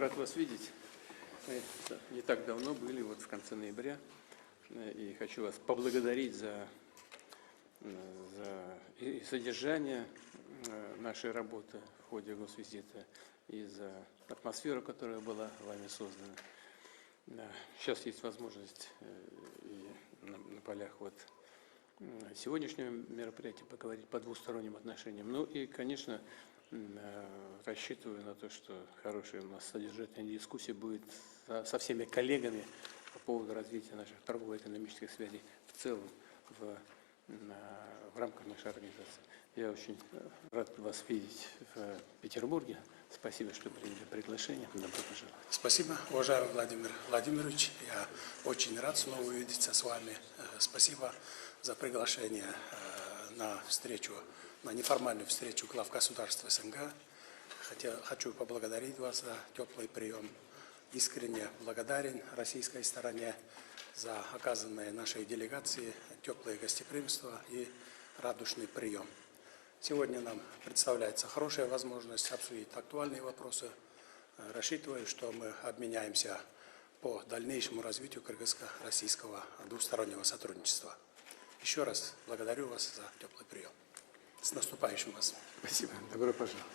рад вас видеть. Мы не так давно были, вот в конце ноября, и хочу вас поблагодарить за и содержание нашей работы в ходе госвизита и за атмосферу, которая была вами создана. Сейчас есть возможность и на полях вот сегодняшнего мероприятия поговорить по двусторонним отношениям. Ну и, конечно, рассчитываю на то, что хорошая у нас содержательная дискуссия будет со всеми коллегами по поводу развития наших торгово-экономических связей в целом в рамках нашей организации. Я очень рад вас видеть в Петербурге. Спасибо, что приняли приглашение. Добро пожаловать. Спасибо, уважаемый Владимир Владимирович. Я очень рад снова увидеться с вами. Спасибо за приглашение на встречу, на неформальную встречу глав государств СНГ. Хочу поблагодарить вас за теплый прием. Искренне благодарен российской стороне за оказанное нашей делегации теплое гостеприимство и радушный прием. Сегодня нам представляется хорошая возможность обсудить актуальные вопросы. Рассчитываю, что мы обменяемся по дальнейшему развитию кыргызско-российского двустороннего сотрудничества. Еще раз благодарю вас за теплый прием. С наступающим вас. Спасибо. Добро пожаловать.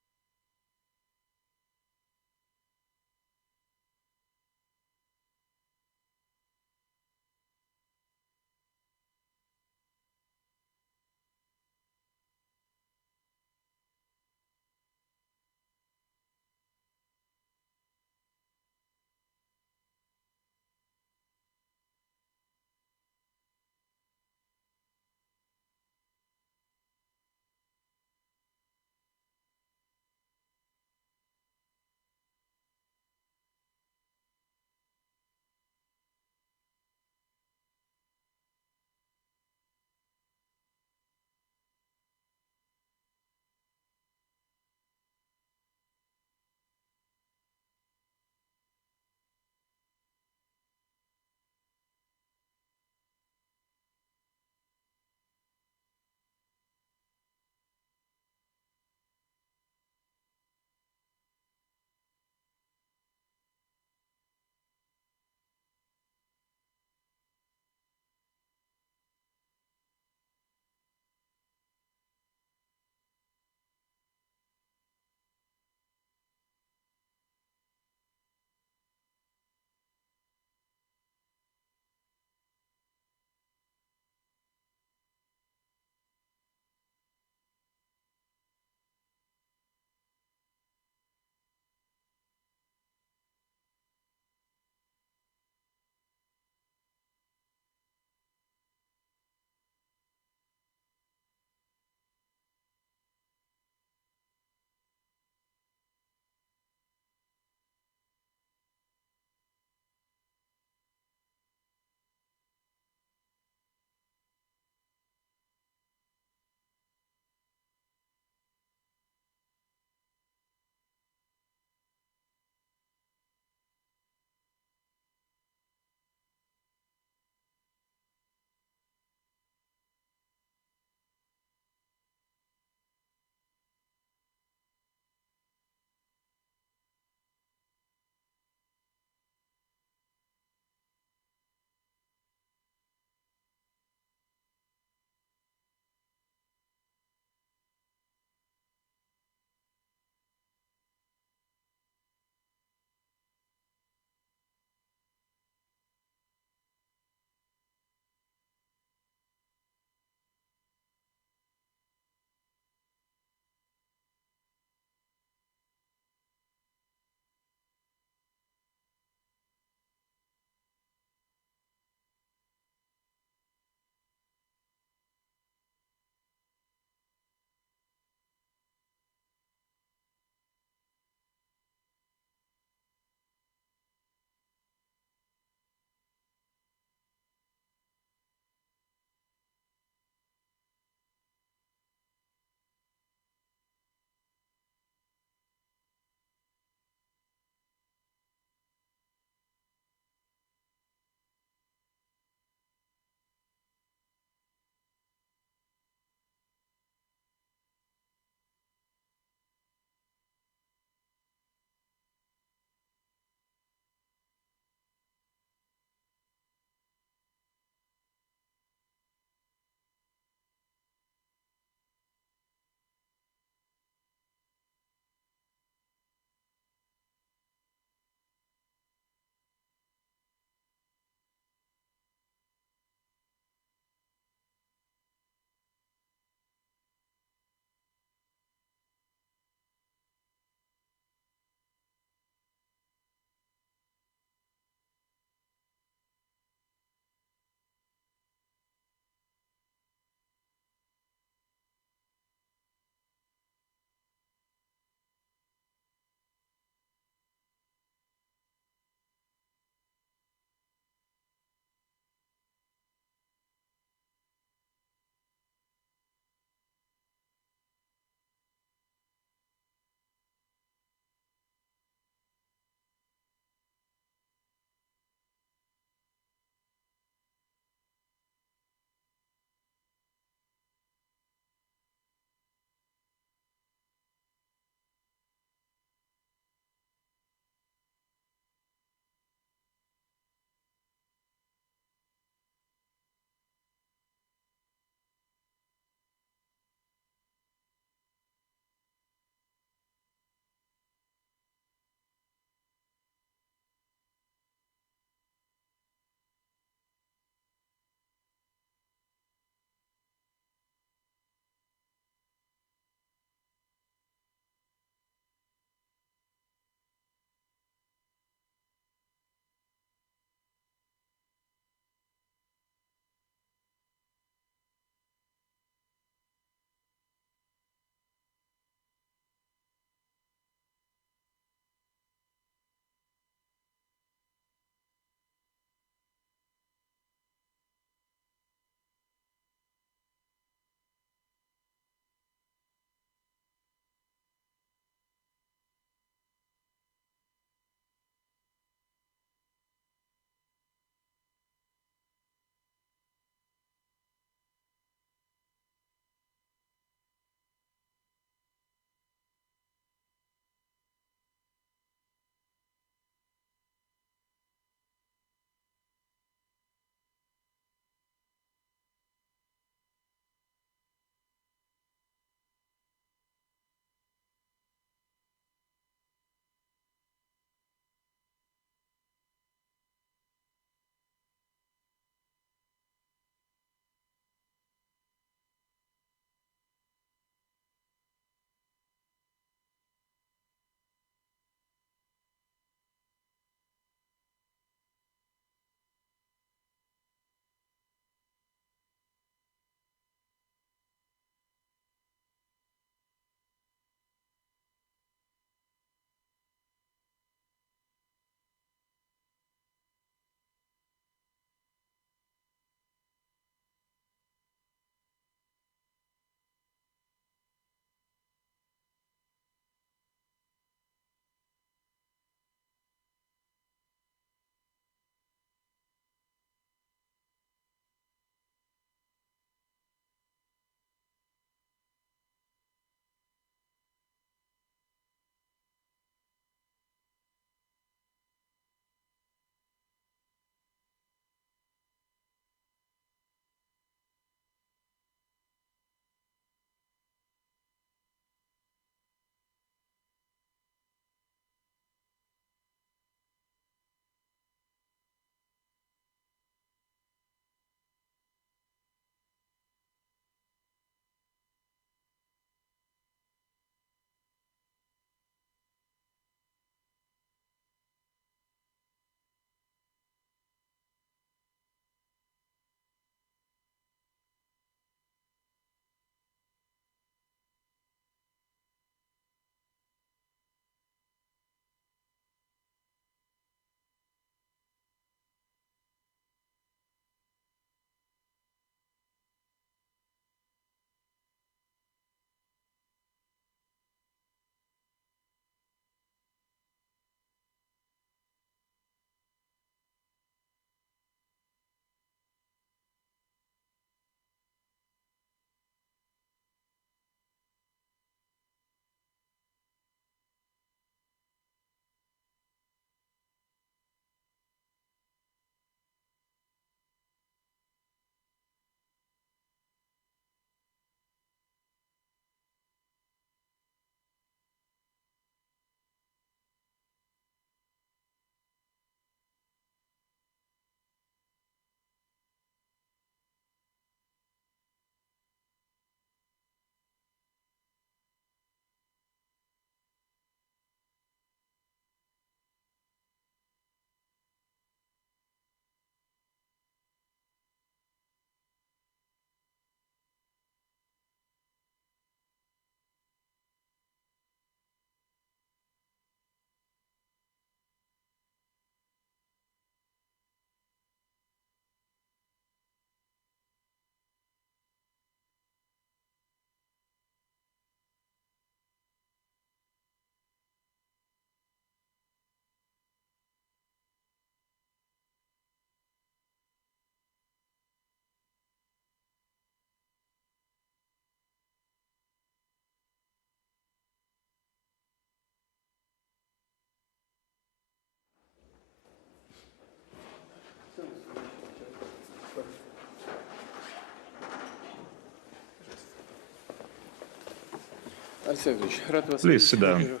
Александрович, рад вас Please видеть. sit down. Во-первых,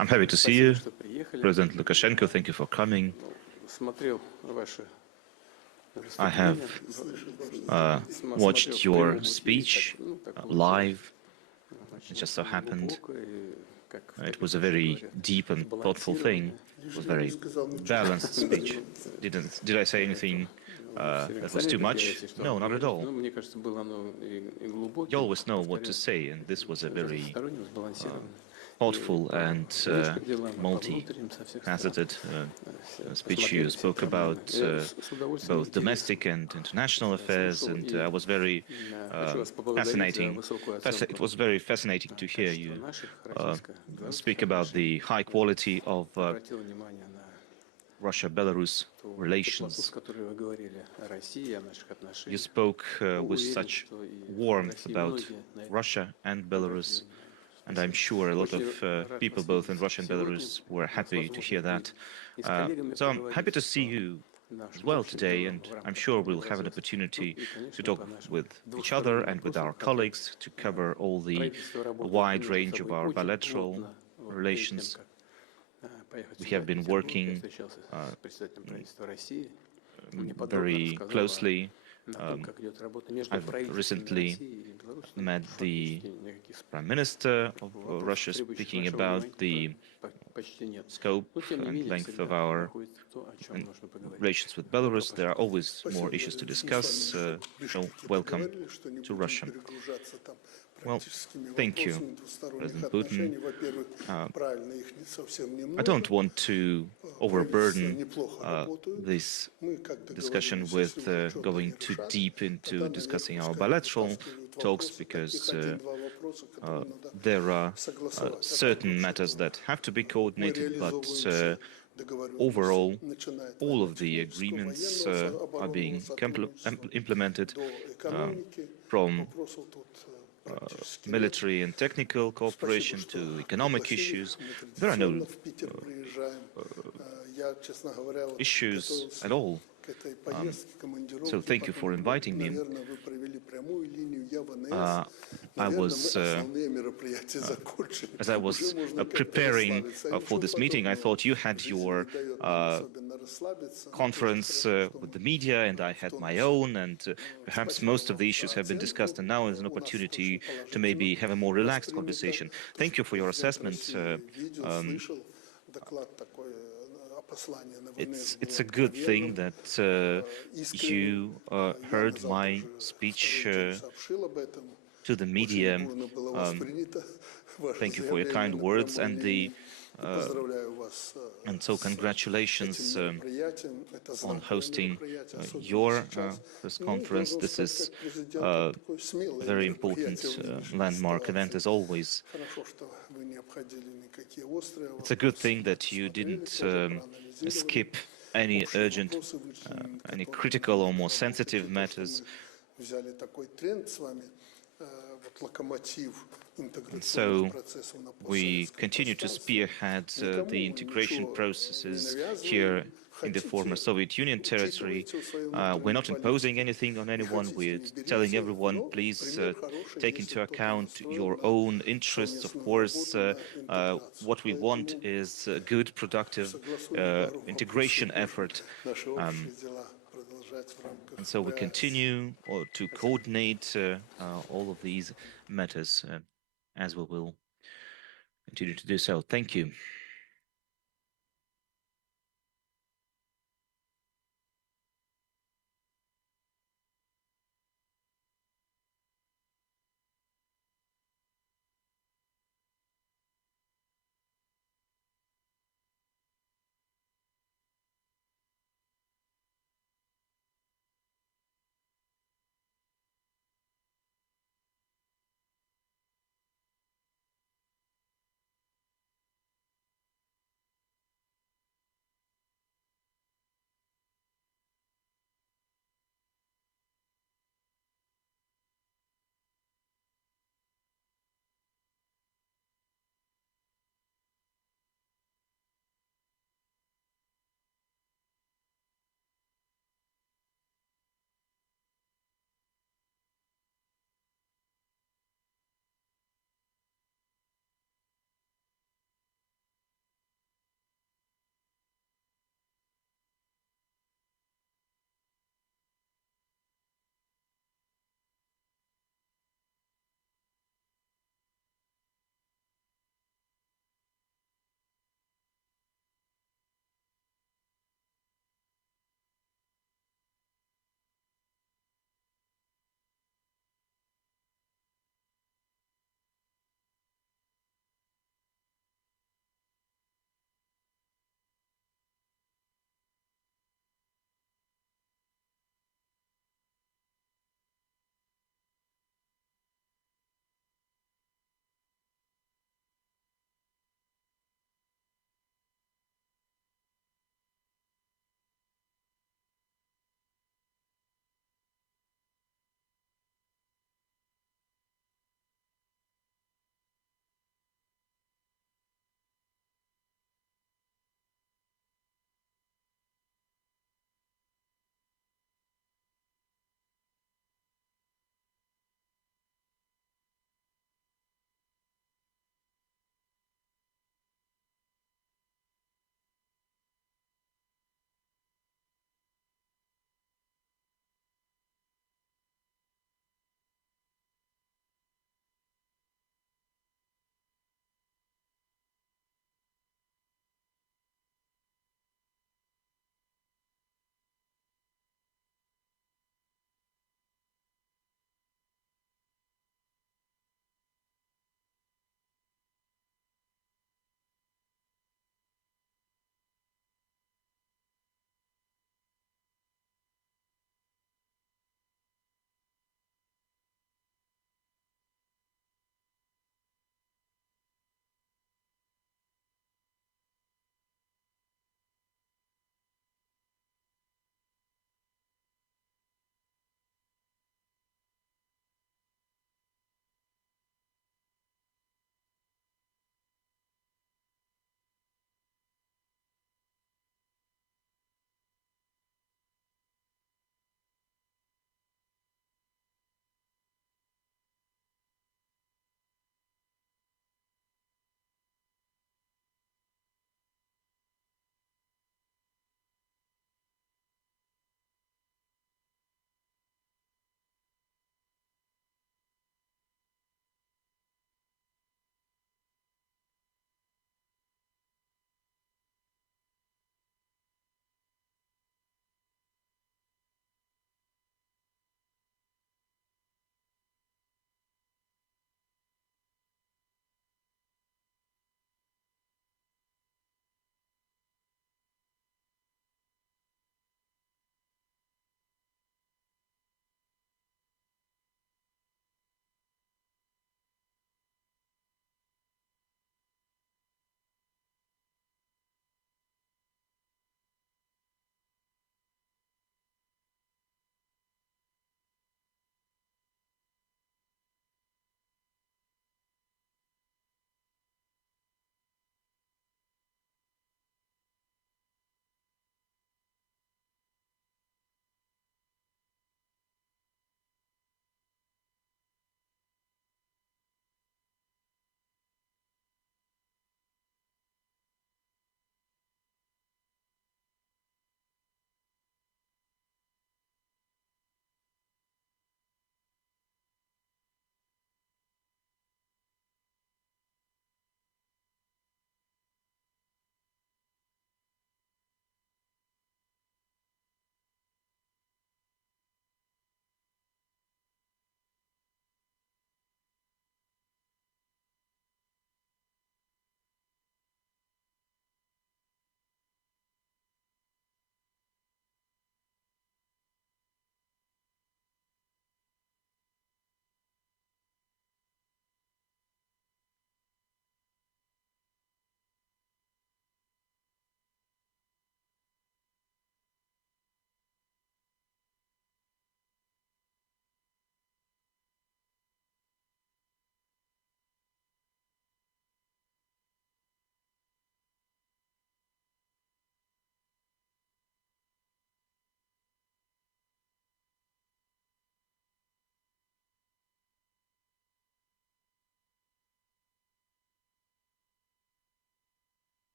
I'm happy to see спасибо, you, что приехали. President Lukashenko. Thank you for coming. Смотрел ваше I have выступление. watched your speech live. It just so happened it was a very deep and thoughtful thing. It was a very balanced speech. Did I say anything that was too much? No, not at all. You always know what to say, and this was a very thoughtful and multifaceted speech. You spoke about both domestic and international affairs, and I was very fascinating. It was very fascinating to hear you speak about the high quality of Russia-Belarus relations. You spoke with such warmth about Russia and Belarus, and I'm sure a lot of people both in Russia and Belarus were happy to hear that. So I'm happy to see you as well today, and I'm sure we'll have an opportunity to talk with each other and with our colleagues to cover all the wide range of our bilateral relations. We have been working very closely. I've recently met the Prime Minister of Russia, speaking about the scope and length of our relations with Belarus. There are always more issues to discuss, so welcome to Russia. Well, thank you, President Putin. I don't want to overburden this discussion with going too deep into discussing our bilateral talks, because there are certain matters that have to be coordinated, but overall, all of the agreements are being implemented, from military and technical cooperation to economic issues. There are no issues at all. So thank you for inviting me. I was, as I was preparing for this meeting, I thought you had your conference with the media, and I had my own, and perhaps most of the issues have been discussed, and now is an opportunity to maybe have a more relaxed conversation. Thank you for your assessment. It's a good thing that you heard my speech to the media. Thank you for your kind words, and so congratulations on hosting your press conference. This is a very important landmark event, as always. It's a good thing that you didn't skip any urgent, any critical or more sensitive matters. And so we continue to spearhead the integration processes here in the former Soviet Union territory. We're not imposing anything on anyone. We're telling everyone, please take into account your own interests. Of course, what we want is a good, productive integration effort. And so we continue to coordinate all of these matters, as we will continue to do so. Thank you.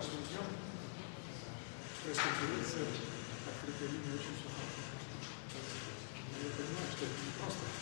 прекрасную тему. Пресс-конференция, открытая линия очень все хорошо. Я понимаю, что это не просто.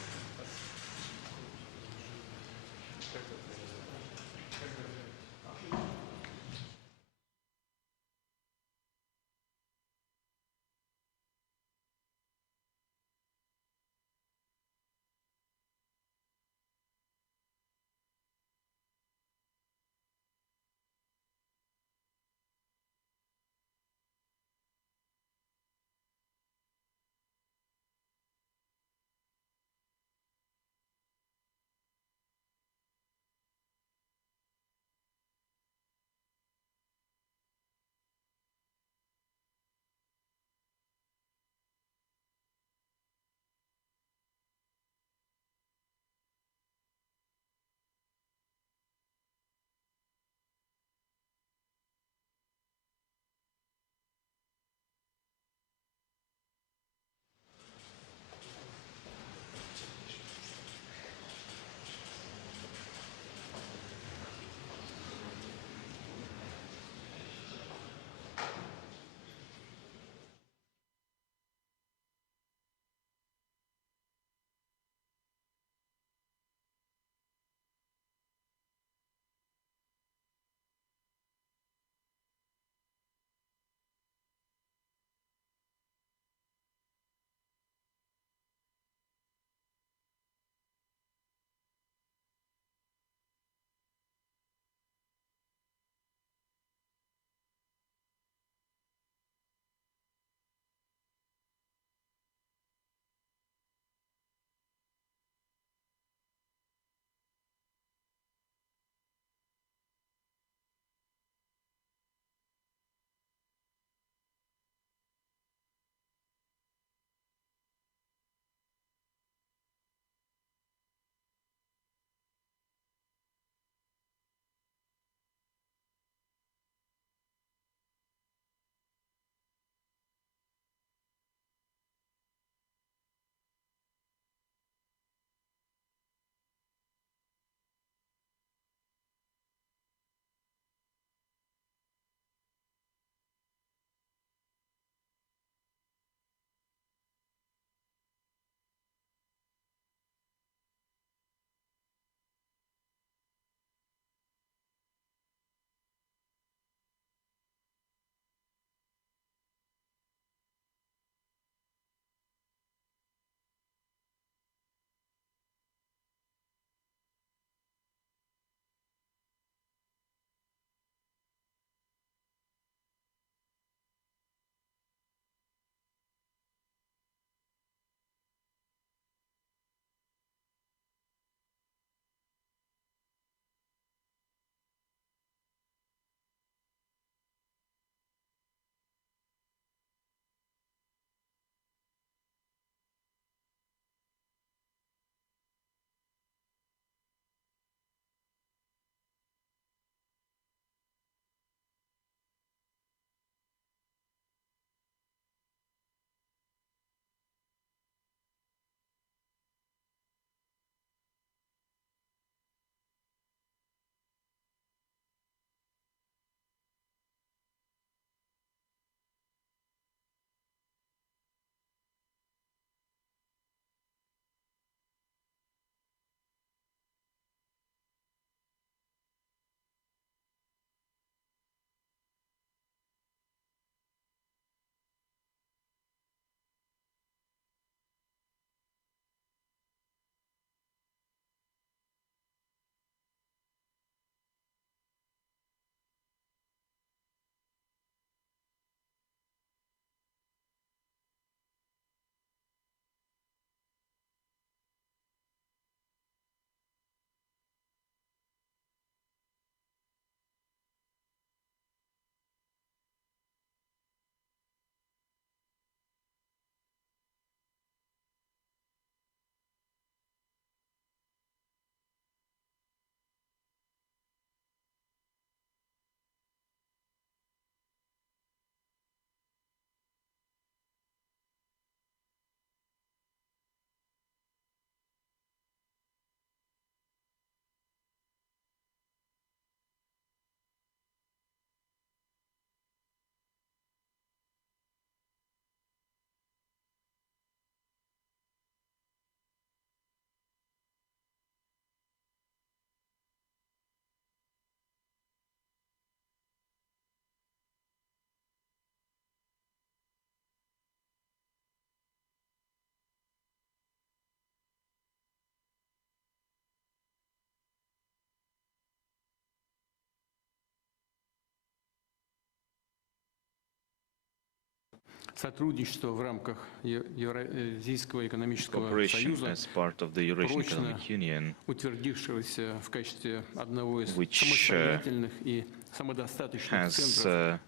сотрудничество в рамках Евразийского экономического Cooperation союза, as part of the Eurasian прочно Economic Union, утвердившегося в качестве одного из which самостоятельных и самодостаточных has центров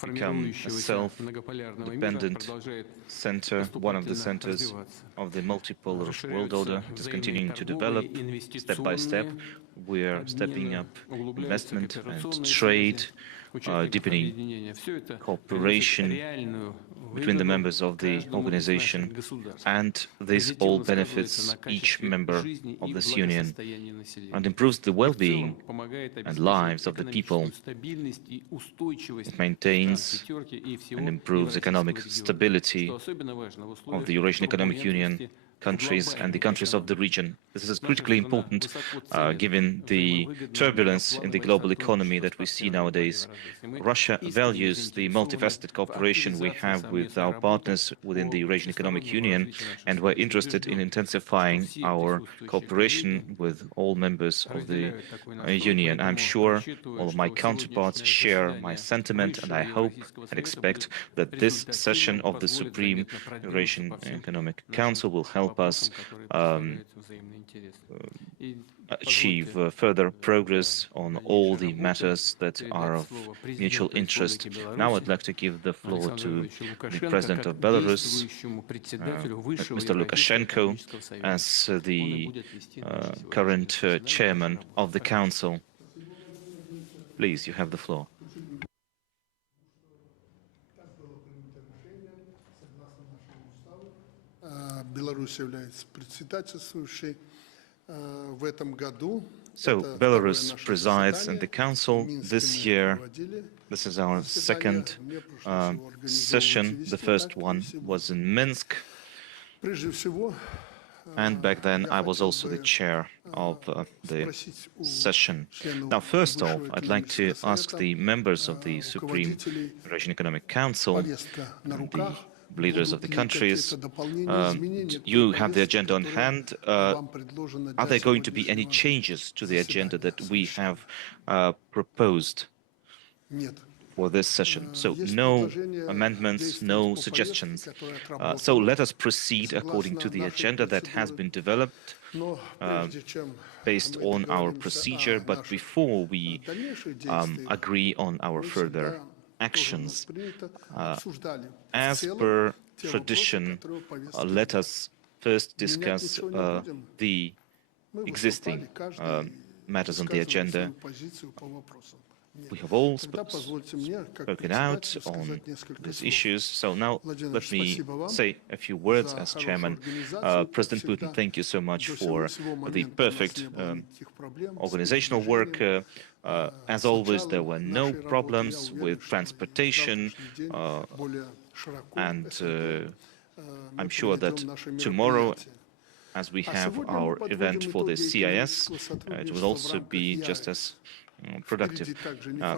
become a формирующегося многополярного мира, self-dependent продолжает center, one of the поступательно centers развиваться. of the multipolar world Расширяются order. It is continuing взаимные to торговые develop и step by step. инвестиционные We are stepping обмены, up углубляются investment and кооперационные trade, связи участников deepening объединения. Все это приносит cooperation реальную between the выгоду members of the каждому из наших organization, государств. and this all Позитивно сказывается benefits на each качестве member жизни of и this union благосостоянии населения. and improves the И в well-being целом помогает and обеспечить lives of the people. экономическую стабильность и устойчивость It стран maintains пятерки и всего and improves economic евразийского stability региона, что особенно важно в of условиях the Eurasian Economic Union турбулентности countries and the глобальной countries of the экономики. region. This is Наша critically страна important высоко ценит given the взаимовыгодное turbulence in the многоплановое global economy сотрудничество that we с see партнерами по nowadays. Евразии. Мы Russia искренне values the заинтересованы multifaceted в cooperation we активизации have with совместной our работы partners within the по Eurasian Economic всестороннему Union, развитию наших and we're стран. interested in Убежден, что intensifying все our присутствующие cooperation коллеги with all members of the разделяют такой настрой, Union. I'm поэтому sure рассчитываю, all of my что counterparts сегодняшнее share my заседание sentiment, and I Высшего hope Евразийского and совета expect будет that this session результативным, of the позволит Supreme заметно продвинуться Eurasian по всем Economic нашим Council will help us вопросам, которые представляют взаимный интерес. И achieve позвольте further для progress on all дальнейшей the работы matters that are передать of слово mutual президенту interest. Республики Now Беларусь I'd like to give the floor Александру to Григорьевичу the Лукашенко President как of Belarus, действующему председателю Высшего Mr. Евразийского Lukashenko, экономического совета. as Он и the будет вести наше сегодняшнее current заседание, нашу chairman работу. of the Спасибо. Council. Please, you have the floor. Беларусь является председательствующей в этом году. So, Belarus presides in the Council this year. This is our second session. The first one was in Minsk, and back then I was also the chair of the session. Now, first off, I'd like to ask the members of the Supreme Eurasian Economic Council, and the leaders of the countries, you have the agenda on hand. Are there going to be any changes to the agenda that we have proposed for this session? So no amendments, no suggestions. So let us proceed according to the agenda that has been developed based on our procedure. But before we agree on our further actions, as per tradition, let us first discuss the existing matters on the agenda. We have all spoken out on these issues, so now let me say a few words as chairman. President Putin, thank you so much for the perfect organizational work. As always, there were no problems with transportation, and I'm sure that tomorrow, as we have our event for the CIS, it will also be just as productive.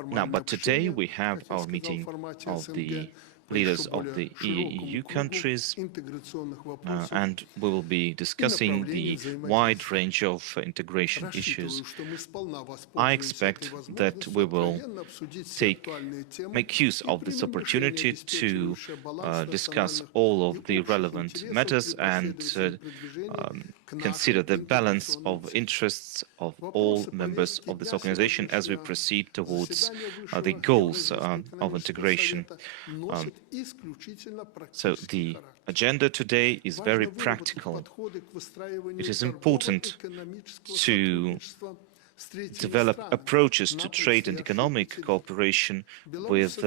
Now, but today we have our meeting of the leaders of the EU countries, and we will be discussing the wide range of integration issues. I expect that we will make use of this opportunity to discuss all of the relevant matters and consider the balance of interests of all members of this organization as we proceed towards the goals of integration. So the agenda today is very practical. It is important to develop approaches to trade and economic cooperation with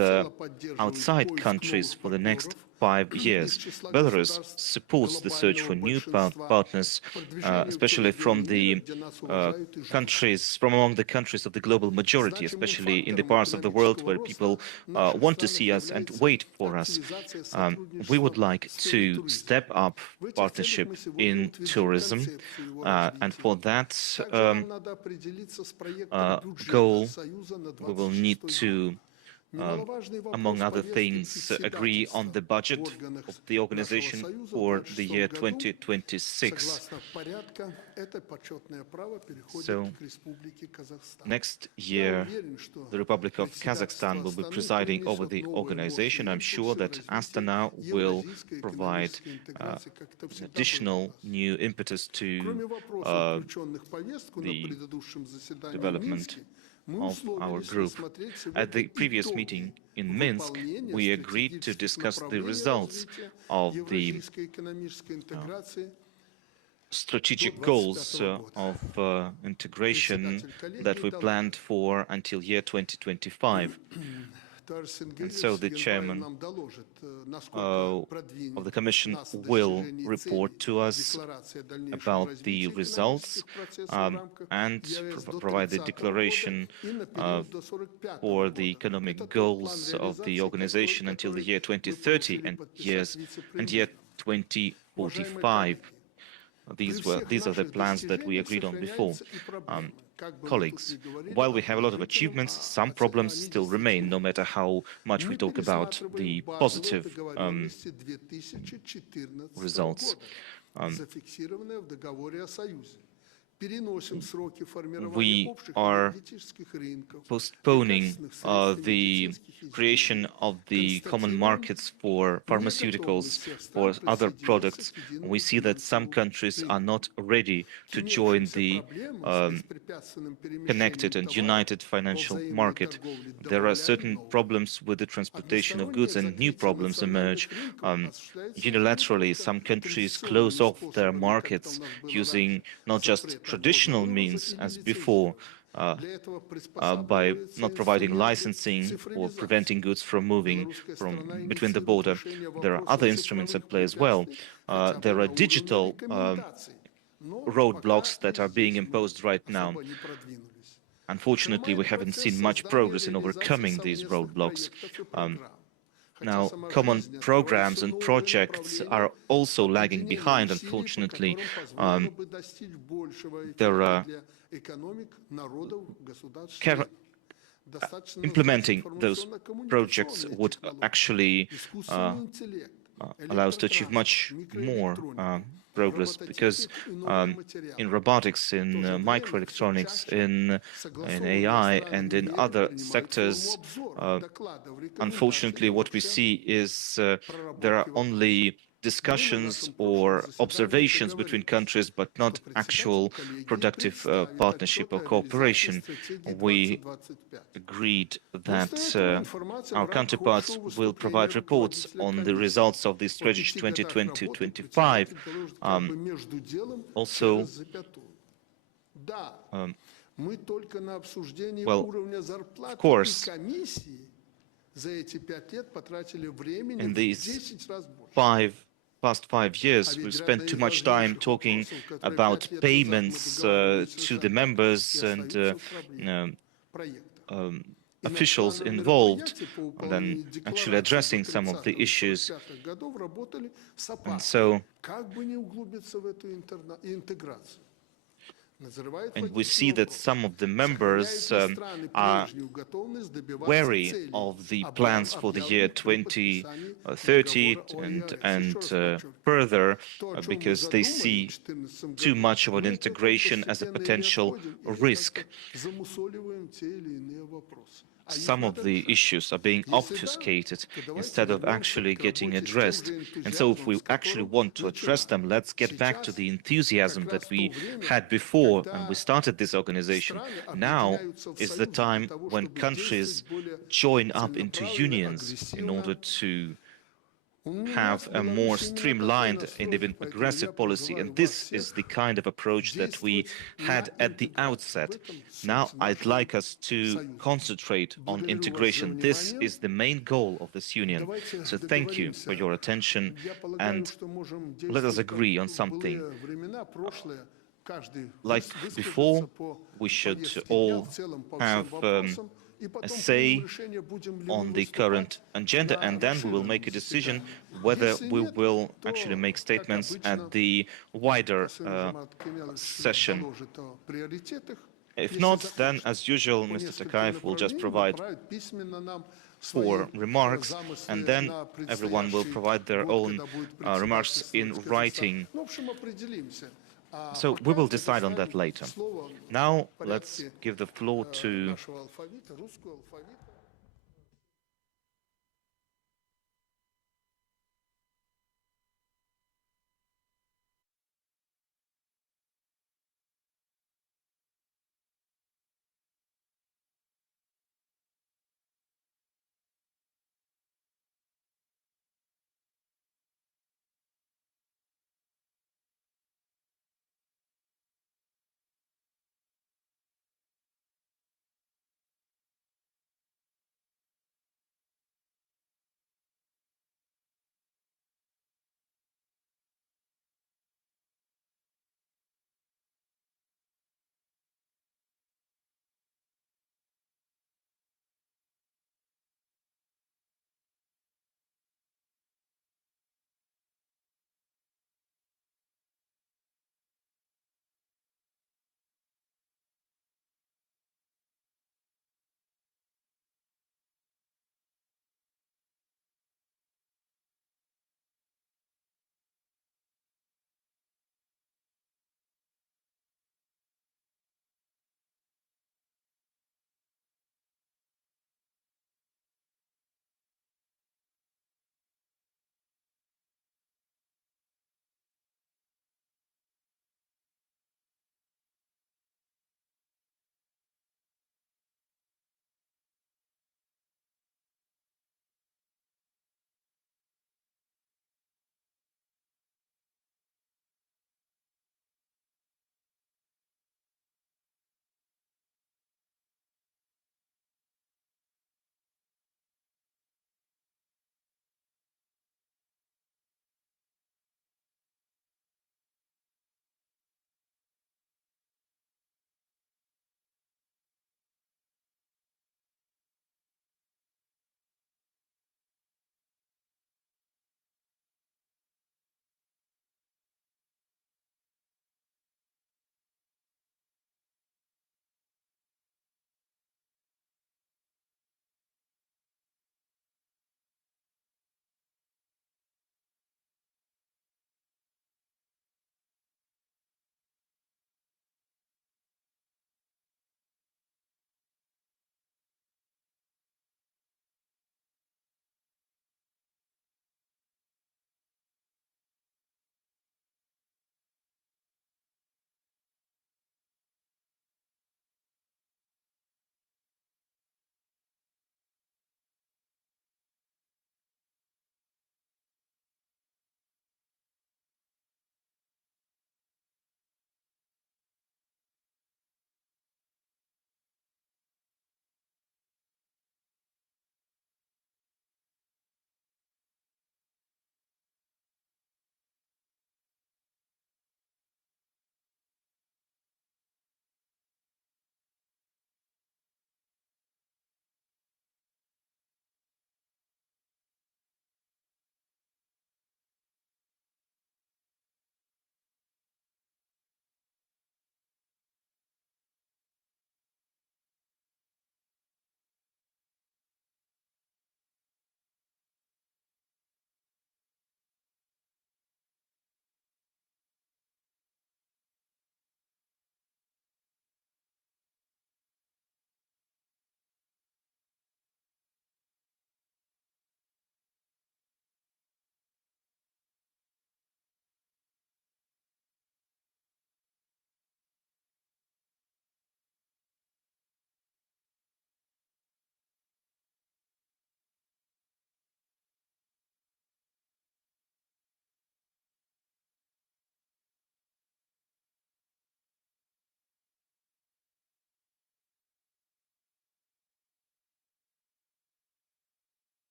outside countries for the next 5 years. Belarus supports the search for new partners, especially from the countries, from among the countries of the global majority, especially in the parts of the world where people want to see us and wait for us. We would like to step up partnership in tourism, and for that goal, we will need to among other things, agree on the budget of the organization for the year 2026. So next year, the Republic of Kazakhstan will be presiding over the organization. I'm sure that Astana will provide an additional new impetus to the development of our group. At the previous meeting in Minsk, we agreed to discuss the results of the strategic goals of integration that we planned for until year 2025. And so the chairman of the Commission will report to us about the results and provide the declaration for the economic goals of the organization until the year 2030 and year 2045. These are the plans that we agreed on before. Colleagues, while we have a lot of achievements, some problems still remain, no matter how much we talk about the positive results. We are postponing the creation of the common markets for pharmaceuticals, for other products. We see that some countries are not ready to join the connected and united financial market. There are certain problems with the transportation of goods, and new problems emerge. Unilaterally, some countries close off their markets using not just traditional means as before, by not providing licensing or preventing goods from moving from between the border. There are other instruments at play as well. There are digital roadblocks that are being imposed right now. Unfortunately, we haven't seen much progress in overcoming these roadblocks. Now, common programs and projects are also lagging behind, unfortunately. Implementing those projects would actually allow us to achieve much more progress, because in robotics, in microelectronics, in AI, and in other sectors, unfortunately, what we see is there are only discussions or observations between countries, but not actual productive partnership or cooperation. We agreed that our counterparts will provide reports on the results of the strategy 2020-25. Also, well, of course, in these past 5 years, we've spent too much time talking about payments to the members and officials involved, and then actually addressing some of the issues. And so, and we see that some of the members are wary of the plans for the year 2030 and further, because they see too much of an integration as a potential risk. Some of the issues are being obfuscated instead of actually getting addressed. And so if we actually want to address them, let's get back to the enthusiasm that we had before when we started this organization. Now is the time when countries join up into unions in order to have a more streamlined and even aggressive policy. And this is the kind of approach that we had at the outset. Now I'd like us to concentrate on integration. This is the main goal of this union. So thank you for your attention, and let us agree on something. Like before, we should all have a say on the current agenda, and then we will make a decision whether we will actually make statements at the wider session. If not, then, as usual, Mr. Tokayev will just provide for remarks, and then everyone will provide their own remarks in writing. So we will decide on that later. Now let's give the floor to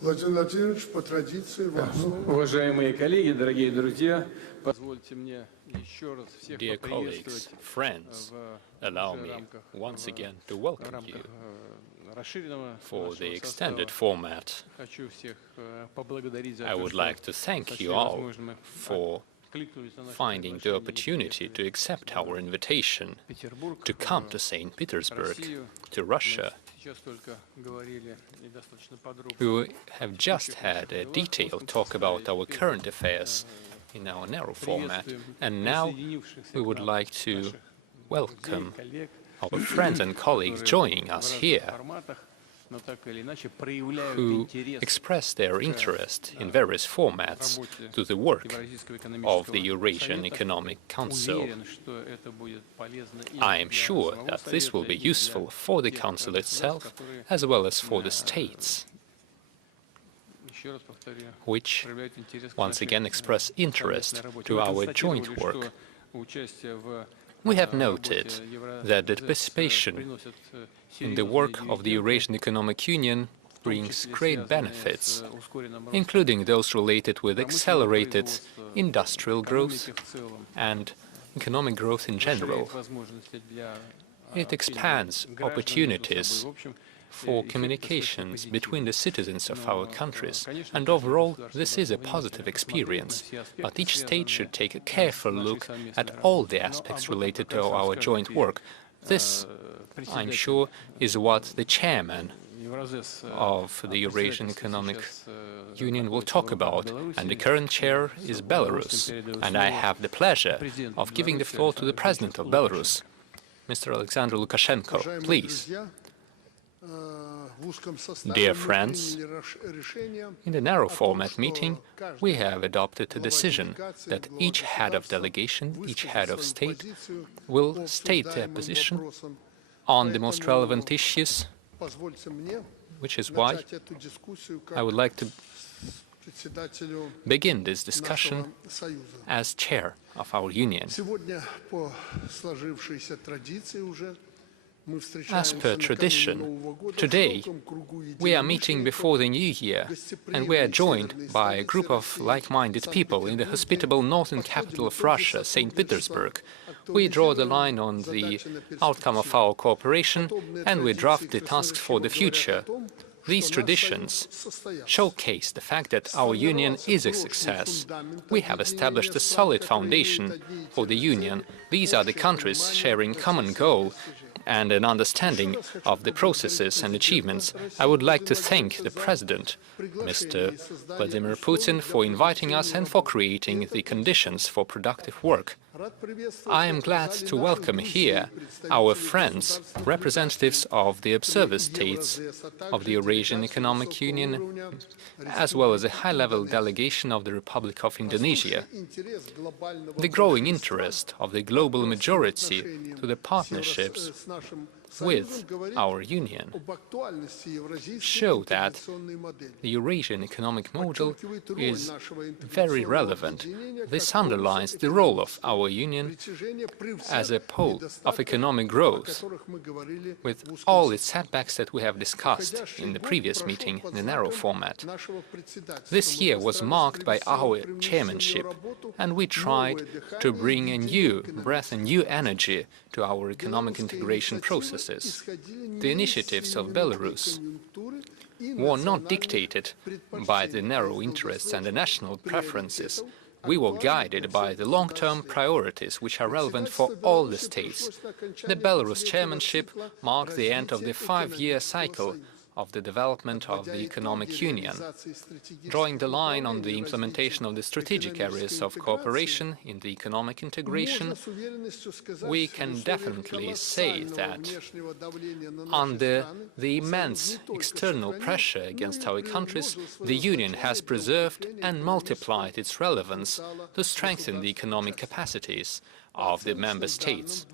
Владимир Владимирович, по традиции вам слово. Уважаемые коллеги, дорогие друзья, позвольте мне еще раз всех Dear colleagues, поприветствовать friends, allow me once again to welcome you расширенного for the нашего extended состава. format. Хочу всех поблагодарить за I то, would что like to thank сочли you all возможным for откликнулись на наше finding the приглашение opportunity to accept our invitation в Петербург, to come to St. Petersburg, Россию. to Мы Russia. сейчас только говорили и достаточно подробно. We have just had a detailed talk about our current affairs in our narrow format, and now we would like to welcome our friends and colleagues joining us here, who express their interest in various formats to the work of the Eurasian Economic Council. I am sure that this will be useful for the Council itself, as well as for the states, which once again express interest to our joint work. We have noted that the participation in the work of the Eurasian Economic Union brings great benefits, including those related with accelerated industrial growth and economic growth in general. It expands opportunities for communications between the citizens of our countries, and overall this is a positive experience. But each state should take a careful look at all the aspects related to our joint work. This, I'm sure, is what the chairman of the Eurasian Economic Union will talk about, and the current chair is Belarus, and I have the pleasure of giving the floor to the President of Belarus, Mr. Alexander Lukashenko. Please. Dear friends, in the narrow format meeting, we have adopted a decision that each head of delegation, each head of state, will state their position on the most relevant issues, which is why I would like to begin this discussion as chair of our union. As per tradition, today we are meeting before the New Year, and we are joined by a group of like-minded people in the hospitable northern capital of Russia, St. Petersburg. We draw the line on the outcome of our cooperation, and we draft the tasks for the future. These traditions showcase the fact that our union is a success. We have established a solid foundation for the union. These are the countries sharing common goal and an understanding of the processes and achievements. I would like to thank the President, Mr. Vladimir Putin, for inviting us and for creating the conditions for productive work. I am glad to welcome here our friends, representatives of the observer states of the Eurasian Economic Union, as well as a high-level delegation of the Republic of Indonesia. The growing interest of the global majority to the partnerships with our union show that the Eurasian economic model is very relevant. This underlines the role of our union as a pole of economic growth, with all its setbacks that we have discussed in the previous meeting in the narrow format. This year was marked by our chairmanship, and we tried to bring a new breath and new energy to our economic integration processes. The initiatives of Belarus were not dictated by the narrow interests and the national preferences. We were guided by the long-term priorities which are relevant for all the states. The Belarus chairmanship marked the end of the 5-year cycle of the development of the economic union, drawing the line on the implementation of the strategic areas of cooperation in the economic integration. We can definitely say that under the immense external pressure against our countries, the Union has preserved and multiplied its relevance to strengthen the economic capacities of the member states.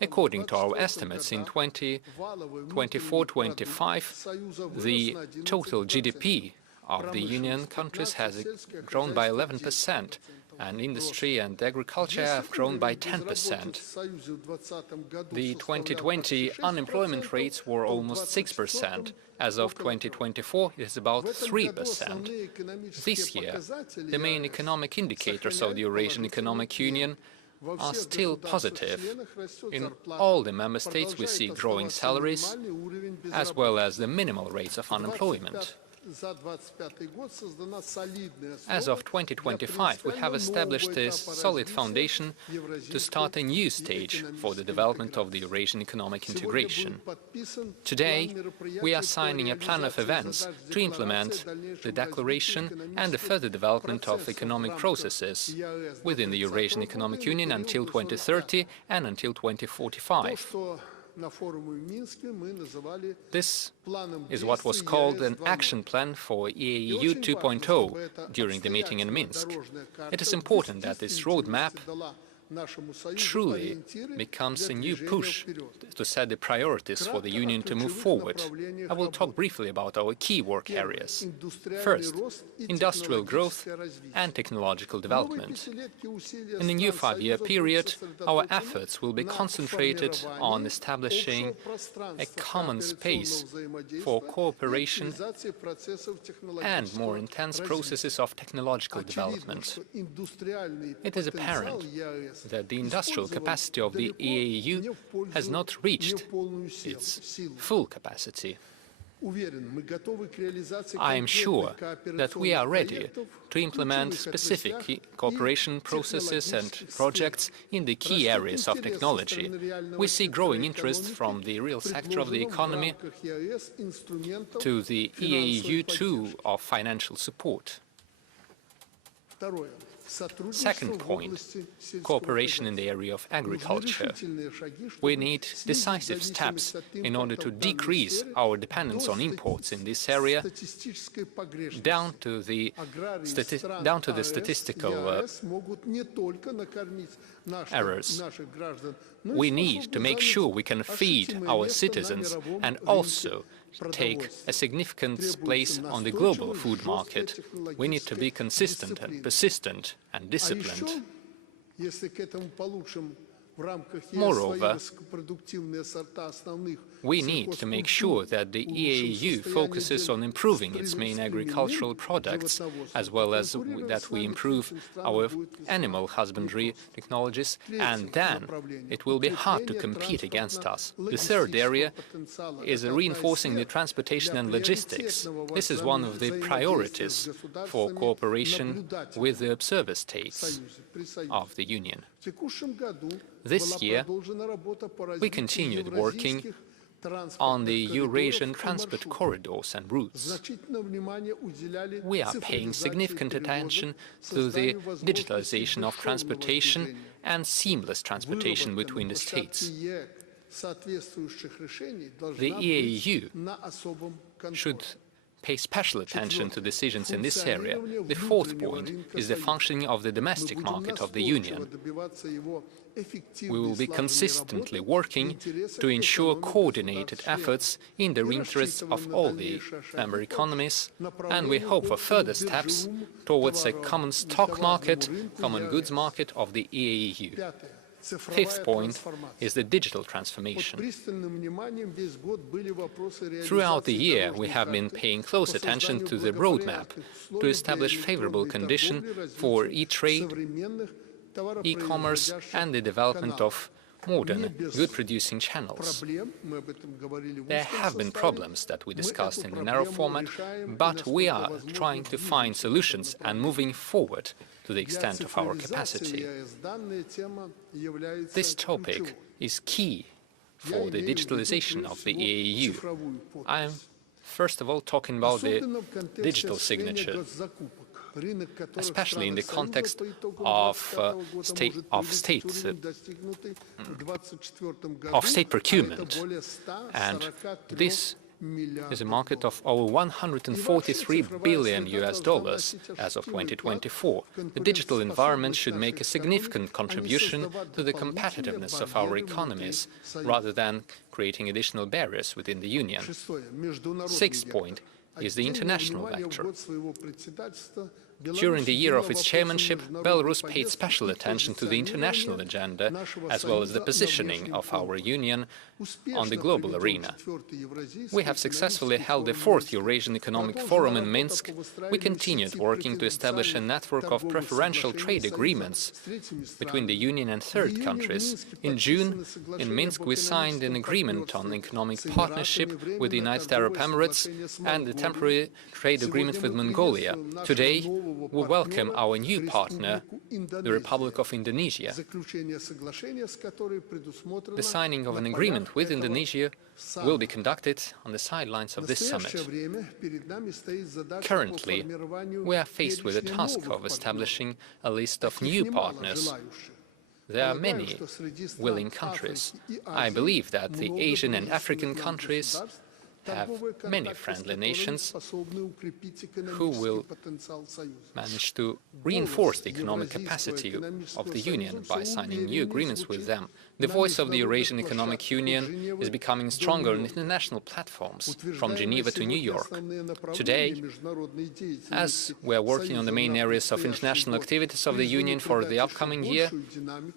According to our estimates, in 2024-25, the total GDP of the Union countries has grown by 11%, and industry and agriculture have grown by 10%. The 2020 unemployment rates were almost 6%. As of 2024, it is about 3%. This year, the main economic indicators of the Eurasian Economic Union are still positive. In all the member states, we see growing salaries, as well as the minimal rates of unemployment. As of 2025, we have established a solid foundation to start a new stage for the development of the Eurasian economic integration. Today, we are signing a plan of events to implement the declaration and the further development of economic processes within the Eurasian Economic Union until 2030 and until 2045. This is what was called an action plan for EAU 2.0 during the meeting in Minsk. It is important that this roadmap truly becomes a new push to set the priorities for the Union to move forward. I will talk briefly about our key work areas. First, industrial growth and technological development. In the new five-year period, our efforts will be concentrated on establishing a common space for cooperation and more intense processes of technological development. It is apparent that the industrial capacity of the EAU has not reached its full capacity. I am sure that we are ready to implement specific cooperation processes and projects in the key areas of technology. We see growing interest from the real sector of the economy to the EAU2 of financial support. Second point, cooperation in the area of agriculture. We need decisive steps in order to decrease our dependence on imports in this area down to the statistical errors. We need to make sure we can feed our citizens and also take a significant place on the global food market. We need to be consistent and persistent and disciplined. Moreover, we need to make sure that the EAU focuses on improving its main agricultural products, as well as that we improve our animal husbandry technologies, and then it will be hard to compete against us. The third area is reinforcing the transportation and logistics. This is one of the priorities for cooperation with the observer states of the Union. This year, we continued working on the Eurasian transport corridors and routes. We are paying significant attention to the digitalization of transportation and seamless transportation between the states. The EAU should pay special attention to decisions in this area. The fourth point is the functioning of the domestic market of the Union. We will be consistently working to ensure coordinated efforts in the interests of all the member economies, and we hope for further steps towards a common stock market, common goods market of the EAU. Fifth point is the digital transformation. Throughout the year, we have been paying close attention to the roadmap to establish favorable conditions for e-trade, e-commerce and the development of modern, good-producing channels. There have been problems that we discussed in the narrow format, but we are trying to find solutions and moving forward to the extent of our capacity. This topic is key for the digitalization of the EAU. I'm first of all talking about the digital signature, especially in the context of state procurement, and this is a market of over $143 billion as of 2024. The digital environment should make a significant contribution to the competitiveness of our economies, rather than creating additional barriers within the Union. Sixth point is the international vector. During the year of its chairmanship, Belarus paid special attention to the international agenda, as well as the positioning of our Union on the global arena. We have successfully held the 4th Eurasian Economic Forum in Minsk. We continued working to establish a network of preferential trade agreements between the Union and third countries. In June, in Minsk, we signed an agreement on economic partnership with the United Arab Emirates and a temporary trade agreement with Mongolia. Today, we welcome our new partner, the Republic of Indonesia. The signing of an agreement with Indonesia will be conducted on the sidelines of this summit. Currently, we are faced with the task of establishing a list of new partners. There are many willing countries. I believe that the Asian and African countries have many friendly nations who will manage to reinforce the economic capacity of the Union by signing new agreements with them. The voice of the Eurasian Economic Union is becoming stronger on international platforms, from Geneva to New York. Today, as we are working on the main areas of international activities of the Union for the upcoming year,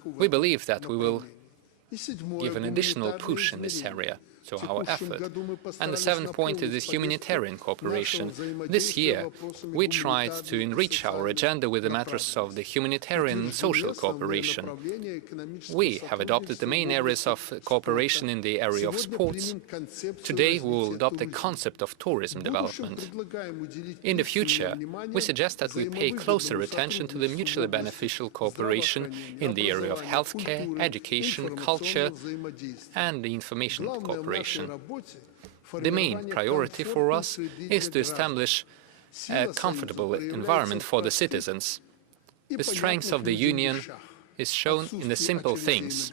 we believe that we will give an additional push in this area to our effort. And the 7th point is humanitarian cooperation. This year, we tried to enrich our agenda with the matters of the humanitarian and social cooperation. We have adopted the main areas of cooperation in the area of sports. Today, we will adopt the concept of tourism development. In the future, we suggest that we pay closer attention to the mutually beneficial cooperation in the area of healthcare, education, culture, and the information cooperation. The main priority for us is to establish a comfortable environment for the citizens. The strength of the Union is shown in the simple things: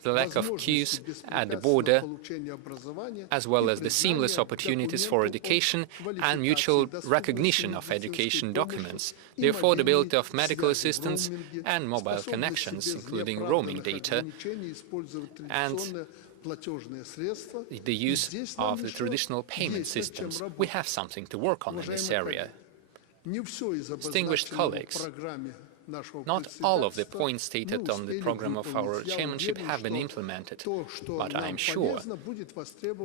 the lack of queues at the border, as well as the seamless opportunities for education and mutual recognition of education documents, the affordability of medical assistance and mobile connections, including roaming data, and the use of the traditional payment systems. We have something to work on in this area. Distinguished colleagues, not all of the points stated on the program of our chairmanship have been implemented, but I am sure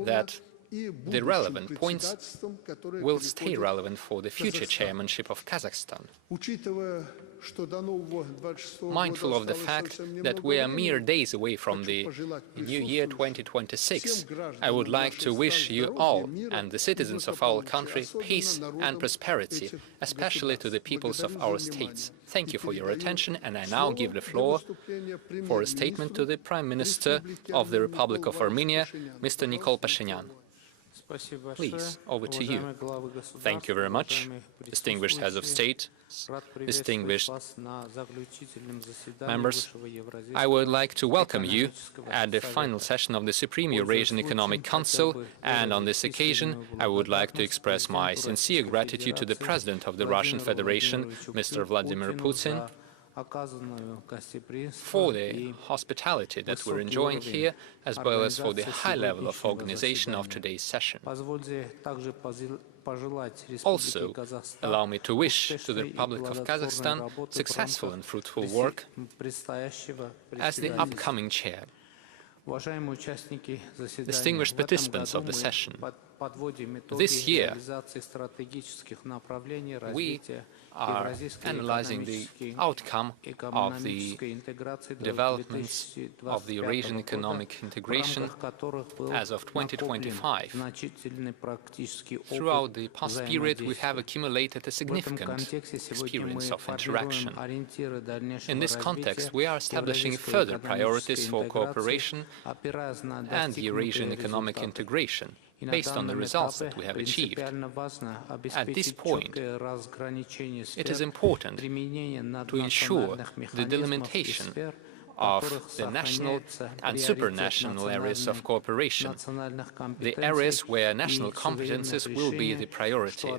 that the relevant points will stay relevant for the future chairmanship of Kazakhstan. Mindful of the fact that we are mere days away from the new year 2026, I would like to wish you all and the citizens of our country peace and prosperity, especially to the peoples of our states. Thank you for your attention, and I now give the floor for a statement to the Prime Minister of the Republic of Armenia, Mr. Nikol Pashinyan. Please, over to you. Thank you very much, distinguished heads of state, distinguished members. I would like to welcome you at the final session of the Supreme Eurasian Economic Council, and on this occasion I would like to express my sincere gratitude to the President of the Russian Federation, Mr. Vladimir Putin, for the hospitality that we're enjoying here, as well as for the high level of organization of today's session. Also, allow me to wish to the Republic of Kazakhstan successful and fruitful work as the upcoming chair. Distinguished participants of the session, this year we are analyzing the outcome of the developments of the Eurasian economic integration as of 2025. Throughout the past period, we have accumulated a significant experience of interaction. In this context, we are establishing further priorities for cooperation and Eurasian economic integration, based on the results that we have achieved. At this point, it is important to ensure the delimitation of the national and supranational areas of cooperation, the areas where national competences will be the priority.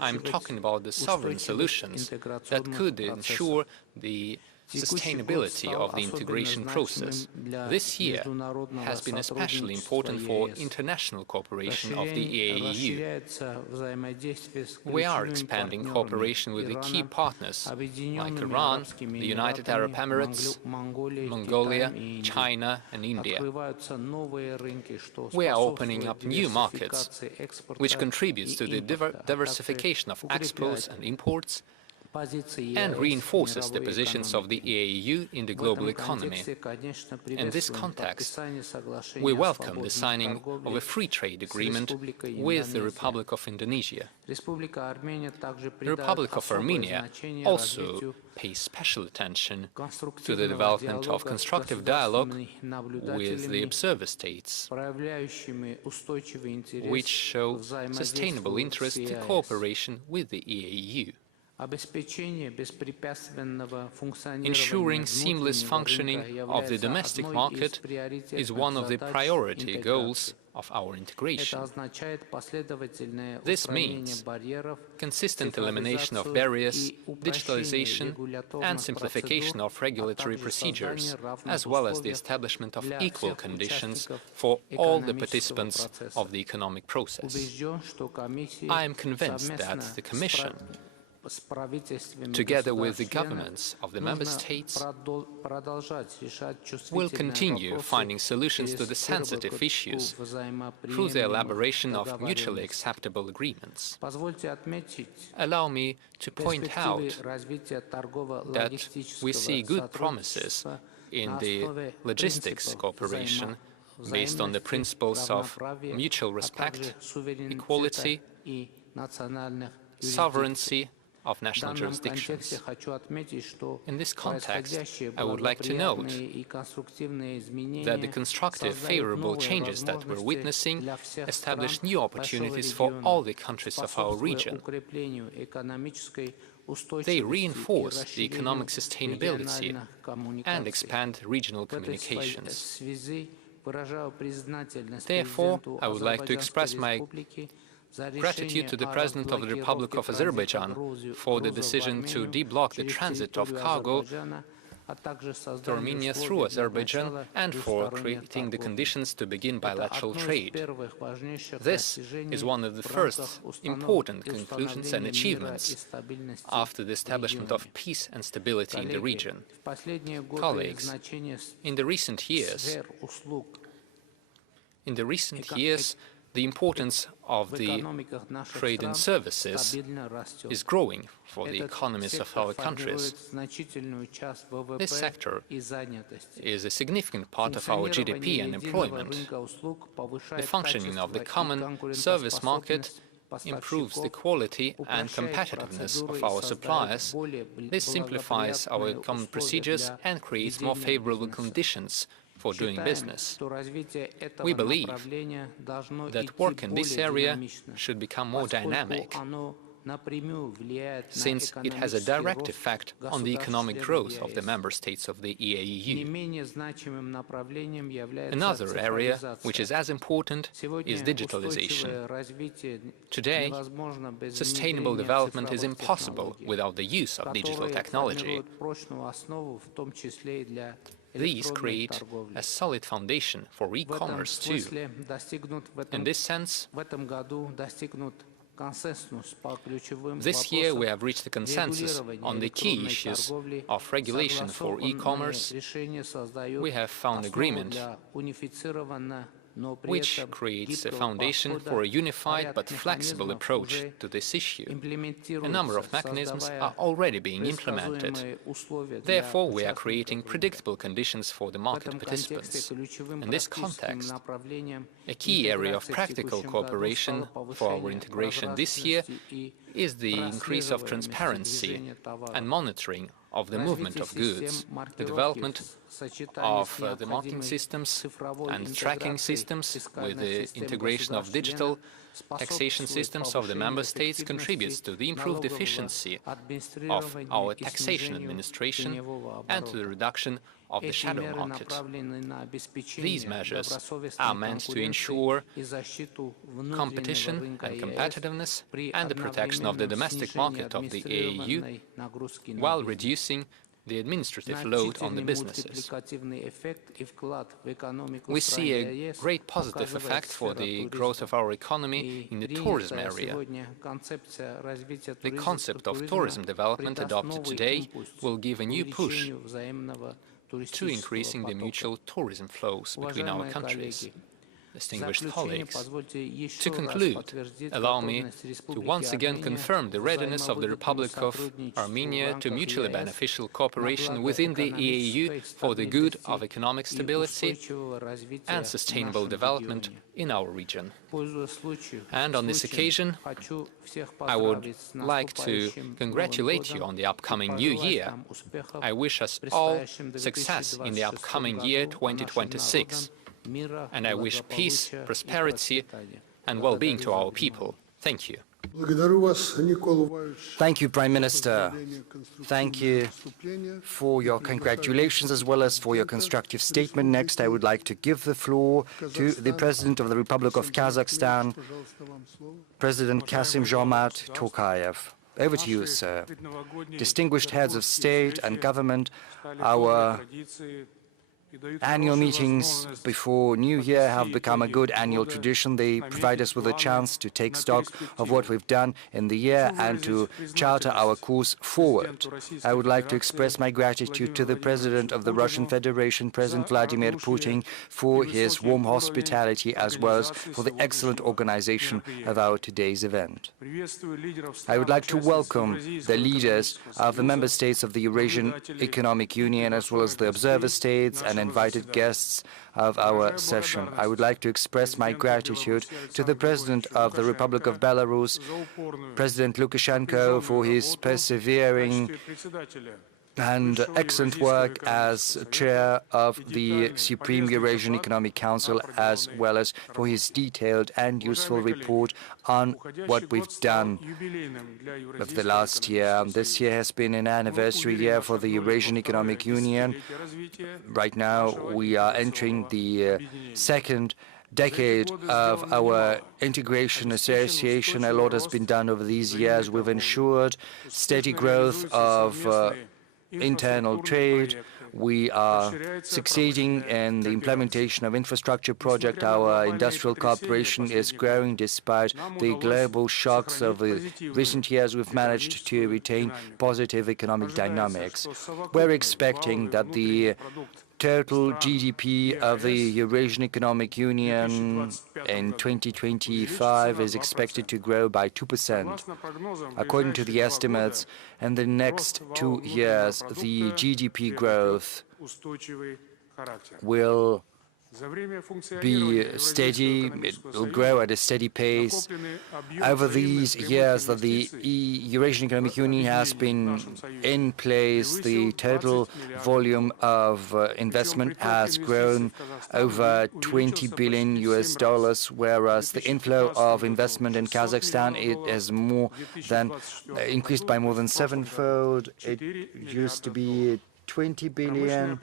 I'm talking about the sovereign solutions that could ensure the sustainability of the integration process. This year has been especially important for international cooperation of the EAEU. We are expanding cooperation with the key partners like Iran, the United Arab Emirates, Mongolia, China and India. We are opening up new markets, which contributes to the diversification of exports and imports and reinforces the positions of the EAEU in the global economy. In this context, we welcome the signing of a free trade agreement with the Republic of Indonesia. The Republic of Armenia also pays special attention to the development of constructive dialogue with the observer states, which show sustainable interest in cooperation with the EAEU. Ensuring seamless functioning of the domestic market is one of the priority goals of our integration. This means consistent elimination of barriers, digitalization and simplification of regulatory procedures, as well as the establishment of equal conditions for all the participants of the economic process. I am convinced that the Commission, together with the governments of the member states, will continue finding solutions to the sensitive issues through the elaboration of mutually acceptable agreements. Allow me to point out that we see good promises in the logistics cooperation based on the principles of mutual respect, equality, sovereignty of national jurisdictions. In this context, I would like to note that the constructive, favorable changes that we're witnessing establish new opportunities for all the countries of our region. They reinforce the economic sustainability and expand regional communications. Therefore, I would like to express my gratitude to the President of the Republic of Azerbaijan for the decision to deblock the transit of cargo to Armenia through Azerbaijan and for creating the conditions to begin bilateral trade. This is one of the first important conclusions and achievements after the establishment of peace and stability in the region. Colleagues, in the recent years, the importance of the trade and services is growing for the economies of our countries. This sector is a significant part of our GDP and employment. The functioning of the common service market improves the quality and competitiveness of our suppliers. This simplifies our common procedures and creates more favorable conditions for doing business. We believe that work in this area should become more dynamic, since it has a direct effect on the economic growth of the member states of the EAEU. Another area which is as important is digitalization. Today, sustainable development is impossible without the use of digital technology. These create a solid foundation for e-commerce too. In this sense, this year we have reached a consensus on the key issues of regulation for e-commerce. We have found agreement which creates a foundation for a unified but flexible approach to this issue. A number of mechanisms are already being implemented. Therefore, we are creating predictable conditions for the market participants. In this context, a key area of practical cooperation for our integration this year is the increase of transparency and monitoring of the movement of goods, the development of the marking systems and tracking systems with the integration of digital taxation systems of the member states contributes to the improved efficiency of our taxation administration and to the reduction of the shadow market. These measures are meant to ensure competition and competitiveness and the protection of the domestic market of the EAEU while reducing the administrative load on the businesses. We see a great positive effect for the growth of our economy in the tourism area. The concept of tourism development adopted today will give a new push to increasing the mutual tourism flows between our countries. Distinguished colleagues, to conclude, allow me to once again confirm the readiness of the Republic of Armenia to mutually beneficial cooperation within the EAU for the good of economic stability and sustainable development in our region. And on this occasion, I would like to congratulate you on the upcoming new year. I wish us all success in the upcoming year 2026. And I wish peace, prosperity, and well-being to our people. Thank you. Thank you, Prime Minister. Thank you for your congratulations as well as for your constructive statement. Next, I would like to give the floor to the President of the Republic of Kazakhstan, President Kassym-Jomart Tokayev. Over to you, sir. Distinguished heads of state and government, our annual meetings before New Year have become a good annual tradition. They provide us with a chance to take stock of what we've done in the year and to charter our course forward. I would like to express my gratitude to the President of the Russian Federation, President Vladimir Putin, for his warm hospitality as well as for the excellent organization of our today's event. I would like to welcome the leaders of the member states of the Eurasian Economic Union as well as the observer states and invited guests of our session. I would like to express my gratitude to the President of the Republic of Belarus, President Lukashenko, for his persevering and excellent work as chair of the Supreme Eurasian Economic Council, as well as for his detailed and useful report on what we've done of the last year. This year has been an anniversary year for the Eurasian Economic Union. Right now, we are entering the second decade of our integration association. A lot has been done over these years. We've ensured steady growth of internal trade. We are succeeding in the implementation of infrastructure project. Our industrial cooperation is growing despite the global shocks of the recent years. We've managed to retain positive economic dynamics. We're expecting that the total GDP of the Eurasian Economic Union in 2025 is expected to grow by 2%. According to the estimates, in the next 2 years, the GDP growth will be steady, it will grow at a steady pace. Over these years that the Eurasian Economic Union has been in place, the total volume of investment has grown over $20 billion, whereas the inflow of investment in Kazakhstan it has increased by more than sevenfold. It used to be 20 billion,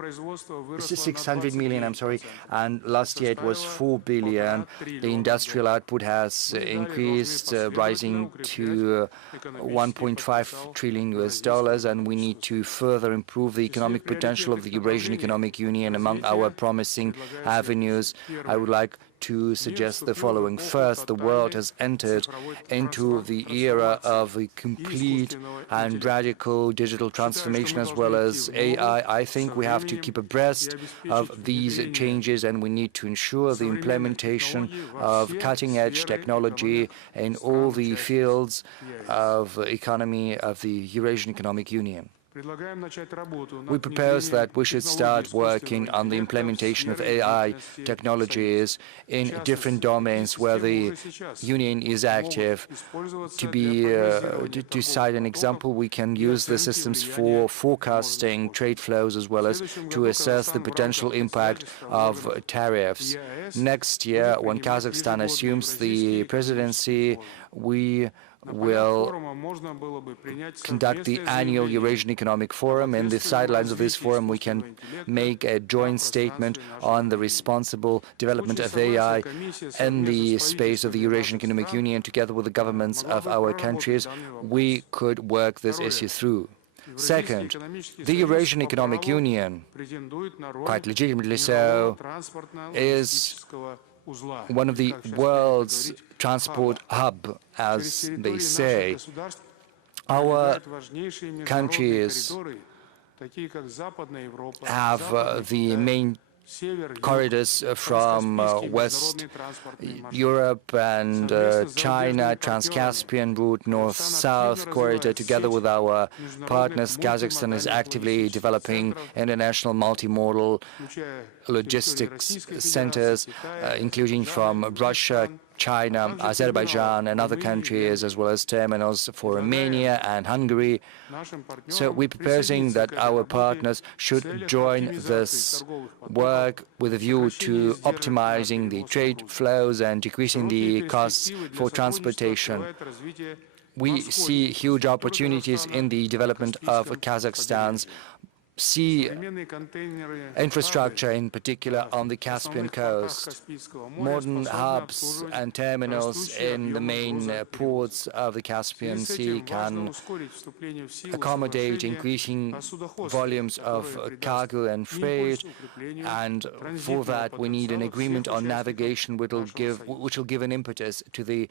600 million, I'm sorry, and last year it was 4 billion. The industrial output has increased, rising to $1.5 trillion, and we need to further improve the economic potential of the Eurasian Economic Union. Among our promising avenues, I would like to suggest the following. First, the world has entered into the era of a complete and radical digital transformation as well as AI. I think we have to keep abreast of these changes and we need to ensure the implementation of cutting-edge technology in all the fields of economy of the Eurasian Economic Union. We propose that we should start working on the implementation of AI technologies in different domains where the Union is active. To cite an example, we can use the systems for forecasting trade flows as well as to assess the potential impact of tariffs. Next year, when Kazakhstan assumes the presidency, we will conduct the annual Eurasian Economic Forum. In the sidelines of this forum, we can make a joint statement on the responsible development of AI in the space of the Eurasian Economic Union. Together with the governments of our countries, we could work this issue through. Second, the Eurasian Economic Union, quite legitimately so, is one of the world's transport hub, as they say. Our countries have the main corridors from West Europe and China, Trans-Caspian route, North-South corridor. Together with our partners, Kazakhstan is actively developing international multimodal logistics centers, including from Russia, China, Azerbaijan, and other countries, as well as terminals for Romania and Hungary. So we're proposing that our partners should join this work with a view to optimizing the trade flows and decreasing the costs for transportation. We see huge opportunities in the development of Kazakhstan's sea infrastructure, in particular on the Caspian coast. Modern hubs and terminals in the main ports of the Caspian Sea can accommodate increasing volumes of cargo and freight, and for that we need an agreement on navigation which will give an impetus to the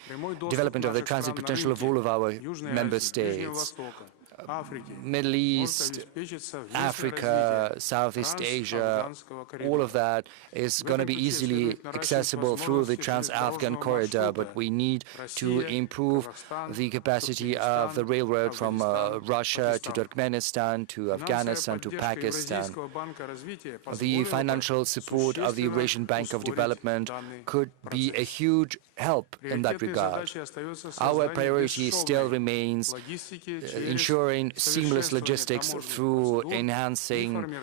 development of the transit potential of all of our member states. Middle East, Africa, Southeast Asia, all of that is going to be easily accessible through the Trans-Afghan corridor, but we need to improve the capacity of the railroad from Russia to Turkmenistan, to Afghanistan, to Pakistan. The financial support of the Eurasian Bank of Development could be a huge help in that regard. Our priority still remains ensuring seamless logistics through enhancing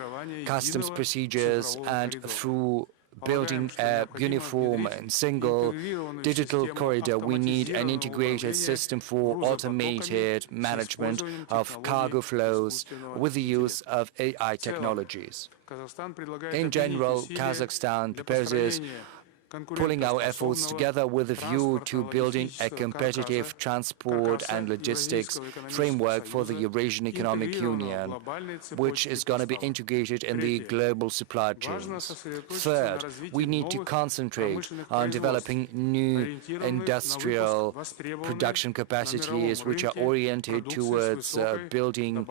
customs procedures and through building a uniform and single digital corridor. We need an integrated system for automated management of cargo flows with the use of AI technologies. In general, Kazakhstan proposes pulling our efforts together with a view to building a competitive transport and logistics framework for the Eurasian Economic Union, which is going to be integrated in the global supply chains. Third, we need to concentrate on developing new industrial production capacities which are oriented towards building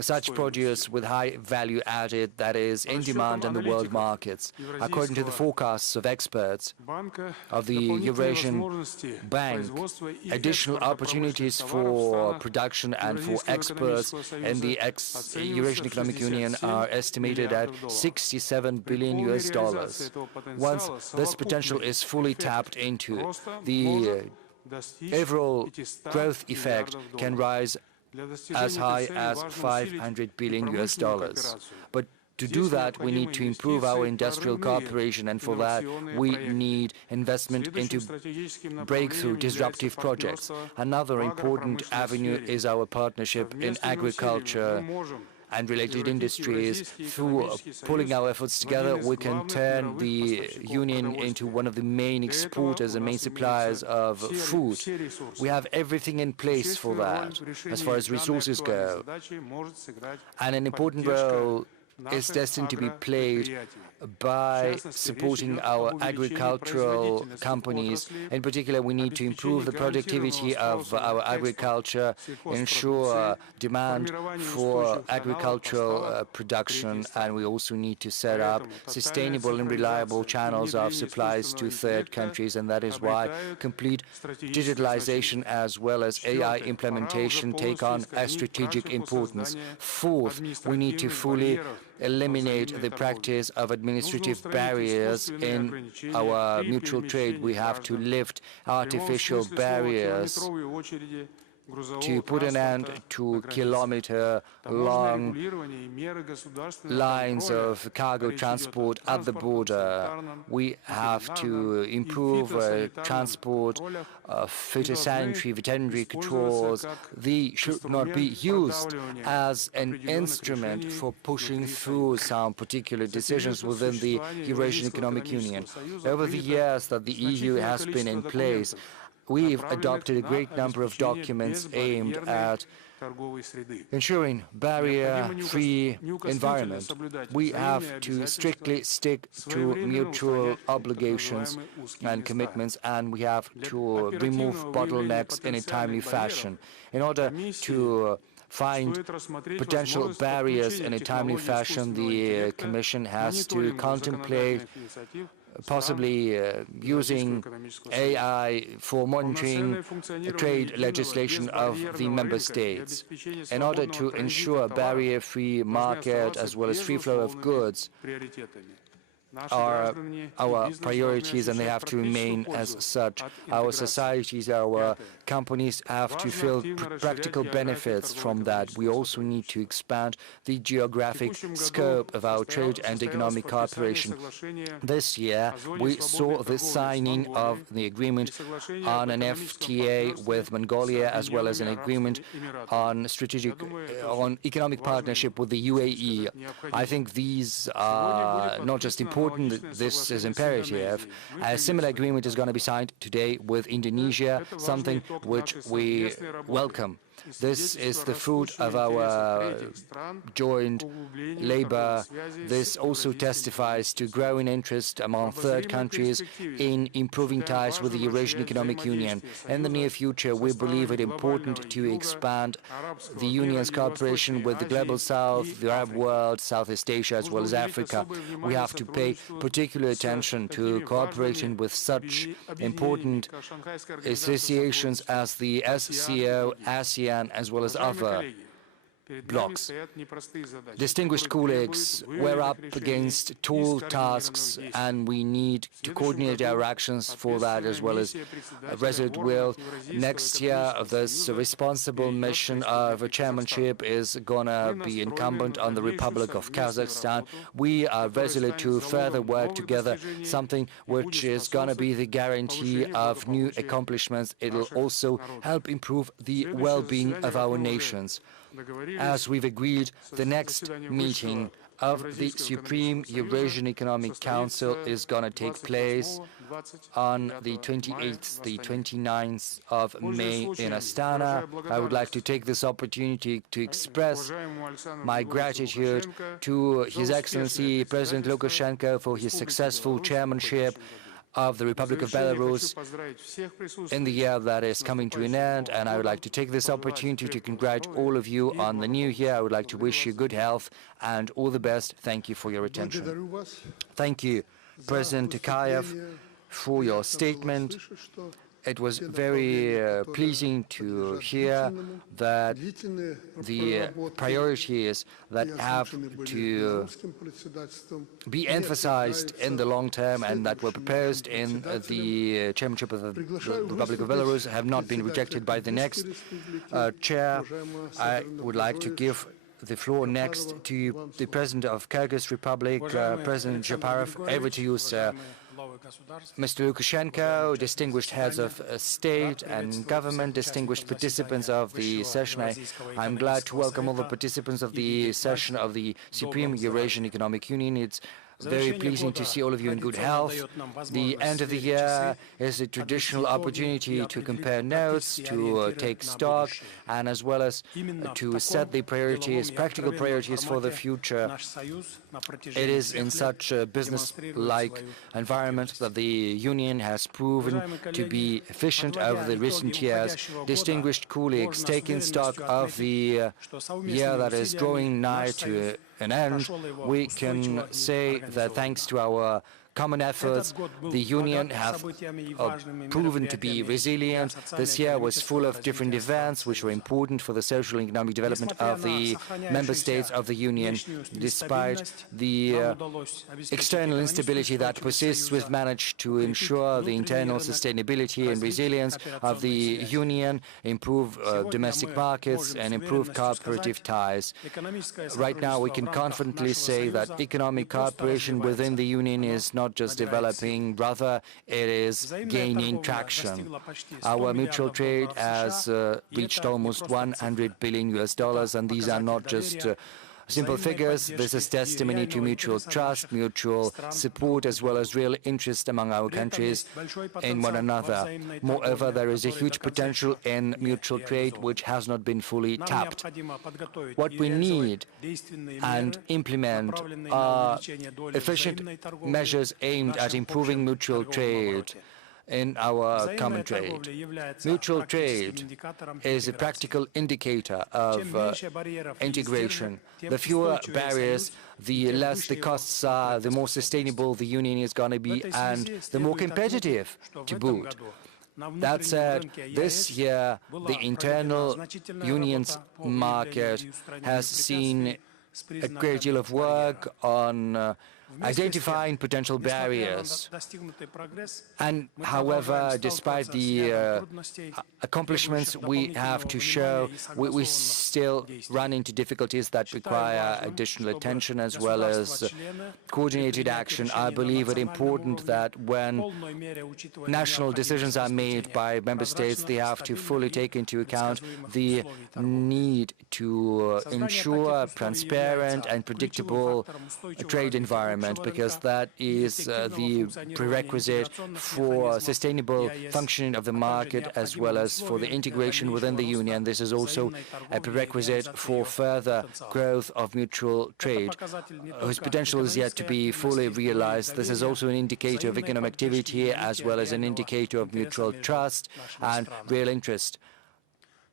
such produce with high value added that is in demand in the world markets. According to the forecasts of experts of the Eurasian Bank, additional opportunities for production and for exports in the Eurasian Economic Union are estimated at $67 billion. Once this potential is fully tapped into, the overall growth effect can rise as high as $500 billion. But to do that, we need to improve our industrial cooperation, and for that, we need investment into breakthrough disruptive projects. Another important avenue is our partnership in agriculture and related industries. Through pulling our efforts together, we can turn the Union into one of the main exporters and main suppliers of food. We have everything in place for that, as far as resources go. And an important role is destined to be played by supporting our agricultural companies. In particular, we need to improve the productivity of our agriculture, ensure demand for agricultural production, and we also need to set up sustainable and reliable channels of supplies to third countries, and that is why complete digitalization as well as AI implementation take on a strategic importance. Fourth, we need to fully eliminate the practice of administrative barriers in our mutual trade. We have to lift artificial barriers to put an end to kilometer-long lines of cargo transport at the border. We have to improve transport of phytosanitary, veterinary controls. They should not be used as an instrument for pushing through some particular decisions within the Eurasian Economic Union. Over the years that the EU has been in place, we've adopted a great number of documents aimed at ensuring barrier-free environment. We have to strictly stick to mutual obligations and commitments, and we have to remove bottlenecks in a timely fashion. In order to find potential barriers in a timely fashion, the Commission has to contemplate possibly using AI for monitoring trade legislation of the member states. In order to ensure a barrier-free market as well as free flow of goods are our priorities, and they have to remain as such. Our societies, our companies have to feel practical benefits from that. We also need to expand the geographic scope of our trade and economic cooperation. This year, we saw the signing of the agreement on an FTA with Mongolia, as well as an agreement on economic partnership with the UAE. I think these are not just important, this is imperative. A similar agreement is going to be signed today with Indonesia, something which we welcome. This is the fruit of our joint labor. This also testifies to growing interest among third countries in improving ties with the Eurasian Economic Union. In the near future, we believe it important to expand the Union's cooperation with the Global South, the Arab world, Southeast Asia, as well as Africa. We have to pay particular attention to cooperation with such important associations as the SCO, ASEAN, as well as other blocs. Distinguished colleagues, we're up against tall tasks, and we need to coordinate our actions for that, as well as resolute will. Next year, this responsible mission of a chairmanship is going to be incumbent on the Republic of Kazakhstan. We are resolute to further work together, something which is going to be the guarantee of new accomplishments. It'll also help improve the well-being of our nations. As we've agreed, the next meeting of the Supreme Eurasian Economic Council is going to take place on the 28th, the 29th of May in Astana. I would like to take this opportunity to express my gratitude to His Excellency President Lukashenko for his successful chairmanship of the Republic of Belarus in the year that is coming to an end, and I would like to take this opportunity to congratulate all of you on the new year. I would like to wish you good health and all the best. Thank you for your attention. Thank you, President Tokayev, for your statement. It was very pleasing to hear that the priorities that have to be emphasized in the long term and that were proposed in the chairmanship of the Republic of Belarus have not been rejected by the next chair. I would like to give the floor next to the President of Kyrgyz Republic, President Japarov. Over to you, sir. Mr. Lukashenko, distinguished heads of state and government, distinguished participants of the session. I'm glad to welcome all the participants of the session of the Supreme Eurasian Economic Union. It's very pleasing to see all of you in good health. The end of the year is a traditional opportunity to compare notes, to take stock, and as well as to set the priorities, practical priorities for the future. It is in such a business-like environment that the Union has proven to be efficient over the recent years. Distinguished colleagues, taking stock of the year that is drawing nigh to an end, we can say that thanks to our common efforts, the Union have proven to be resilient. This year was full of different events which were important for the social and economic development of the member states of the Union. Despite the external instability that persists, we've managed to ensure the internal sustainability and resilience of the Union, improve domestic markets, and improve cooperative ties. Right now, we can confidently say that economic cooperation within the Union is not just developing, rather it is gaining traction. Our mutual trade has reached almost $100 billion, and these are not just simple figures. This is testimony to mutual trust, mutual support, as well as real interest among our countries in one another. Moreover, there is a huge potential in mutual trade which has not been fully tapped. What we need and implement are efficient measures aimed at improving mutual trade in our common trade. Mutual trade is a practical indicator of integration. The fewer barriers, the less the costs are, the more sustainable the union is going to be, and the more competitive to boot. That said, this year, the internal union's market has seen a great deal of work on identifying potential barriers. And however, despite the accomplishments we have to show, we still run into difficulties that require additional attention as well as coordinated action. I believe it important that when national decisions are made by member states, they have to fully take into account the need to ensure transparent and predictable trade environment, because that is the prerequisite for sustainable functioning of the market as well as for the integration within the union. This is also a prerequisite for further growth of mutual trade, whose potential is yet to be fully realized. This is also an indicator of economic activity as well as an indicator of mutual trust and real interest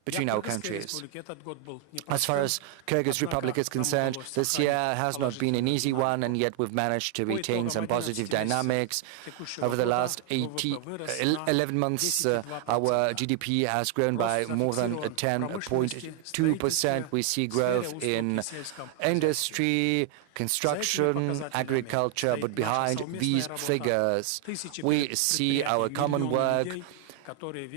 between our countries. As far as Kyrgyz Republic is concerned, this year has not been an easy one, and yet we've managed to retain some positive dynamics. Over the last 11 months, our GDP has grown by more than 10.2%. We see growth in industry, construction, agriculture, but behind these figures, we see our common work,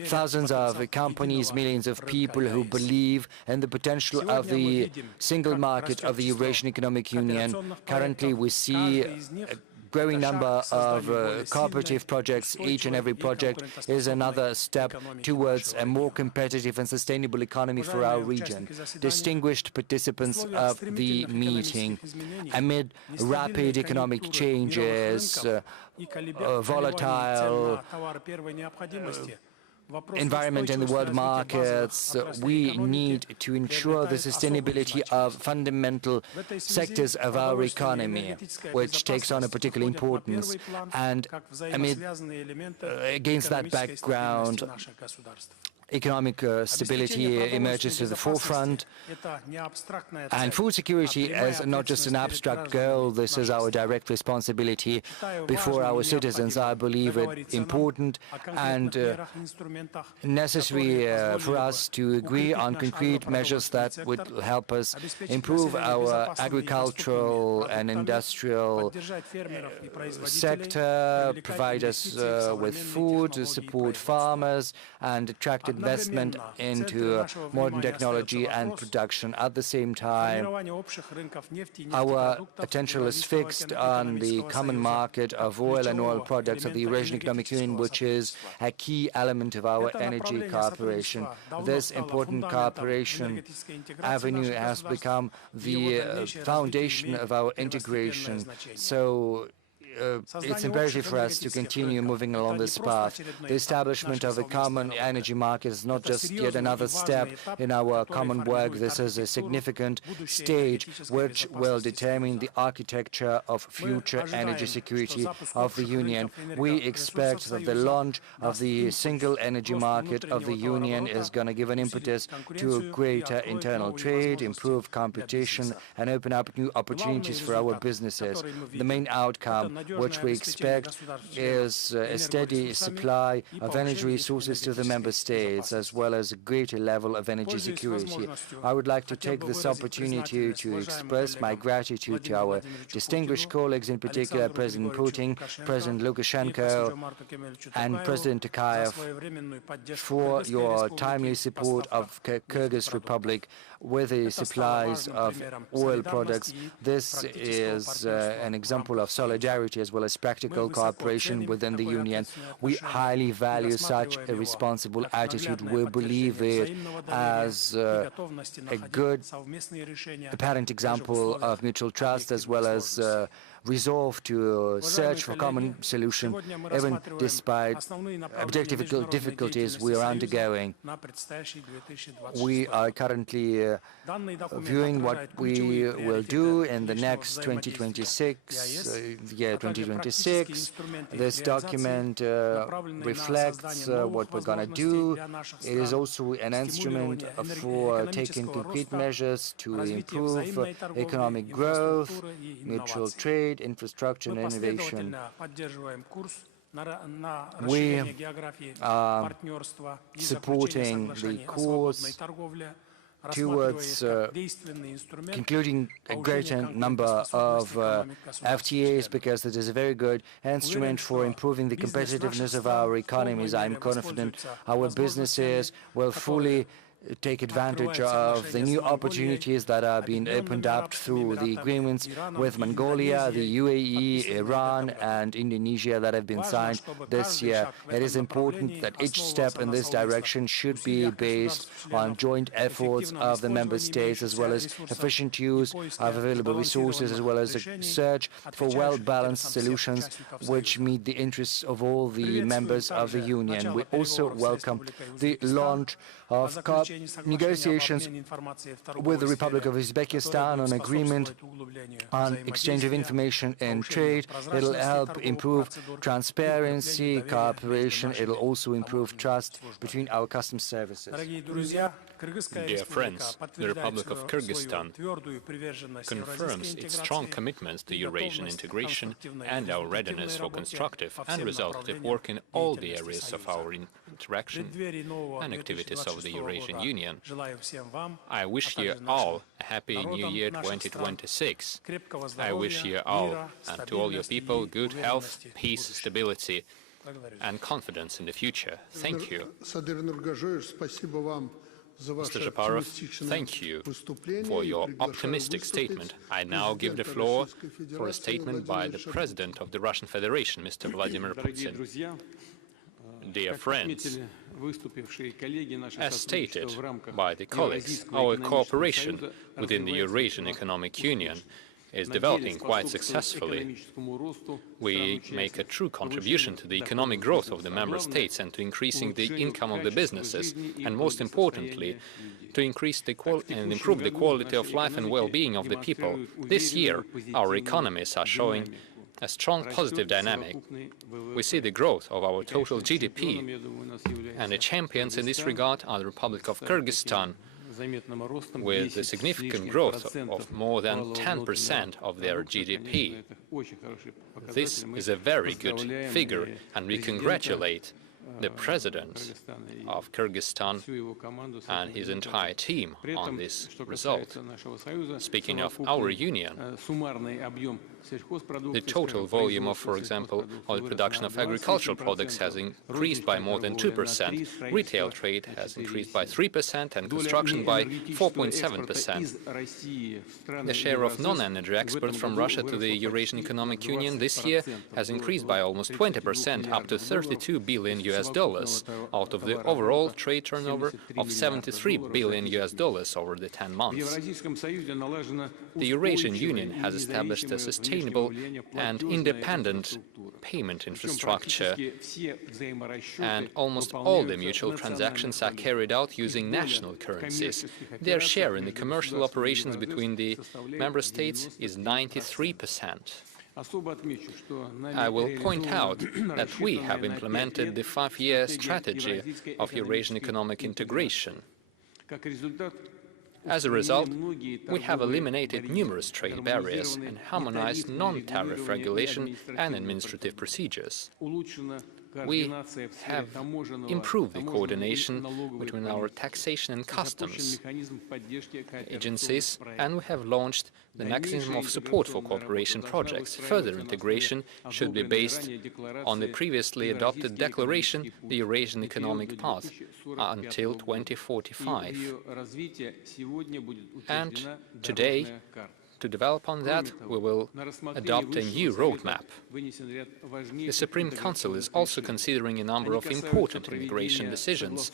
thousands of companies, millions of people who believe in the potential of the single market of the Eurasian Economic Union. Currently, we see a growing number of cooperative projects. Each and every project is another step towards a more competitive and sustainable economy for our region. Distinguished participants of the meeting, amid rapid economic changes, volatile environment in the world markets, we need to ensure the sustainability of fundamental sectors of our economy, which takes on a particular importance. And against that background, economic stability emerges to the forefront, and food security is not just an abstract goal. This is our direct responsibility before our citizens. I believe it important and necessary for us to agree on concrete measures that would help us improve our agricultural and industrial sector, provide us with food, to support farmers, and attract investment into modern technology and production. At the same time, our attention is fixed on the common market of oil and oil products of the Eurasian Economic Union, which is a key element of our energy cooperation. This important cooperation avenue has become the foundation of our integration. So it's imperative for us to continue moving along this path. The establishment of a common energy market is not just yet another step in our common work. This is a significant stage which will determine the architecture of future energy security of the Union. We expect that the launch of the single energy market of the Union is going to give an impetus to greater internal trade, improve competition, and open up new opportunities for our businesses. The main outcome which we expect is a steady supply of energy resources to the member states, as well as a greater level of energy security. I would like to take this opportunity to express my gratitude to our distinguished colleagues, in particular President Putin, President Lukashenko, and President Tokayev, for your timely support of Kyrgyz Republic with the supplies of oil products. This is an example of solidarity security as well as practical cooperation within the Union. We highly value such a responsible attitude. We believe it as a good apparent example of mutual trust as well as resolve to search for common solution, even despite objective difficulties we are undergoing. We are currently viewing what we will do in the next 2026. This document reflects what we're going to do. It is also an instrument for taking concrete measures to improve economic growth, mutual trade, infrastructure and innovation. We are supporting the course towards concluding a greater number of FTAs, because it is a very good instrument for improving the competitiveness of our economies. I'm confident our businesses will fully take advantage of the new opportunities that are being opened up through the agreements with Mongolia, the UAE, Iran and Indonesia that have been signed this year. It is important that each step in this direction should be based on joint efforts of the member states, as well as efficient use of available resources, as well as a search for well-balanced solutions which meet the interests of all the members of the Union. We also welcome the launch of negotiations with the Republic of Uzbekistan on agreement on exchange of information and trade. It will help improve transparency, cooperation. It will also improve trust between our customs services. Dear friends, the Republic of Kyrgyzstan confirms its strong commitment to Eurasian integration and our readiness for constructive and resultative work in all the areas of our interaction and activities of the Eurasian Union. I wish you all a happy New Year 2026. I wish you all and to all your people good health, peace, stability and confidence in the future. Thank you. Mr. Shaparov, thank you for your optimistic statement. I now give the floor for a statement by the President of the Russian Federation, Mr. Vladimir Putin. Dear friends, as stated by the colleagues, our cooperation within the Eurasian Economic Union is developing quite successfully. We make a true contribution to the economic growth of the member states and to increasing the income of the businesses, and most importantly, to increase and improve the quality of life and well-being of the people. This year, our economies are showing a strong positive dynamic. We see the growth of our total GDP, and the champions in this regard are the Republic of Kyrgyzstan, with a significant growth of more than 10% of their GDP. This is a very good figure, and we congratulate the President of Kyrgyzstan and his entire team on this result. Speaking of our union, the total volume of, for example, the production of agricultural products has increased by more than 2%, retail trade has increased by 3%, and construction by 4.7%. The share of non-energy exports from Russia to the Eurasian Economic Union this year has increased by almost 20%, up to $32 billion out of the overall trade turnover of $73 billion over the 10 months. The Eurasian Union has established a sustainable and independent payment infrastructure, and almost all the mutual transactions are carried out using national currencies. Their share in the commercial operations between the member states is 93%. I will point out that we have implemented the 5-year strategy of Eurasian economic integration. As a result, we have eliminated numerous trade barriers and harmonized non-tariff regulation and administrative procedures. We have improved the coordination between our taxation and customs agencies, and we have launched the mechanism of support for cooperation projects. Further integration should be based on the previously adopted declaration, the Eurasian Economic Path, until 2045. And today, To develop on that, we will adopt a new roadmap. The Supreme Council is also considering a number of important immigration decisions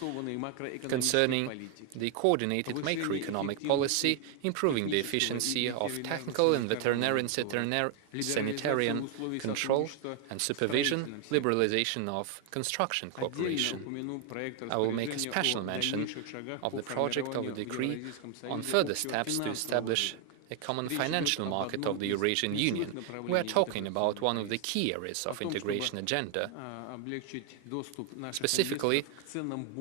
concerning the coordinated macroeconomic policy, improving the efficiency of technical and veterinarian sanitarian control and supervision, liberalization of construction cooperation. I will make a special mention of the project of a decree on further steps to establish a common financial market of the Eurasian Union. We are talking about one of the key areas of integration agenda, specifically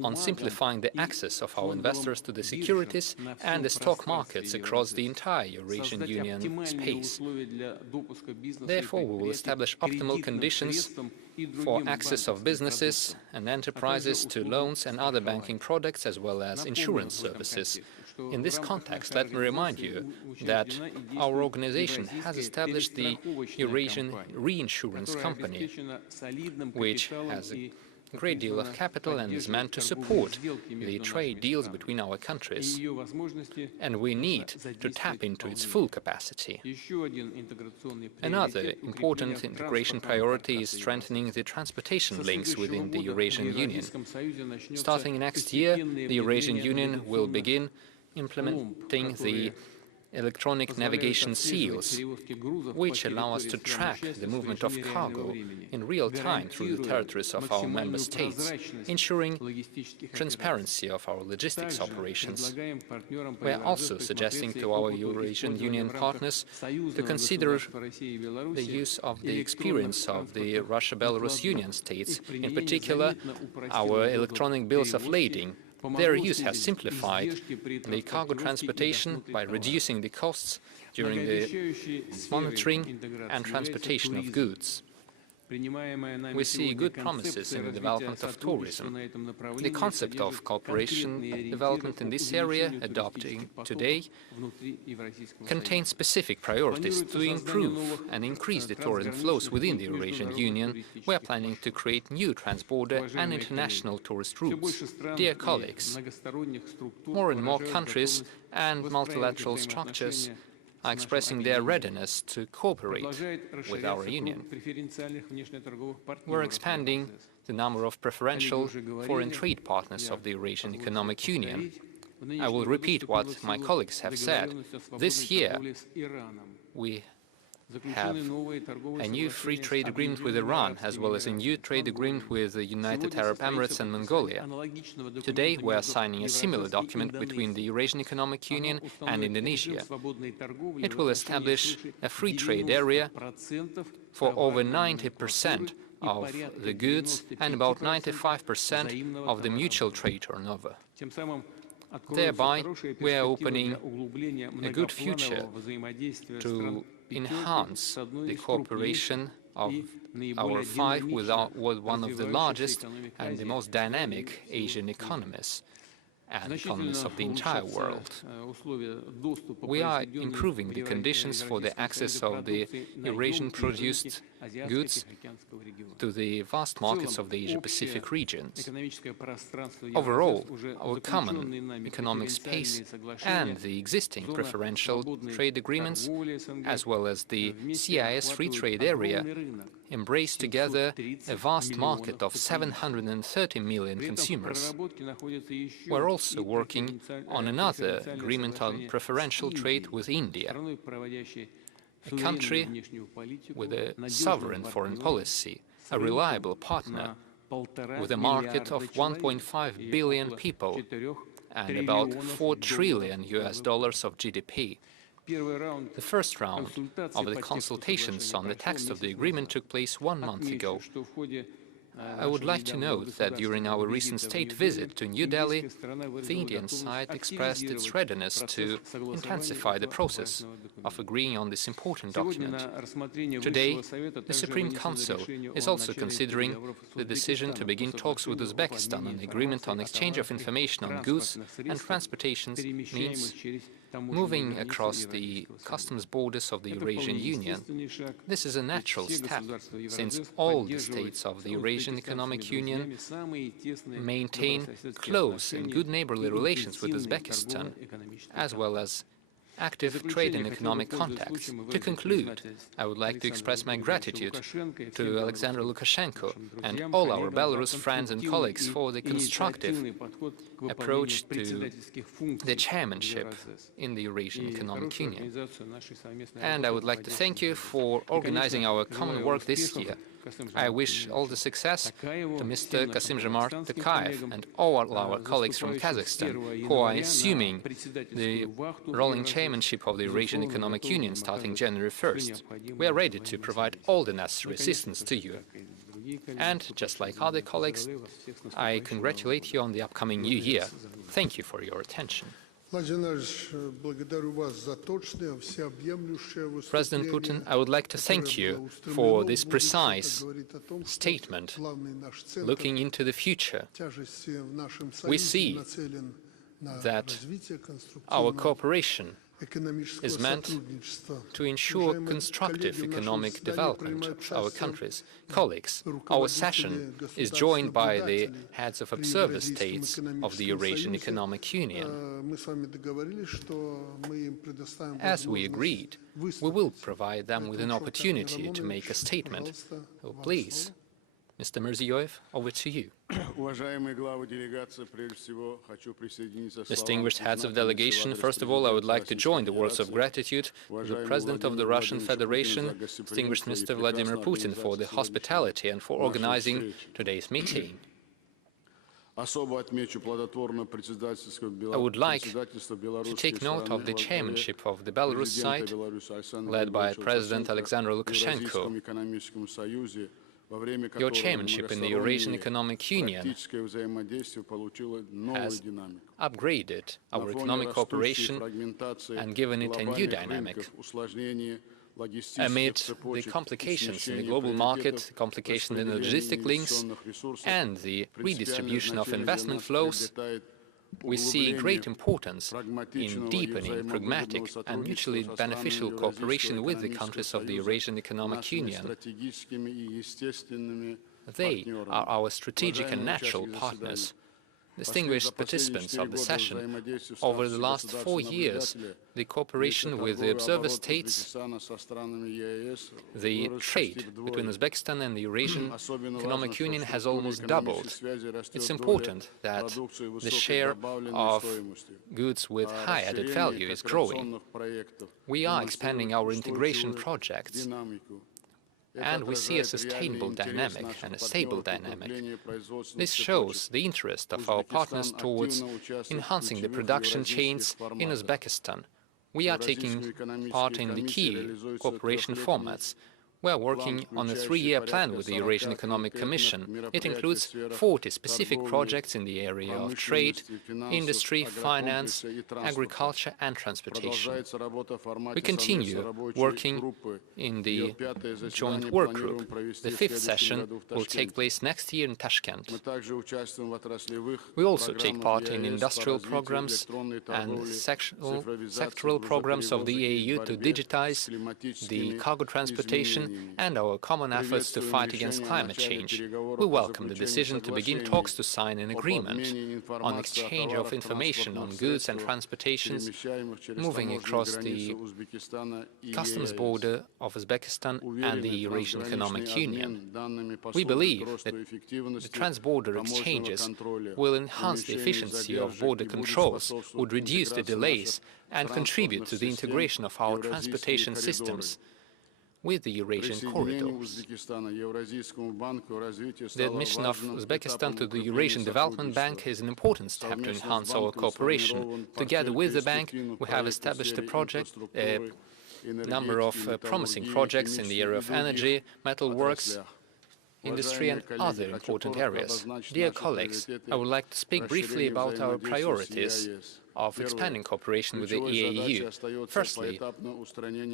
on simplifying the access of our investors to the securities and the stock markets across the entire Eurasian Union space. Therefore, we will establish optimal conditions for access of businesses and enterprises to loans and other banking products as well as insurance services. In this context, let me remind you that our organization has established the Eurasian Reinsurance Company, which has a great deal of capital and is meant to support the trade deals between our countries, and we need to tap into its full capacity. Another important integration priority is strengthening the transportation links within the Eurasian Union. Starting next year, the Eurasian Union will begin implementing the electronic navigation seals, which allow us to track the movement of cargo in real time through the territories of our member states, ensuring transparency of our logistics operations. We are also suggesting to our Eurasian Union partners to consider the use of the experience of the Russia-Belarus Union states, in particular our electronic bills of lading. Their use has simplified the cargo transportation by reducing the costs during the monitoring and transportation of goods. We see good promises in the development of tourism. The concept of cooperation development in this area, adopting today, contains specific priorities to improve and increase the tourism flows within the Eurasian Union. We are planning to create new transborder and international tourist routes. Dear colleagues, more and more countries and multilateral structures are expressing their readiness to cooperate with our Union. We're expanding the number of preferential foreign trade partners of the Eurasian Economic Union. I will repeat what my colleagues have said. This year, we have a new free trade agreement with Iran, as well as a new trade agreement with the United Arab Emirates and Mongolia. Today, we are signing a similar document between the Eurasian Economic Union and Indonesia. It will establish a free trade area for over 90% of the goods and about 95% of the mutual trade turnover. Thereby, we are opening a good future to enhance the cooperation of our five with one of the largest and the most dynamic Asian economies and economies of the entire world. We are improving the conditions for the access of the Eurasian-produced goods to the vast markets of the Asia-Pacific regions. Overall, our common economic space and the existing preferential trade agreements, as well as the CIS free trade area, embrace together a vast market of 730 million consumers. We're also working on another agreement on preferential trade with India, a country with a sovereign foreign policy, a reliable partner, with a market of 1.5 billion people and about $4 trillion of GDP. The first round of the consultations on the text of the agreement took place 1 month ago. I would like to note that during our recent state visit to New Delhi, the Indian side expressed its readiness to intensify the process of agreeing on this important document. Today, the Supreme Council is also considering the decision to begin talks with Uzbekistan on the agreement on exchange of information on goods and transportation means moving across the customs borders of the Eurasian Union. This is a natural step, since all the states of the Eurasian Economic Union maintain close and good neighborly relations with Uzbekistan, as well as active trade and economic contacts. To conclude, I would like to express my gratitude to Alexander Lukashenko and all our Belarus friends and colleagues for the constructive approach to the chairmanship in the Eurasian Economic Union. And I would like to thank you for organizing our common work this year. I wish all the success to Mr. Kassym-Jomart Tokayev and all our colleagues from Kazakhstan, who are assuming the rolling chairmanship of the Eurasian Economic Union starting January 1st. We are ready to provide all the necessary assistance to you. And, just like other colleagues, I congratulate you on the upcoming new year. Thank you for your attention. President Putin, I would like to thank you for this precise statement. Looking into the future, we see that our cooperation is meant to ensure constructive economic development of our countries. Colleagues, our session is joined by the heads of observer states of the Eurasian Economic Union. As we agreed, we will provide them with an opportunity to make a statement. So please, Mr. Mirziyoyev, over to you. Distinguished heads of delegation, first of all, I would like to join the words of gratitude to the President of the Russian Federation, distinguished Mr. Vladimir Putin, for the hospitality and for organizing today's meeting. I would like to take note of the chairmanship of the Belarus side, led by President Alexander Lukashenko. Your chairmanship in the Eurasian Economic Union has upgraded our economic cooperation and given it a new dynamic. Amid the complications in the global market, complications in the logistic links, and the redistribution of investment flows, we see great importance in deepening pragmatic and mutually beneficial cooperation with the countries of the Eurasian Economic Union. They are our strategic and natural partners. Distinguished participants of the session, over the last 4 years, the cooperation with the observer states, the trade between Uzbekistan and the Eurasian Economic Union has almost doubled. It's important that the share of goods with high added value is growing. We are expanding our integration projects, and we see a sustainable dynamic and a stable dynamic. This shows the interest of our partners towards enhancing the production chains in Uzbekistan. We are taking part in the key cooperation formats. We are working on a 3-year plan with the Eurasian Economic Commission. It includes 40 specific projects in the area of trade, industry, finance, agriculture and transportation. We continue working in the joint work group. The 5th session will take place next year in Tashkent. We also take part in industrial programs and sectoral programs of the EAU to digitize the cargo transportation and our common efforts to fight against climate change. We welcome the decision to begin talks to sign an agreement on exchange of information on goods and transportations moving across the customs border of Uzbekistan and the Eurasian Economic Union. We believe that the trans-border exchanges will enhance the efficiency of border controls, would reduce the delays, and contribute to the integration of our transportation systems with the Eurasian corridors. The admission of Uzbekistan to the Eurasian Development Bank is an important step to enhance our cooperation. Together with the bank, we have established a number of promising projects in the area of energy, metalworks, industry and other important areas. Dear colleagues, I would like to speak briefly about our priorities of expanding cooperation with the EAU. Firstly,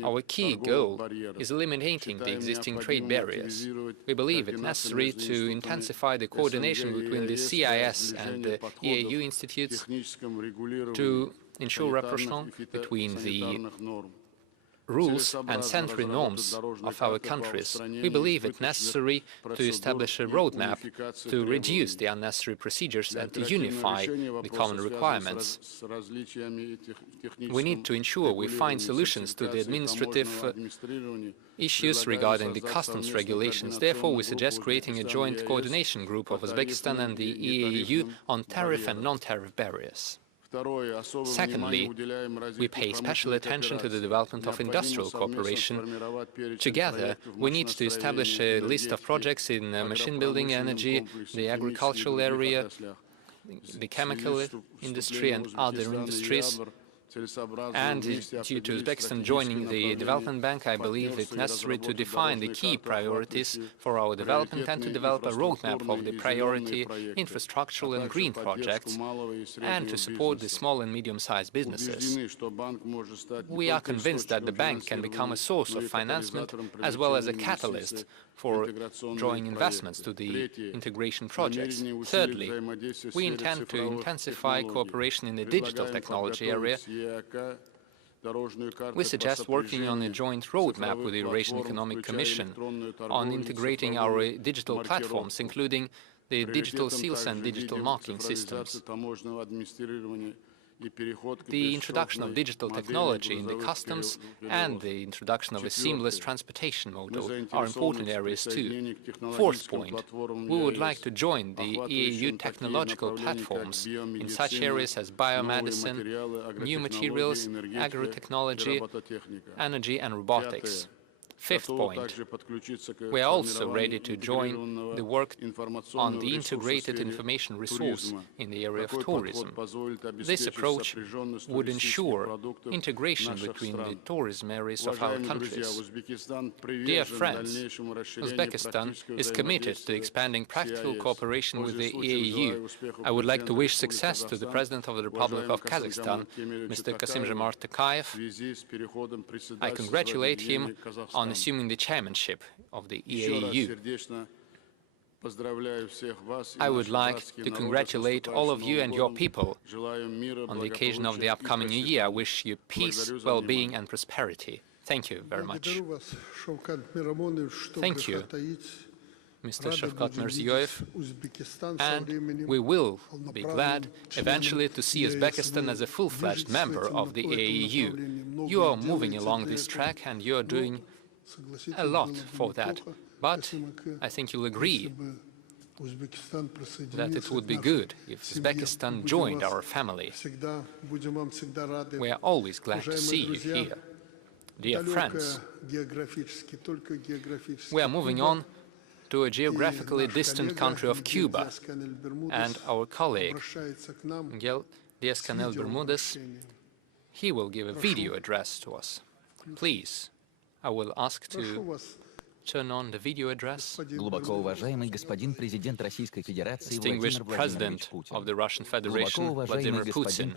our key goal is eliminating the existing trade barriers. We believe it necessary to intensify the coordination between the CIS and the EAU institutes to ensure rapprochement between the rules and century norms of our countries. We believe it necessary to establish a roadmap to reduce the unnecessary procedures and to unify the common requirements. We need to ensure we find solutions to the administrative issues regarding the customs regulations. Therefore, we suggest creating a joint coordination group of Uzbekistan and the EAU on tariff and non-tariff barriers. Secondly, we pay special attention to the development of industrial cooperation. Together, we need to establish a list of projects in machine building, energy, the agricultural area, the chemical industry and other industries. And due to Uzbekistan joining the Development Bank, I believe it necessary to define the key priorities for our development and to develop a roadmap of the priority infrastructural and green projects and to support the small and medium-sized businesses. We are convinced that the bank can become a source of financement as well as a catalyst for drawing investments to the integration projects. Thirdly, we intend to intensify cooperation in the digital technology area. We suggest working on a joint roadmap with the Eurasian Economic Commission on integrating our digital platforms, including the digital seals and digital marking systems. The introduction of digital technology in the customs and the introduction of a seamless transportation model are important areas too. Fourth point, we would like to join the EAU technological platforms in such areas as biomedicine, new materials, agrotechnology, energy and robotics. Fifth point, we are also ready to join the work on the integrated information resource in the area of tourism. This approach would ensure integration between the tourism areas of our countries. Dear friends, Uzbekistan is committed to expanding practical cooperation with the EAU. I would like to wish success to the President of the Republic of Kazakhstan, Mr. Kassym-Jomart Tokayev. I congratulate him on assuming the chairmanship of the EAU. I would like to congratulate all of you and your people on the occasion of the upcoming new year. I wish you peace, well-being and prosperity. Thank you very much. Thank you, Mr. Shavkat Mirziyoyev, and we will be glad eventually to see Uzbekistan as a full-fledged member of the EAU. You are moving along this track and you are doing a lot for that, but I think you'll agree that it would be good if Uzbekistan joined our family. We are always glad to see you here. Dear friends, we are moving on to a geographically distant country of Cuba, and our colleague, Miguel Diaz-Canel Bermudez, he will give a video address to us. Please. I will ask to turn on the video address. Distinguished President of the Russian Federation, Vladimir Putin,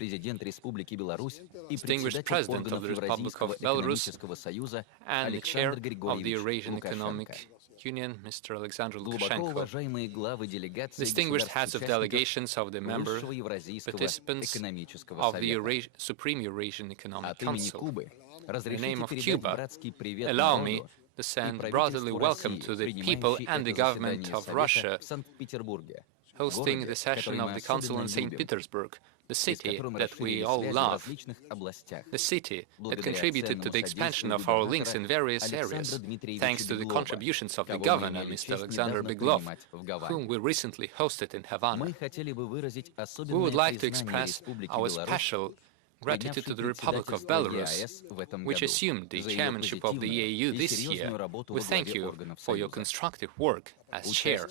Distinguished President of the Republic of Belarus, and the Chair of the Eurasian Economic Union, Mr. Alexander Lukashenko, distinguished heads of delegations of the member participants of the Supreme Eurasian Economic Council. In the name of Cuba, allow me to send brotherly welcome to the people and the government of Russia hosting the session of the Council in St. Petersburg, the city that we all love, the city that contributed to the expansion of our links in various areas, thanks to the contributions of the governor, Mr. Alexander Beglov, whom we recently hosted in Havana. We would like to express our special gratitude to the Republic of Belarus, which assumed the chairmanship of the EAU this year. We thank you for your constructive work as chair.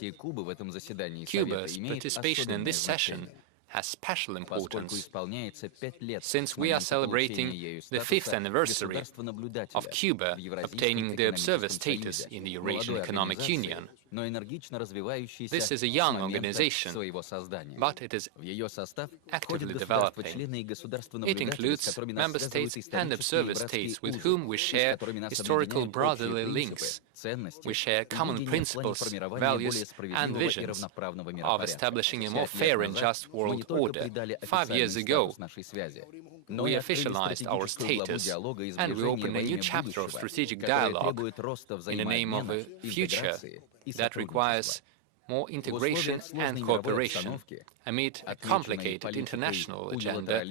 Cuba's participation in this session has special importance, since we are celebrating the 5th anniversary of Cuba obtaining the observer status in the Eurasian Economic Union. This is a young organization, but it is actively developing. It includes member states and observer states with whom we share historical brotherly links. We share common principles, values and visions of establishing a more fair and just world order. 5 years ago, we officialized our status and we opened a new chapter of strategic dialogue in the name of a future that requires more integration and cooperation amid a complicated international agenda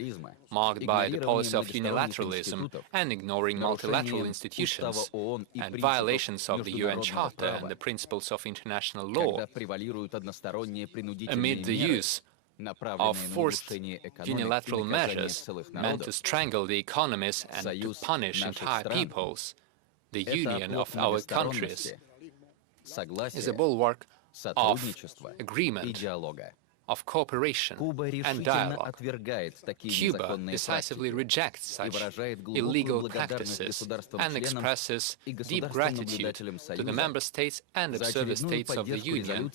marked by the policy of unilateralism and ignoring multilateral institutions and violations of the UN Charter and the principles of international law, amid the use of forced unilateral measures meant to strangle the economies and to punish entire peoples. The union of our countries is a bulwark of agreement, of cooperation and dialogue. Cuba decisively rejects such illegal practices and expresses deep gratitude to the member states and observer states of the Union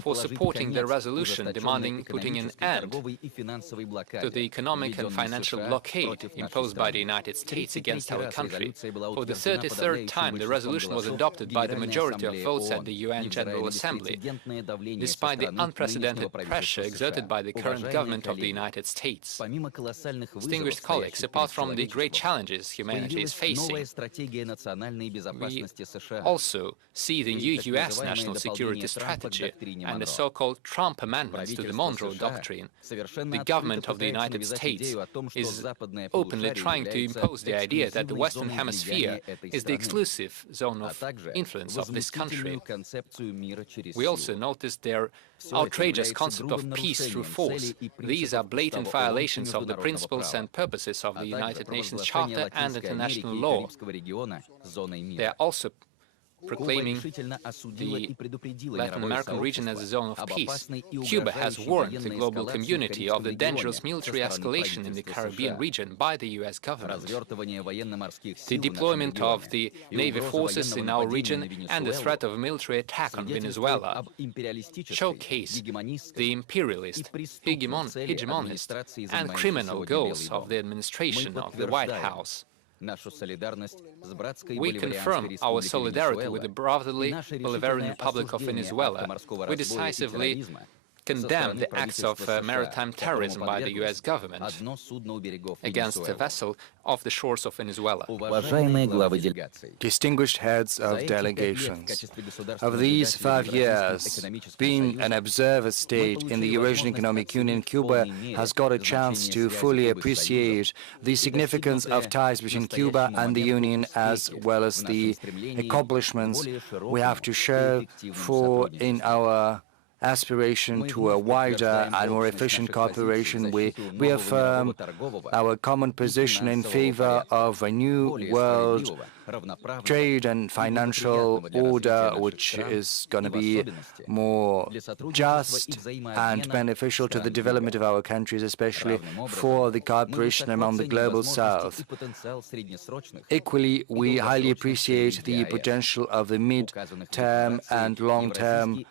for supporting the resolution demanding putting an end to the economic and financial blockade imposed by the United States against our country. For the 33rd time, the resolution was adopted by the majority of votes at the UN General Assembly, despite the unprecedented pressure exerted by the current government of the United States. Distinguished colleagues, apart from the great challenges humanity is facing, we also see the new U.S. national security strategy and the so-called Trump amendments to the Monroe Doctrine. The government of the United States is openly trying to impose the idea that the Western Hemisphere is the exclusive zone of influence of this country. We also noticed their outrageous concept of peace through force. These are blatant violations of the principles and purposes of the United Nations Charter and international law. They are also proclaiming the Latin American region as a zone of peace. Cuba has warned the global community of the dangerous military escalation in the Caribbean region by the US government. The deployment of the Navy forces in our region and the threat of a military attack on Venezuela showcase the imperialist, hegemonist and criminal goals of the administration of the White House. We confirm our solidarity with the brotherly Bolivarian Republic of Venezuela. We decisively condemn the acts of maritime terrorism by the US government against a vessel off the shores of Venezuela. Distinguished heads of delegations, over these 5 years, being an observer state in the Eurasian Economic Union, Cuba has got a chance to fully appreciate the significance of ties between Cuba and the Union, as well as the accomplishments we have to show for in our aspiration to a wider and more efficient cooperation. We affirm our common position in favor of a new world trade and financial order, which is going to be more just and beneficial to the development of our countries, especially for the cooperation among the global south. Equally, we highly appreciate the potential of the mid-term and long-term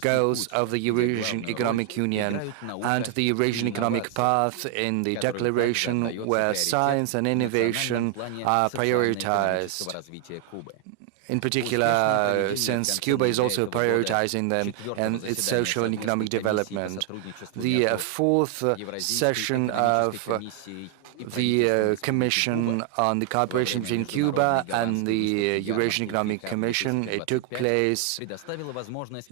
goals of the Eurasian Economic Union and the Eurasian economic path in the declaration, where science and innovation are prioritized. In particular, since Cuba is also prioritizing them and its social and economic development. The fourth session of the Commission on the Cooperation between Cuba and the Eurasian Economic Commission. It took place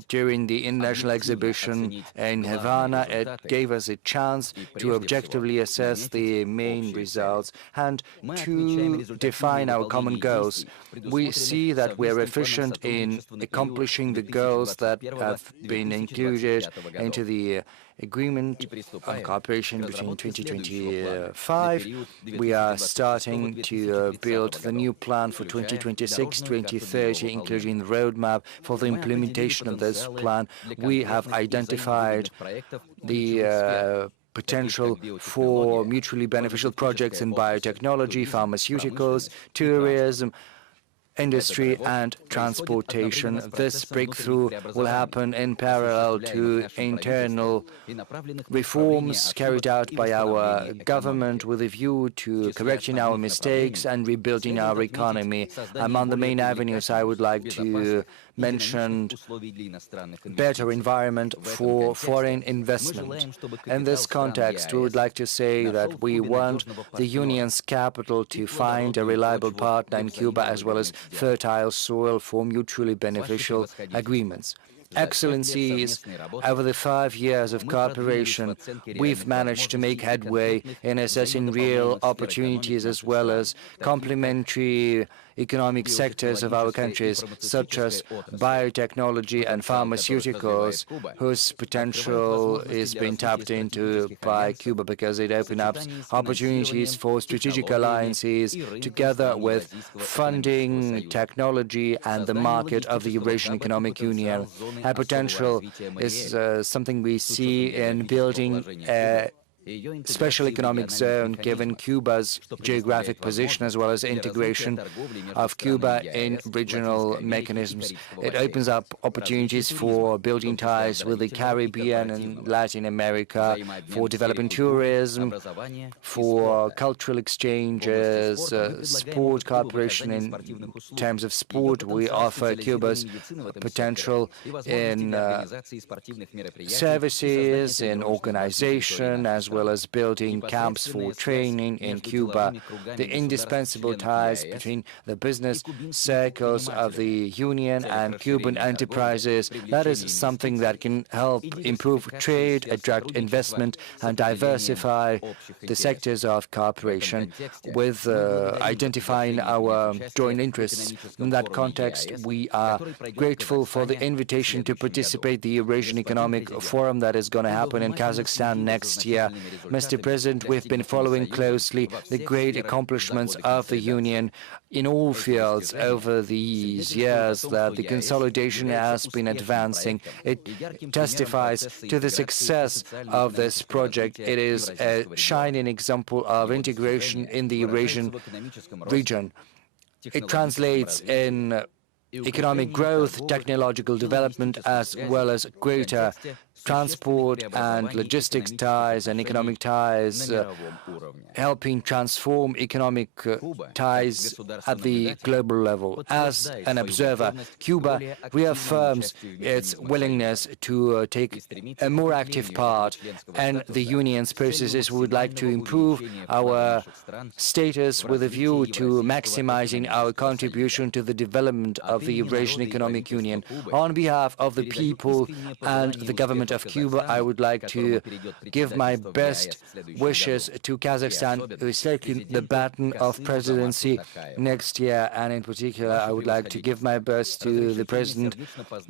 during the International Exhibition in Havana. It gave us a chance to objectively assess the main results and to define our common goals. We see that we are efficient in accomplishing the goals that have been included into the agreement on cooperation between 2025. We are starting to build the new plan for 2026-2030, including the roadmap for the implementation of this plan. We have identified the potential for mutually beneficial projects in biotechnology, pharmaceuticals, tourism, industry and transportation. This breakthrough will happen in parallel to internal reforms carried out by our government with a view to correcting our mistakes and rebuilding our economy. Among the main avenues I would like to mentioned better environment for foreign investment. In this context, we would like to say that we want the Union's capital to find a reliable partner in Cuba as well as fertile soil for mutually beneficial agreements. Excellencies, over the 5 years of cooperation, we've managed to make headway in assessing real opportunities as well as complementary economic sectors of our countries, such as biotechnology and pharmaceuticals, whose potential is being tapped into by Cuba because it opens up opportunities for strategic alliances together with funding, technology, and the market of the Eurasian Economic Union. Our potential is something we see in building a special economic zone, given Cuba's geographic position as well as integration of Cuba in regional mechanisms. It opens up opportunities for building ties with the Caribbean and Latin America, for developing tourism, for cultural exchanges, sport cooperation. In terms of sport, we offer Cuba's potential in services, in organization, as well as building camps for training in Cuba. The indispensable ties between the business circles of the Union and Cuban enterprises, that is something that can help improve trade, attract investment, and diversify the sectors of cooperation with identifying our joint interests. In that context, we are grateful for the invitation to participate in the Eurasian Economic Forum that is going to happen in Kazakhstan next year. Mr. President, we've been following closely the great accomplishments of the Union in all fields over these years, that the consolidation has been advancing. It testifies to the success of this project. It is a shining example of integration in the Eurasian region. It translates in economic growth, technological development, as well as greater transport and logistics ties and economic ties, helping transform economic ties at the global level. As an observer, Cuba reaffirms its willingness to take a more active part in the Union's processes. We would like to improve our status with a view to maximizing our contribution to the development of the Eurasian Economic Union. On behalf of the people and the government of Cuba, I would like to give my best wishes to Kazakhstan, who is taking the baton of presidency next year, and in particular, I would like to give my best to the President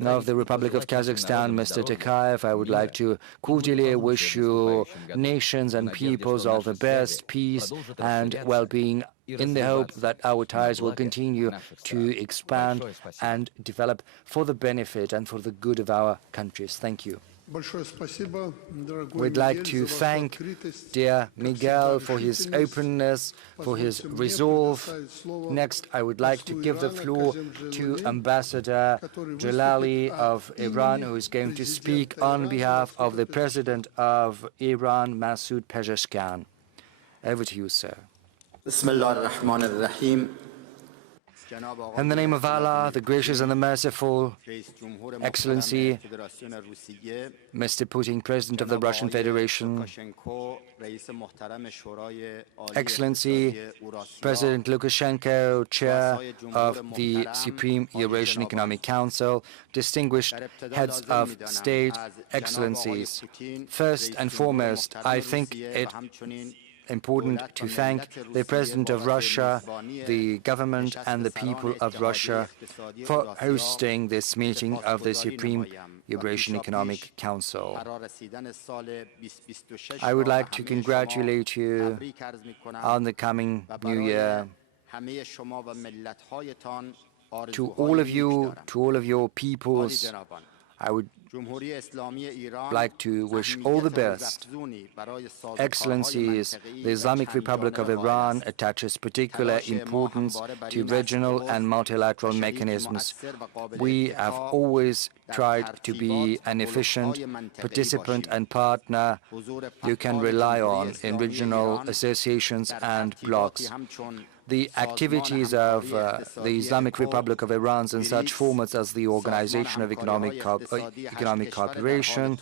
of the Republic of Kazakhstan, Mr. Tokayev. I would like to cordially wish you, nations and peoples, all the best, peace and well-being, in the hope that our ties will continue to expand and develop for the benefit and for the good of our countries. Thank you. We'd like to thank dear Miguel for his openness, for his resolve. Next, I would like to give the floor to Ambassador Jalali of Iran, who is going to speak on behalf of the President of Iran, Masoud Pezeshkian. Over to you, sir. In the name of Allah, the gracious and the merciful, Excellency, Mr. Putin, President of the Russian Federation, Excellency, President Lukashenko, Chair of the Supreme Eurasian Economic Council, distinguished heads of state, Excellencies. First and foremost, I think it important to thank the President of Russia, the government and the people of Russia for hosting this meeting of the Supreme Eurasian Economic Council. I would like to congratulate you on the coming new year. To all of you, to all of your peoples, I would like to wish all the best. Excellencies, the Islamic Republic of Iran attaches particular importance to regional and multilateral mechanisms. We have always tried to be an efficient participant and partner you can rely on in regional associations and blocs. the activities of the Islamic Republic of Iran in such formats as the Organization of Economic Cooperation,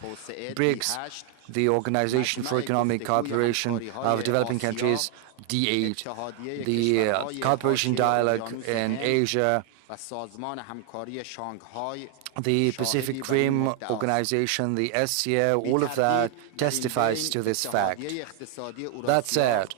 BRICS, the Organization for Economic Cooperation of Developing Countries, D8, the Cooperation Dialogue in Asia, the Pacific Rim Organization, the SCO, all of that testifies to this fact. That said,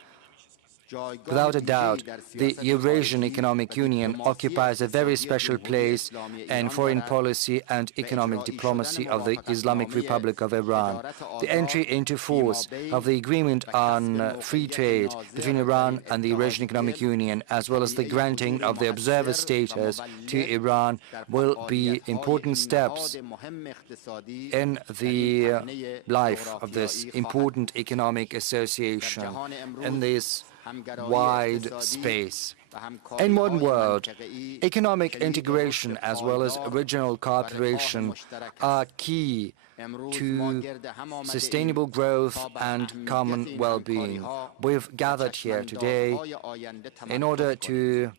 without a doubt, the Eurasian Economic Union occupies a very special place in foreign policy and economic diplomacy of the Islamic Republic of Iran. The entry into force of the agreement on free trade between Iran and the Eurasian Economic Union, as well as the granting of the observer status to Iran, will be important steps in the life of this important economic association in this wide space. In modern world, economic integration as well as regional cooperation are key to sustainable growth and common well-being. We've gathered here today in order to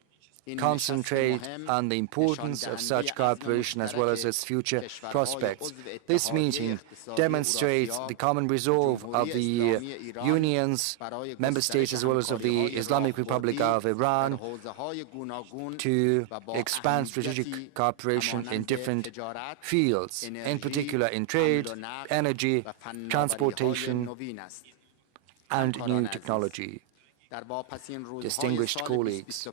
concentrate on the importance of such cooperation as well as its future prospects. This meeting demonstrates the common resolve of the Union's member states as well as of the Islamic Republic of Iran to expand strategic cooperation in different fields, in particular in trade, energy, transportation, and new technology. Distinguished colleagues,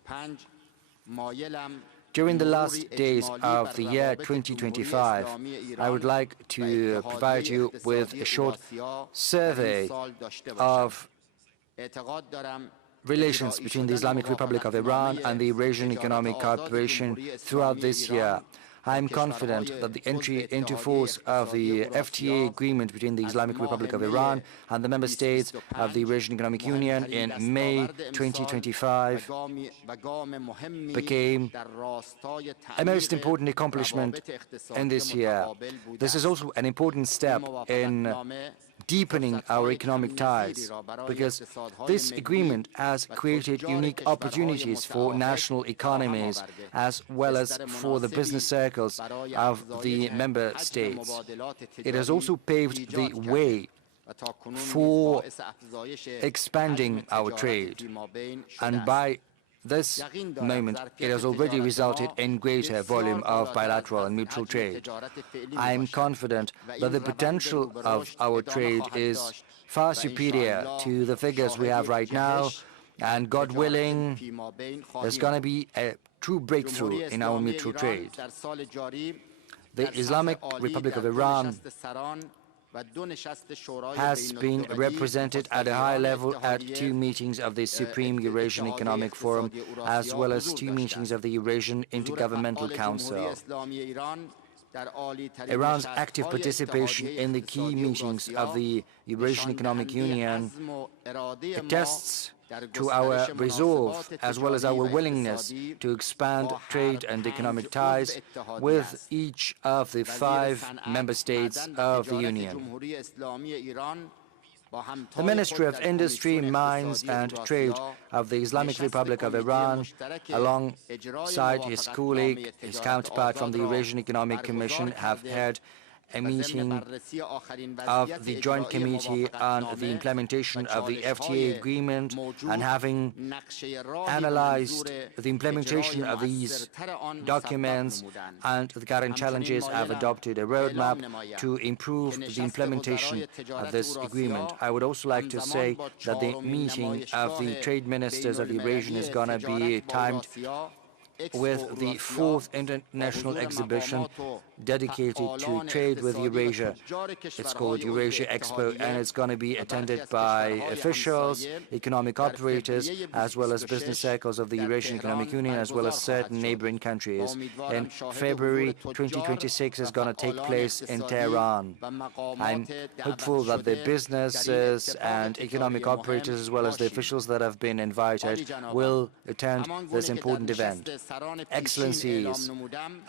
during the last days of the year 2025, I would like to provide you with a short survey of relations between the Islamic Republic of Iran and the Eurasian Economic Cooperation throughout this year. I am confident that the entry into force of the FTA agreement between the Islamic Republic of Iran and the member states of the Eurasian Economic Union in May 2025 became a most important accomplishment in this year. This is also an important step in deepening our economic ties, because this agreement has created unique opportunities for national economies as well as for the business circles of the member states. It has also paved the way for expanding our trade, and by this moment, it has already resulted in greater volume of bilateral and mutual trade. I am confident that the potential of our trade is far superior to the figures we have right now, and God willing, there's going to be a true breakthrough in our mutual trade. The Islamic Republic of Iran has been represented at a high level at 2 meetings of the Supreme Eurasian Economic Forum, as well as 2 meetings of the Eurasian Intergovernmental Council. Iran's active participation in the key meetings of the Eurasian Economic Union attests to our resolve as well as our willingness to expand trade and economic ties with each of the 5 member states of the Union. The Ministry of Industry, Mines and Trade of the Islamic Republic of Iran, alongside his colleague, his counterpart from the Eurasian Economic Commission, have had a meeting of the Joint Committee on the implementation of the FTA agreement, and having analyzed the implementation of these documents and the current challenges, have adopted a roadmap to improve the implementation of this agreement. I would also like to say that the meeting of the trade ministers of the Eurasian is going to be timed with the 4th international exhibition dedicated to trade with Eurasia. It's called Eurasia Expo, and it's going to be attended by officials, economic operators, as well as business circles of the Eurasian Economic Union, as well as certain neighboring countries. In February 2026 is going to take place in Tehran. I'm hopeful that the businesses and economic operators, as well as the officials that have been invited, will attend this important event. Excellencies,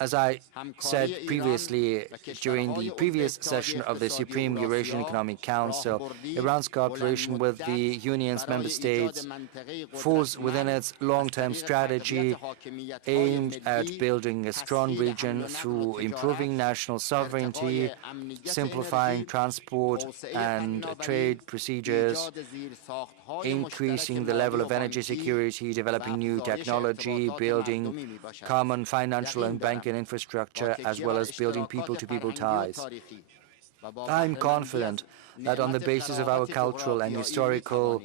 as I said previously during the previous session of the Supreme Eurasian Economic Council, Iran's cooperation with the Union's member states falls within its long-term strategy aimed at building a strong region through improving national sovereignty, simplifying transport and trade procedures, increasing the level of energy security, developing new technology, building common financial and banking infrastructure, as well as building people-to-people ties. I'm confident that on the basis of our cultural and historical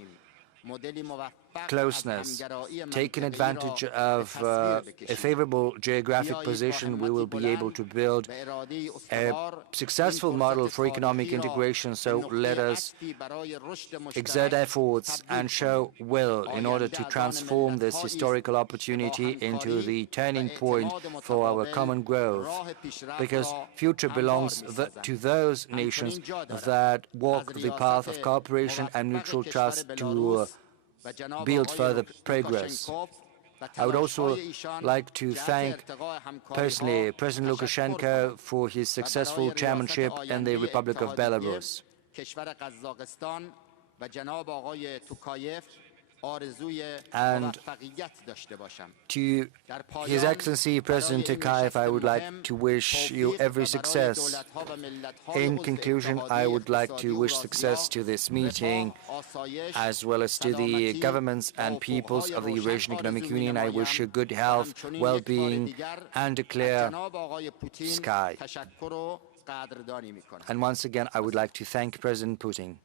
closeness, taking advantage of a favorable geographic position, we will be able to build a successful model for economic integration. So let us exert efforts and show will in order to transform this historical opportunity into the turning point for our common growth, because future belongs to those nations that walk the path of cooperation and mutual trust to build further progress. I would also like to thank personally President Lukashenko for his successful chairmanship in the Republic of Belarus. And to His Excellency President Tokayev, I would like to wish you every success. In conclusion, I would like to wish success to this meeting, as well as to the governments and peoples of the Eurasian Economic Union. I wish you good health, well-being, and a clear sky. And once again, I would like to thank President Putin.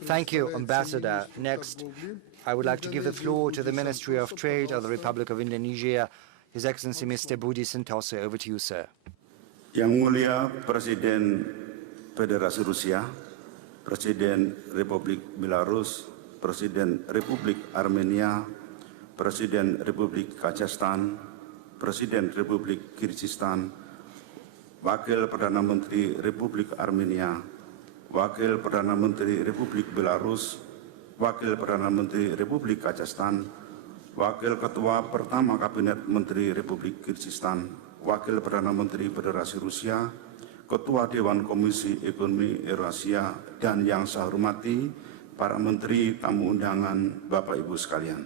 Thank you, Ambassador. Next, I would like to give the floor to the Ministry of Trade of the Republic of Indonesia, His Excellency Mr. Budi Santose. Over to you, sir. Yang Mulia Presiden Federasi Rusia, Presiden Republik Belarus, Presiden Republik Armenia, Presiden Republik Kazakhstan, Presiden Republik Kyrgyzstan, Wakil Perdana Menteri Republik Armenia, Wakil Perdana Menteri Republik Belarus, Wakil Perdana Menteri Republik Kazakhstan, Wakil Ketua Pertama Kabinet Menteri Republik Kyrgyzstan, Wakil Perdana Menteri Federasi Rusia, Ketua Dewan Komisi Ekonomi Eurasia, dan yang saya hormati para menteri, tamu undangan, Bapak Ibu sekalian.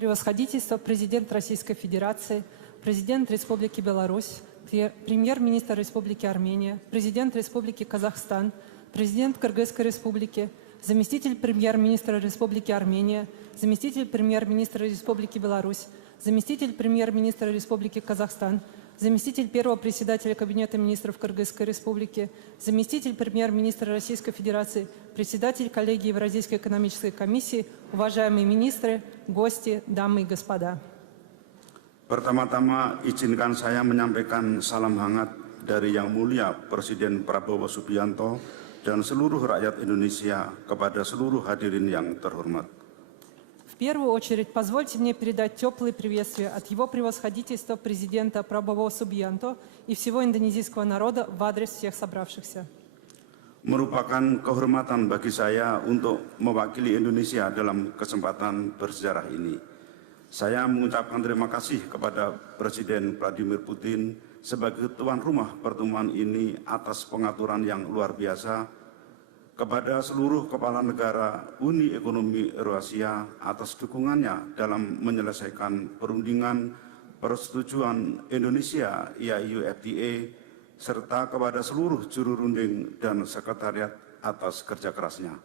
Превосходительство, президент Российской Федерации, президент Республики Беларусь, премьер-министр Республики Армения, президент Республики Казахстан, президент Кыргызской Республики, заместитель премьер-министра Республики Армения, заместитель премьер-министра Республики Беларусь, заместитель премьер-министра Республики Казахстан, заместитель первого председателя Кабинета министров Кыргызской Республики, заместитель премьер-министра Российской Федерации, председатель коллегии Евразийской экономической комиссии, уважаемые министры, гости, дамы и господа. Pertama-tama izinkan saya menyampaikan salam hangat dari Yang Mulia Presiden Prabowo Subianto dan seluruh rakyat Indonesia kepada seluruh hadirin yang terhormat. В первую очередь позвольте мне передать теплые приветствия от Его Превосходительства Президента Прабово Субьянто и всего индонезийского народа в адрес всех собравшихся. Merupakan kehormatan bagi saya untuk mewakili Indonesia dalam kesempatan bersejarah ini. Saya mengucapkan terima kasih kepada Presiden Vladimir Putin sebagai tuan rumah pertemuan ini atas pengaturan yang luar biasa, kepada seluruh kepala negara Uni Ekonomi Eurasia atas dukungannya dalam menyelesaikan perundingan persetujuan Indonesia EIU FTA, serta kepada seluruh juru runding dan sekretariat atas kerja kerasnya.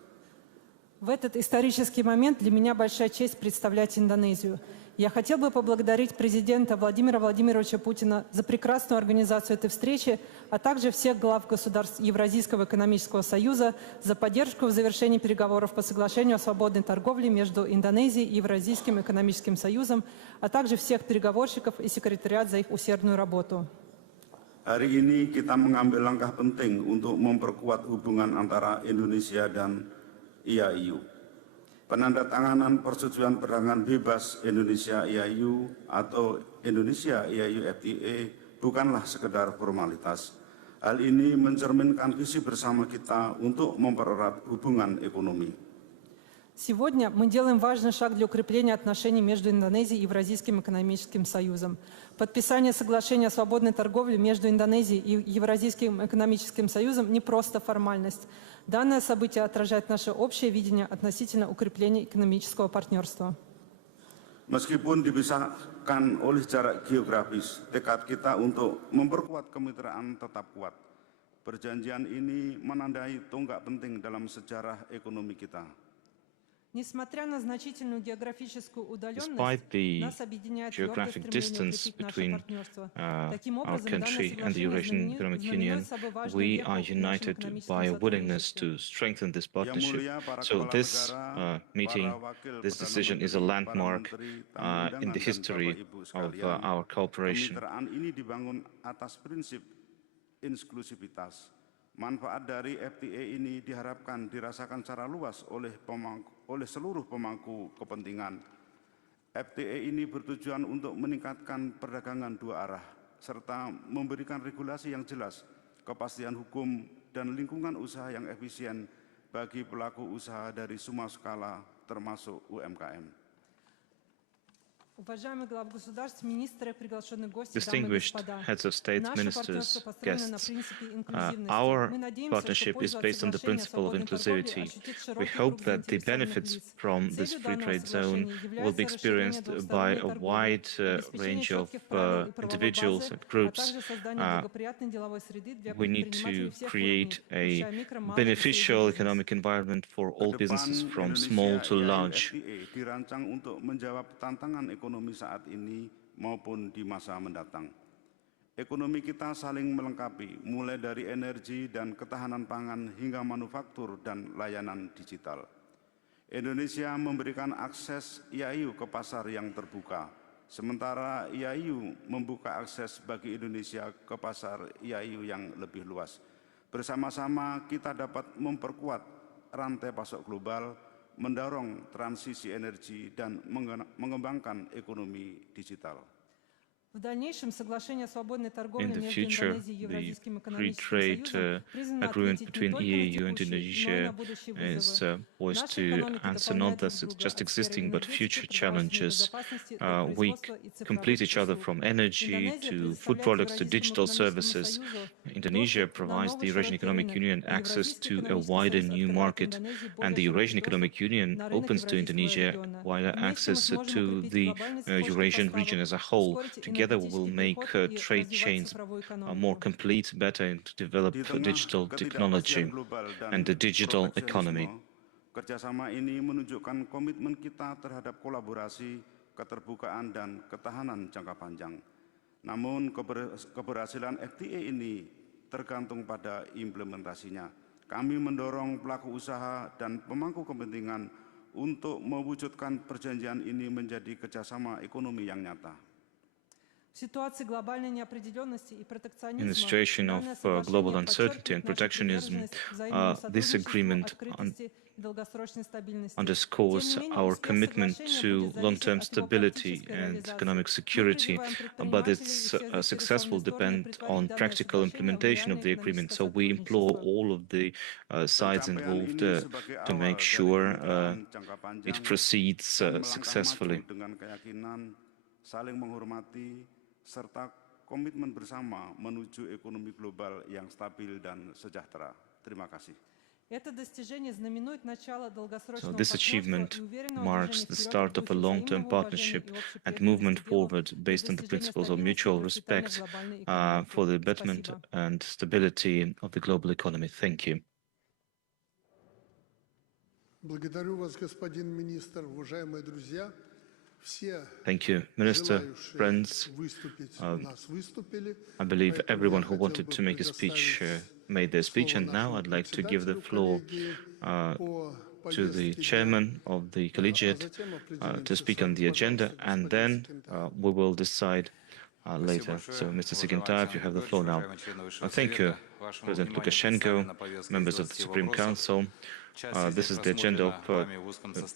В этот исторический момент для меня большая честь представлять Индонезию. Я хотел бы поблагодарить президента Владимира Владимировича Путина за прекрасную организацию этой встречи, а также всех глав государств Евразийского экономического союза за поддержку в завершении переговоров по соглашению о свободной торговле между Индонезией и Евразийским экономическим союзом, а также всех переговорщиков и секретариат за их усердную работу. Hari ini kita mengambil langkah penting untuk memperkuat hubungan antara Indonesia dan EIU. Penandatanganan persetujuan perdagangan bebas Indonesia EIU atau Indonesia EIU FTA bukanlah sekedar formalitas. Hal ini mencerminkan visi bersama kita untuk mempererat hubungan ekonomi. Сегодня мы делаем важный шаг для укрепления отношений между Индонезией и Евразийским экономическим союзом. Подписание соглашения о свободной торговле между Индонезией и Евразийским экономическим союзом не просто формальность. Данное событие отражает наше общее видение относительно укрепления экономического партнерства. Meskipun dipisahkan oleh jarak geografis, tekad kita untuk memperkuat kemitraan tetap kuat. Perjanjian ini menandai tonggak penting dalam sejarah ekonomi kita. Несмотря на значительную географическую удаленность, Despite the нас объединяет geographic твердое стремление distance укрепить наше between партнерство. Таким our образом, данное country and the Eurasian соглашение Economic Union, знаменует собой важную we веху are в нашем united экономическом by a willingness сотрудничестве. to strengthen this partnership. Mulia para So kepala this negara, meeting, para wakil this Perdana decision is a Menteri, landmark para menteri, tamu in undangan, the dan history Bapak Ibu of sekalian. our cooperation. Kemitraan ini dibangun atas prinsip inklusivitas. Manfaat dari FTA ini diharapkan dirasakan secara luas oleh seluruh pemangku kepentingan. FTA ini bertujuan untuk meningkatkan perdagangan dua arah, serta memberikan regulasi yang jelas, kepastian hukum, dan lingkungan usaha yang efisien bagi pelaku usaha dari semua skala, termasuk UMKM. Distinguished heads of state, ministers, guests, our partnership is based on the principle of inclusivity. We hope that the benefits from this free trade zone will be experienced by a wide range of individuals and groups. We need to create a beneficial economic environment for all businesses from small to large. Dirancang untuk menjawab tantangan ekonomi saat ini maupun di masa mendatang. Ekonomi kita saling melengkapi, mulai dari energi dan ketahanan pangan hingga manufaktur dan layanan digital. Indonesia memberikan akses IAIU ke pasar yang terbuka, sementara IAIU membuka akses bagi Indonesia ke pasar IAIU yang lebih luas. Bersama-sama kita dapat memperkuat rantai pasok global, mendorong transisi energi dan mengembangkan ekonomi digital. In the future, the free trade agreement between EU and Indonesia is poised to answer not just existing but future challenges. We complete each other from energy to food products to digital services. Indonesia provides the Eurasian Economic Union access to a wider new market, and the Eurasian Economic Union opens to Indonesia wider access to the Eurasian region as a whole. Together we will make trade chains more complete, better, and to develop digital technology and the digital economy. Kerjasama ini menunjukkan komitmen kita terhadap kolaborasi, keterbukaan, dan ketahanan jangka panjang. Namun keberhasilan FTA ini tergantung pada implementasinya. Kami mendorong pelaku usaha dan pemangku kepentingan untuk mewujudkan perjanjian ini menjadi kerjasama ekonomi yang nyata. In the situation of global uncertainty and protectionism, this agreement underscores our commitment to long-term stability and economic security, but its success will depend on practical implementation of the agreement. So we implore all of the sides involved to make sure it proceeds successfully. Saling menghormati serta komitmen bersama menuju ekonomi global yang stabil dan sejahtera. Terima kasih. So this achievement marks the start of a long-term partnership and movement forward based on the principles of mutual respect for the betterment and stability of the global economy. Thank you. Благодарю вас, господин министр, уважаемые друзья. Thank you, Minister, friends. I believe everyone who wanted to make a speech made their speech, and now I'd like to give the floor to the chairman of the collegiate to speak on the agenda, and then we will decide later. So, Mr. Sigentayev, you have the floor now. Thank you, President Lukashenko, members of the Supreme Council. This is the agenda of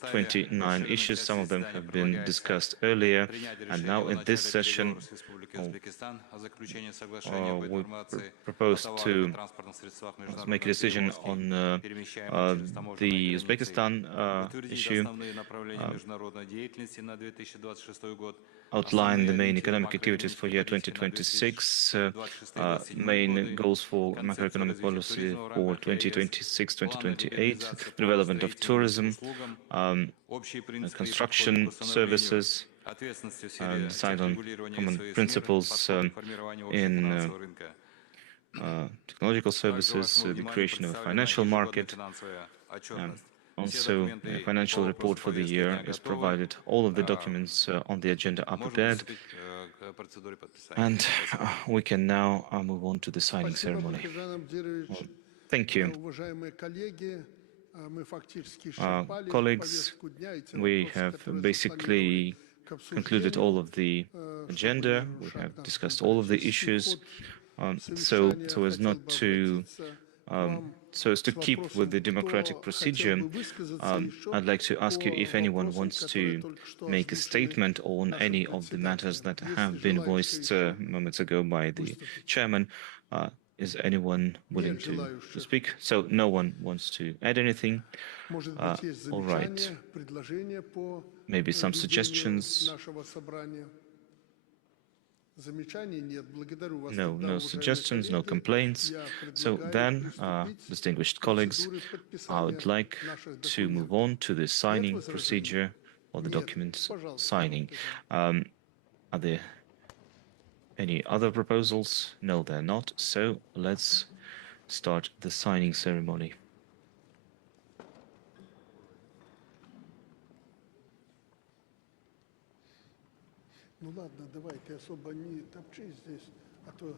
29 issues. Some of them have been discussed earlier, and now in this session we propose to make a decision on the Uzbekistan issue, outline the main economic activities for year 2026, main goals for macroeconomic policy for 2026-2028, development of tourism, construction services, decide on common principles in technological services, the creation of a financial market. Also, a financial report for the year is provided. All of the documents on the agenda are prepared, and we can now move on to the signing ceremony. Thank you. Colleagues, we have basically concluded all of the agenda. We have discussed all of the issues. So as to keep with the democratic procedure, I'd like to ask you if anyone wants to make a statement on any of the matters that have been voiced moments ago by the chairman. Is anyone willing to speak? So no one wants to add anything. All right. Maybe some suggestions. No suggestions, no complaints. So then, distinguished colleagues, I would like to move on to the signing procedure or the documents signing. Are there any other proposals? No, they're not. So let's start the signing ceremony. Ну ладно, давайте особо не топчись здесь, а то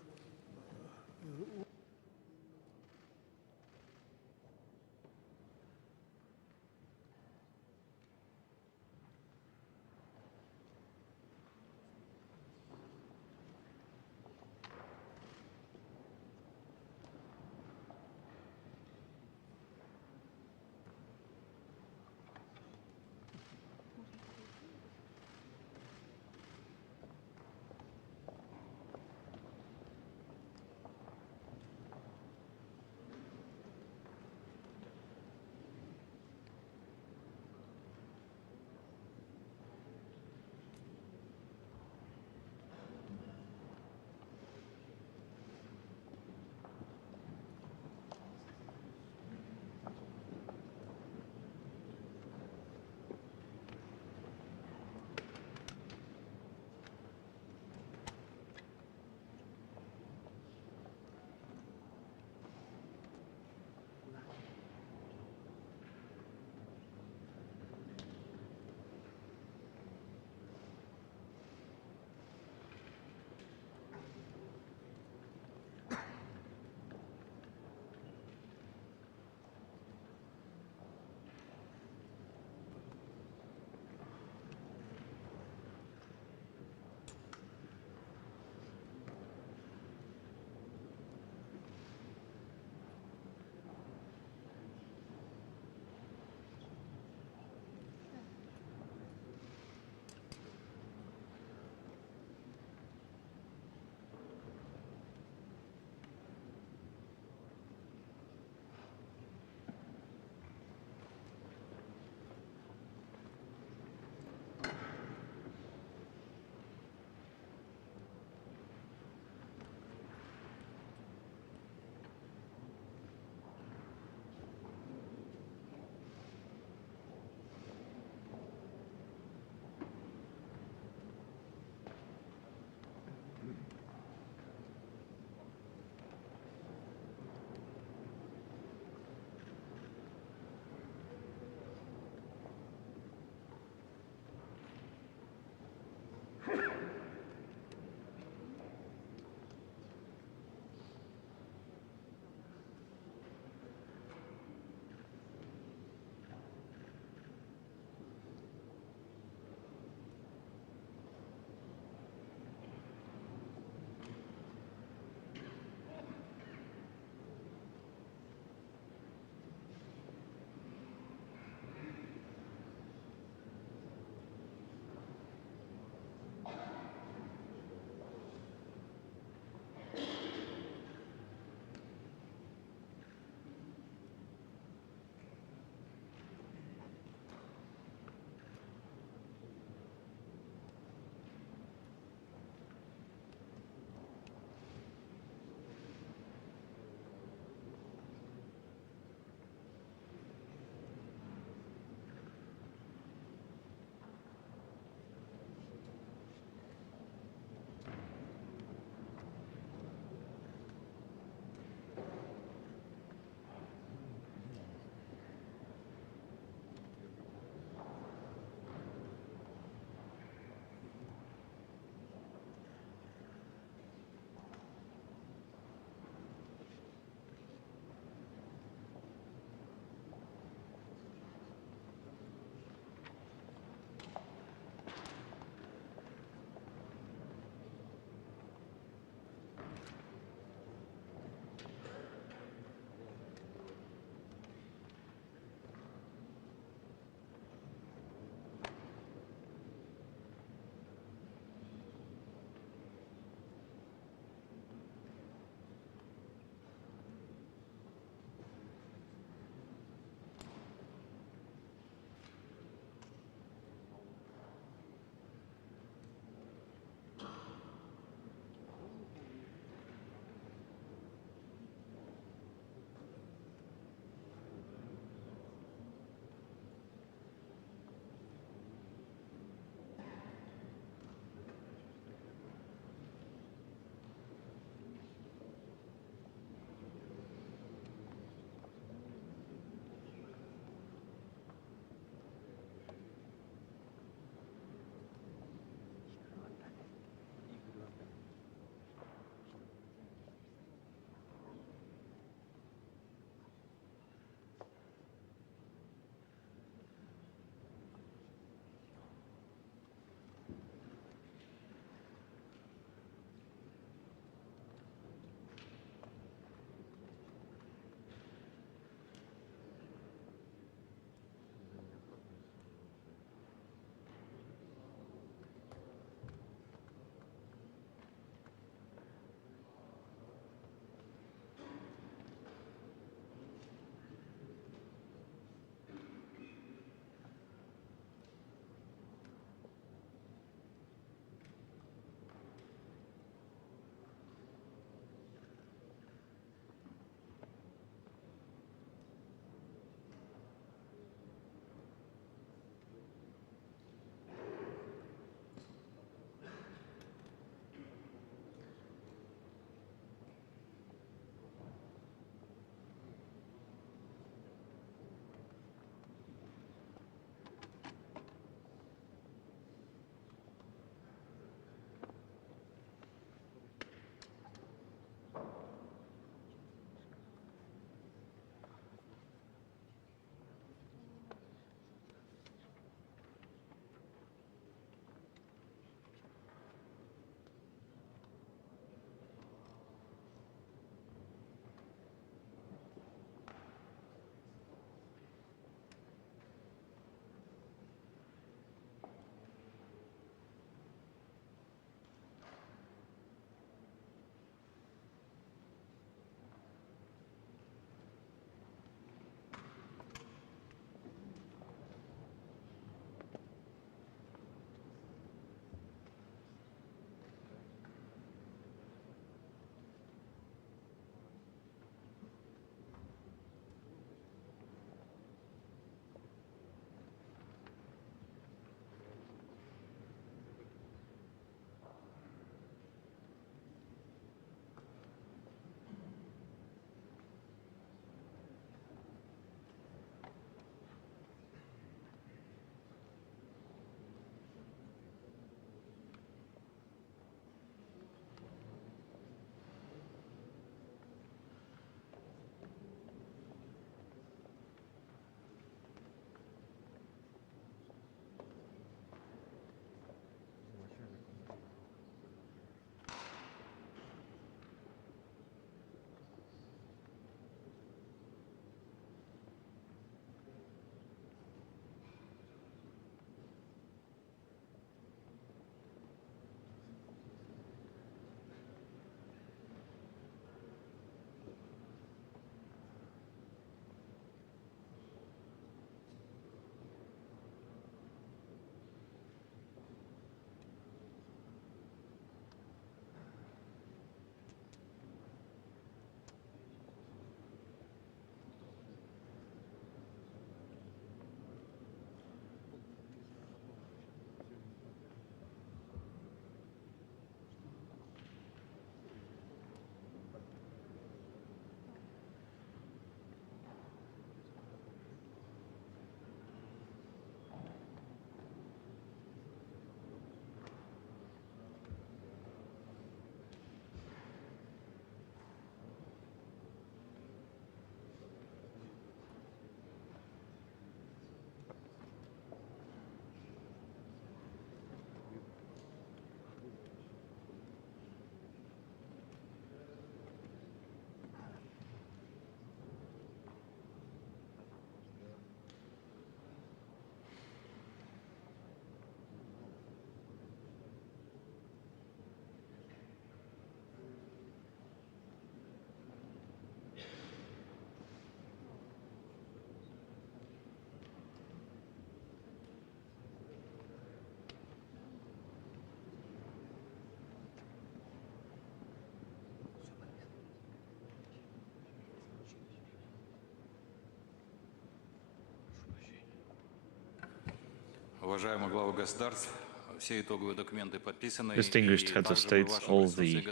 Distinguished heads of states, all the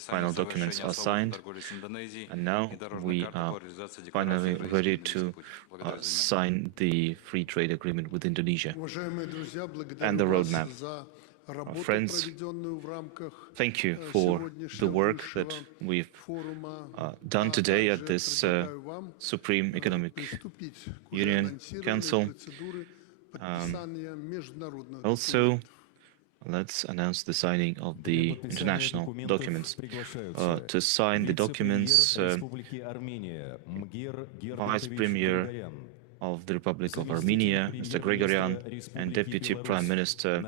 final documents are signed, and now we are finally ready to sign the free trade agreement with Indonesia and the roadmap. Friends, thank you for the work that we've done today at this Supreme Economic Union Council. Also, let's announce the signing of the international documents. To sign the documents, Vice Premier of the Republic of Armenia, Mr. Grigoryan, and Deputy Prime Minister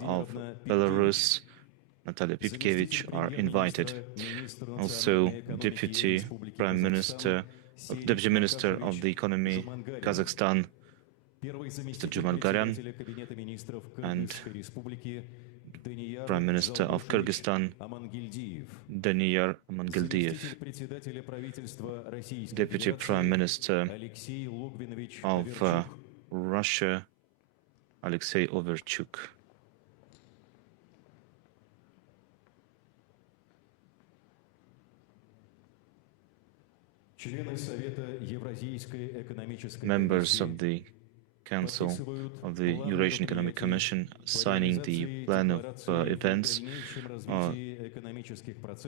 of Belarus, Natalia Pipkevich, are invited. Also, Deputy Minister of the Economy, Kazakhstan, Mr. Jumalgaryan, and Prime Minister of Kyrgyzstan, Daniyar Amangildiev, Deputy Prime Minister of Russia, Alexei Overchuk. Members of the Council of the Eurasian Economic Commission signing the plan of events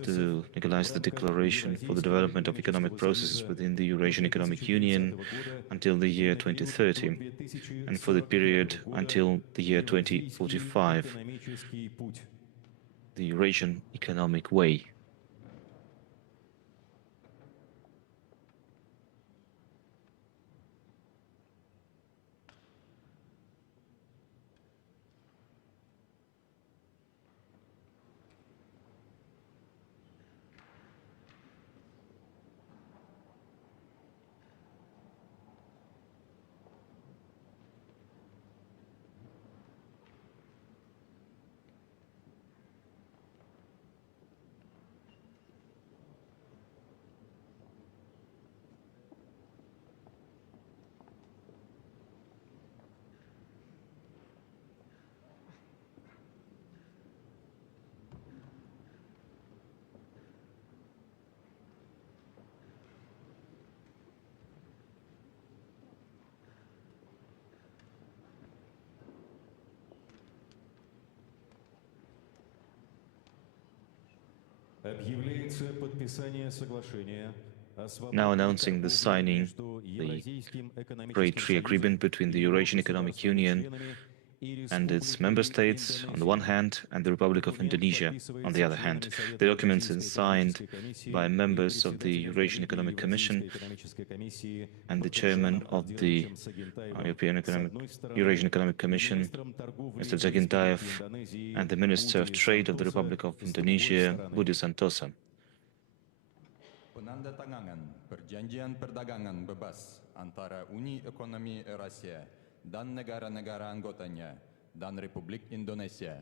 to legalize the declaration for the development of economic processes within the Eurasian Economic Union until the year 2030 and for the period until the year 2045, the Eurasian Economic Way. Now announcing the signing the Free Trade Agreement between the Eurasian Economic Union and its member states on the one hand, and the Republic of Indonesia on the other hand. The documents are signed by members of the Eurasian Economic Commission and the chairman of the Eurasian Economic Commission, Mr. Jagintayev, and the Minister of Trade of the Republic of Indonesia, Budi Santosa. Penandatanganan Perjanjian Perdagangan Bebas antara Uni Ekonomi Eurasia dan negara-negara anggotanya dan Republik Indonesia.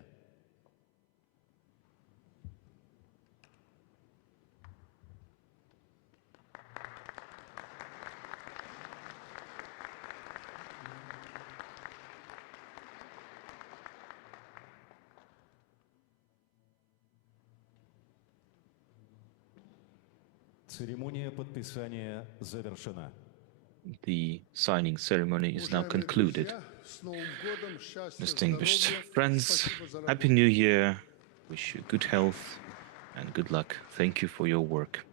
The signing ceremony is now concluded. Distinguished friends, Happy New Year. Wish you good health and good luck. Thank you for your work.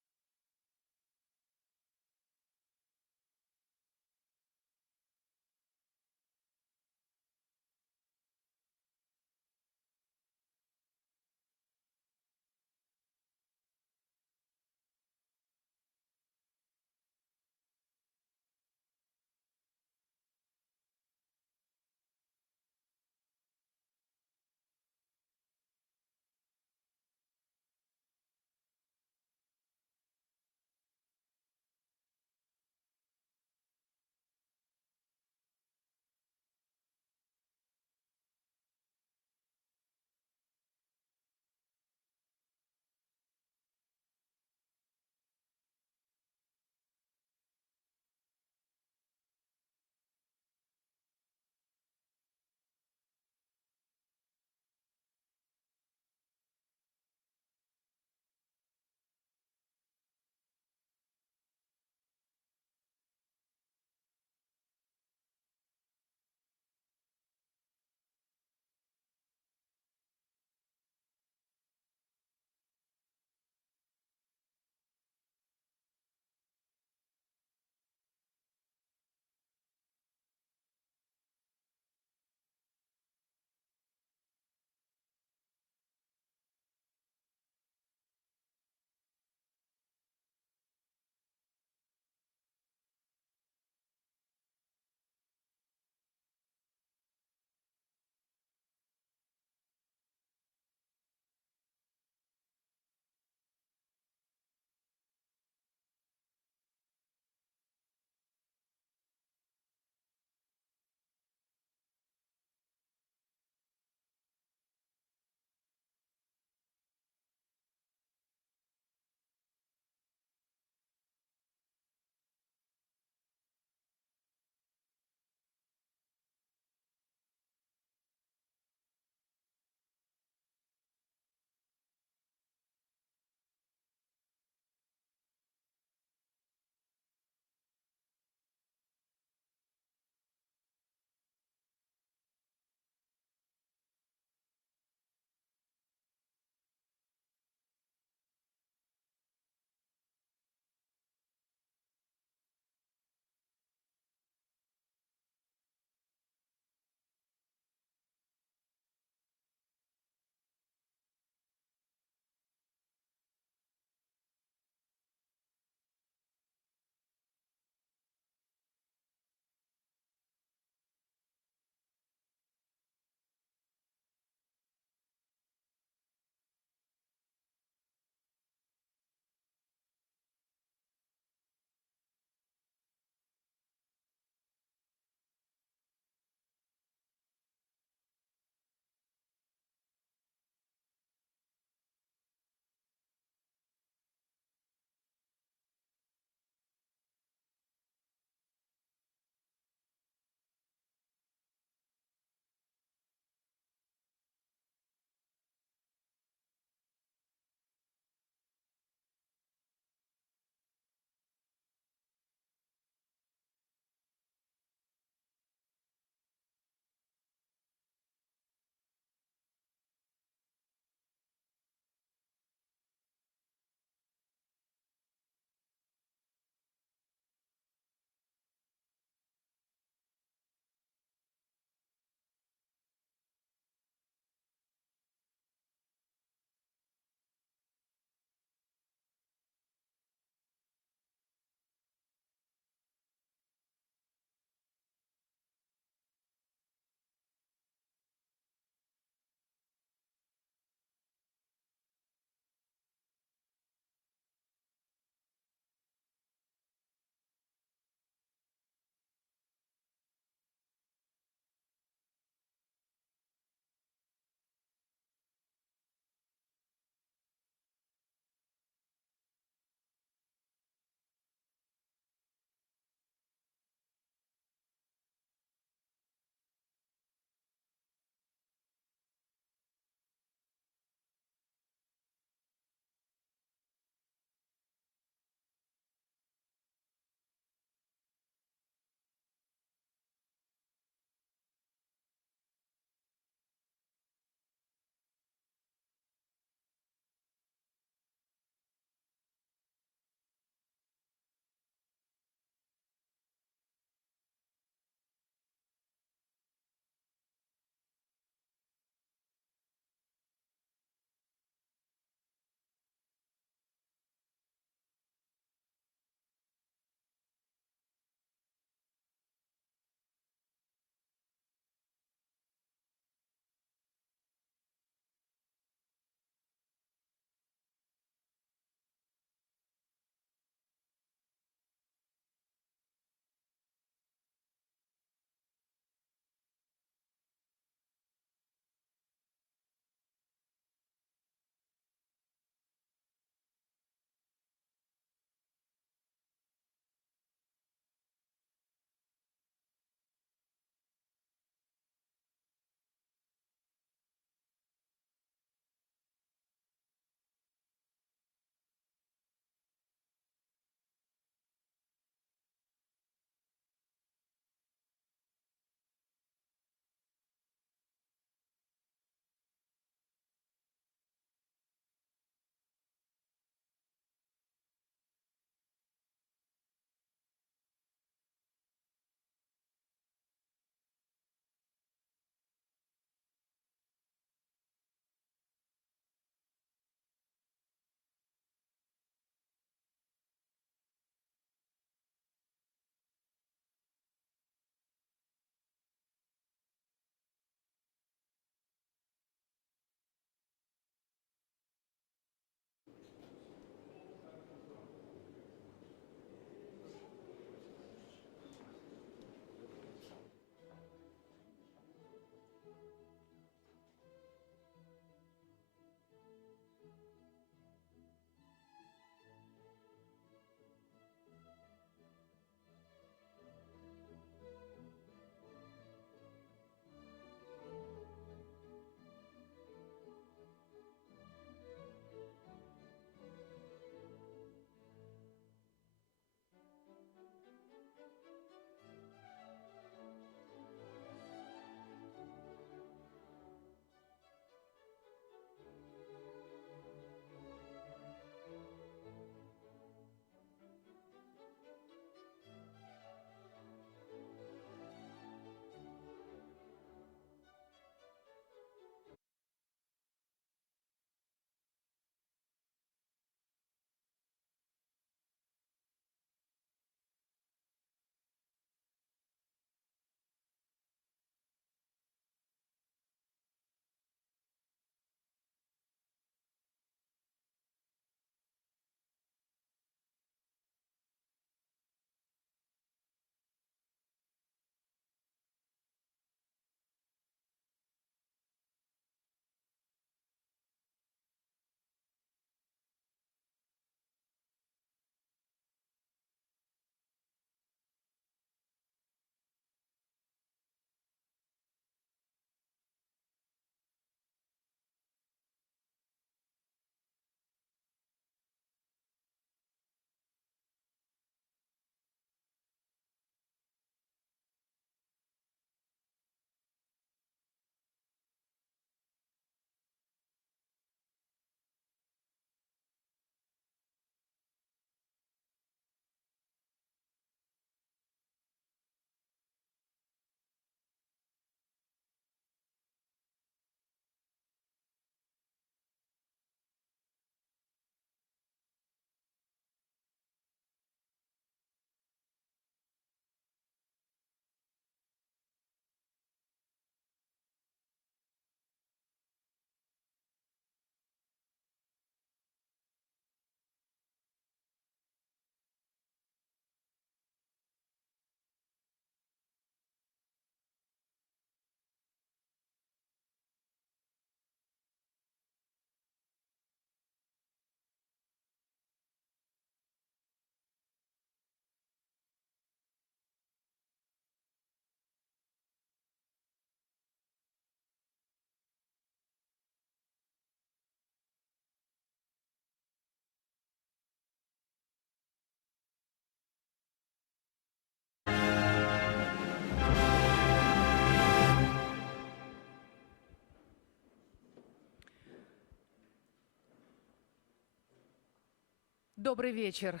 Добрый вечер.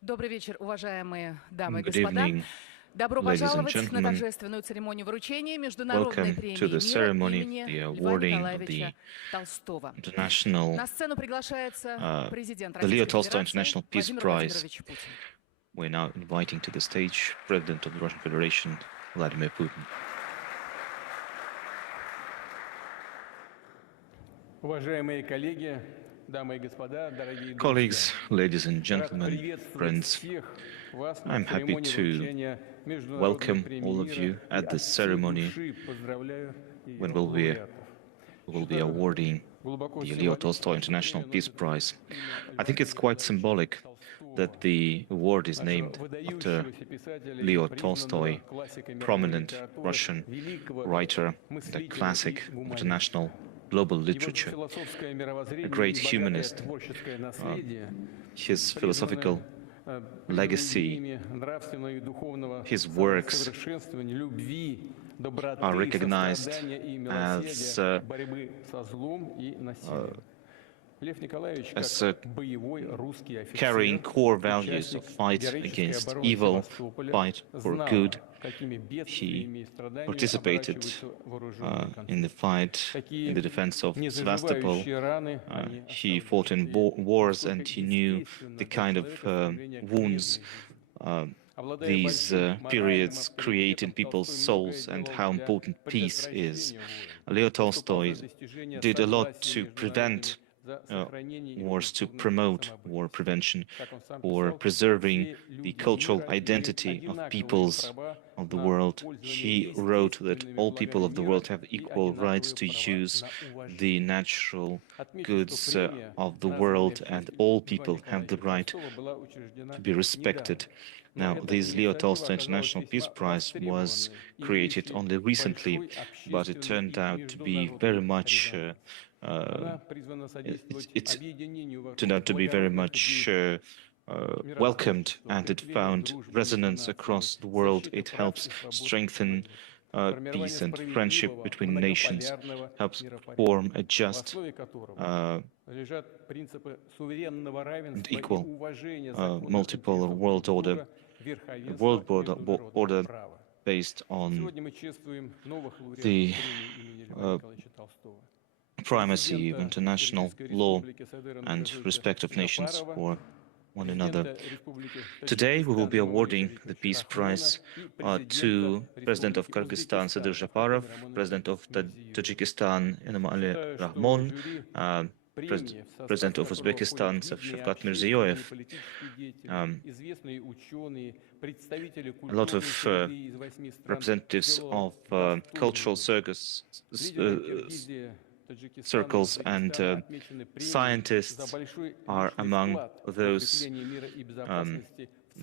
Добрый вечер, уважаемые дамы и Good господа. evening, Добро ladies and пожаловать на gentlemen. торжественную церемонию вручения Международной Welcome to премии the мира ceremony, имени the Льва awarding of Николаевича the Толстого. International, На сцену приглашается президент the Leo Российской Tolstoy Федерации International Peace Владимир Prize. Владимирович Путин. We're now inviting to the stage President of the Russian Federation, Vladimir Putin. Уважаемые коллеги, дамы и господа, дорогие друзья. Colleagues, ladies and gentlemen, friends, I'm happy to welcome all of you at this ceremony when we'll be awarding the Leo Tolstoy International Peace Prize. I think it's quite symbolic that the award is named after Leo Tolstoy, prominent Russian writer, and a classic of international global literature, a great humanist. His philosophical legacy, his works are recognized as carrying core values of fight against evil, fight for good. He participated in the fight, in the defense of Sevastopol. He fought in wars, and he knew the kind of wounds these periods create in people's souls and how important peace is. Leo Tolstoy did a lot to prevent wars, to promote war prevention, or preserving the cultural identity of peoples of the world. He wrote that all people of the world have equal rights to use the natural goods of the world, and all people have the right to be respected. Now, this Leo Tolstoy International Peace Prize was created only recently, but it turned out to be very much it turned out to be very much welcomed, and it found resonance across the world. It helps strengthen peace and friendship between nations, helps form a just and equal multipolar world order, a world order based on the primacy of international law and respect of nations for one another. Today we will be awarding the Peace Prize to President of Kyrgyzstan Sadir Japarov, President of Tajikistan Emomali Rahmon, President of Uzbekistan Shavkat Mirziyoyev. A lot of representatives of cultural circles and scientists are among those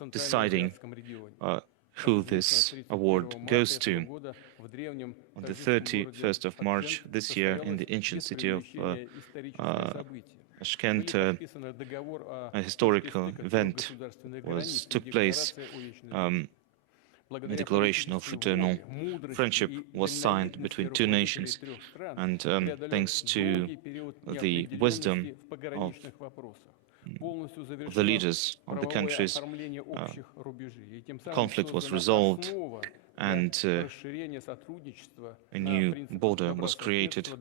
deciding who this award goes to. On the 31st of March this year, in the ancient city of Tashkent, a historical event took place. The declaration of eternal friendship was signed between two nations, and thanks to the wisdom of the leaders of the countries, conflict was resolved, and a new border was created,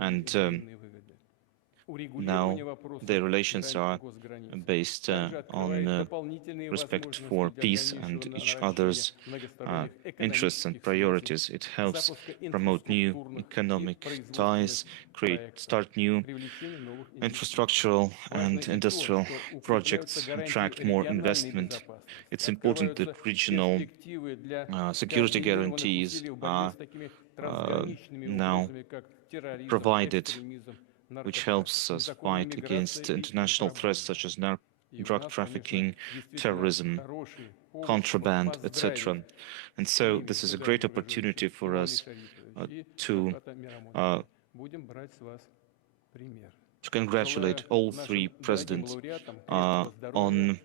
and now their relations are based on respect for peace and each other's interests and priorities. It helps promote new economic ties, start new infrastructural and industrial projects, attract more investment. It's important that regional security guarantees are now provided, which helps us fight against international threats such as drug trafficking, terrorism, contraband, etc. And so this is a great opportunity for us to congratulate all three presidents on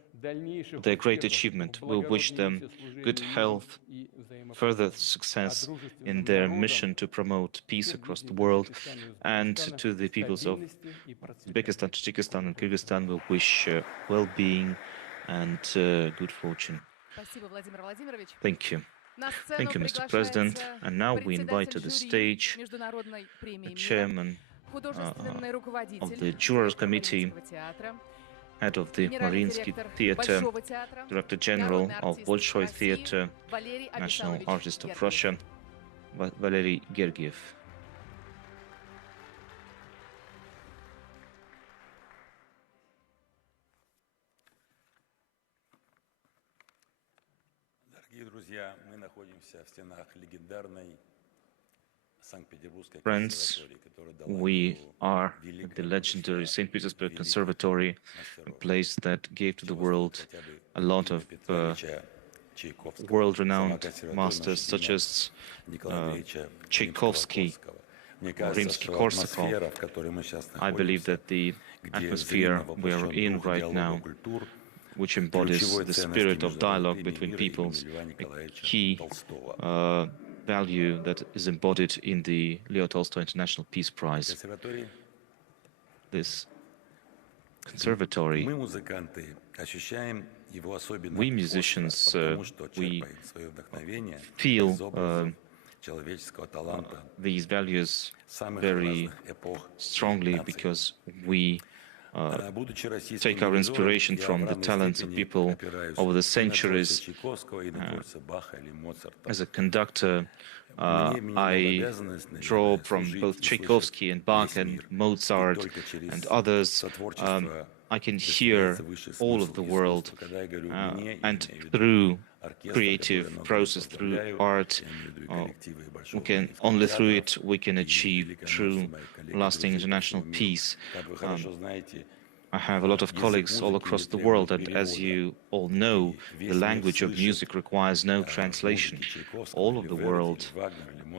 their great achievement. We wish them good health further success in their mission to promote peace across the world. And to the peoples of Uzbekistan, Tajikistan, and Kyrgyzstan, we wish well-being and good fortune. Thank you. Thank you, Mr. President. And now we invite to the stage the chairman of the Jurors Committee, head of the Mariinsky Theatre, Director General of Bolshoi Theatre, National Artist of Russia, Valery Gergiev. Friends, we are at the legendary St. Petersburg Conservatory, a place that gave to the world a lot of world-renowned masters such as Tchaikovsky, Rimsky-Korsakov. I believe that the atmosphere we are in right now, which embodies the spirit of dialogue between peoples, a key value that is embodied in the Leo Tolstoy International Peace Prize. This conservatory, we musicians, we feel these values very strongly because we take our inspiration from the talents of people over the centuries. As a conductor, I draw from both Tchaikovsky and Bach and Mozart and others. I can hear all of the world, and through creative process, through art, only through it we can achieve true, lasting international peace. I have a lot of colleagues all across the world, and as you all know, the language of music requires no translation. All of the world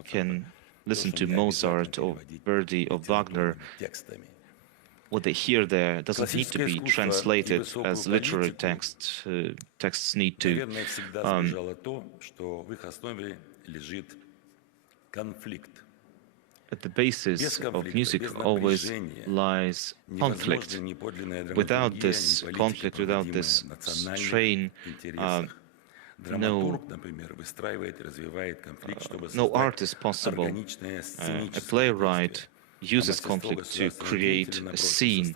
can listen to Mozart or Verdi or Wagner. What they hear there doesn't need to be translated as literary texts. Texts need to. At the basis of music always lies conflict. Without this conflict, without this strain, no art is possible. A playwright uses conflict to create a scene,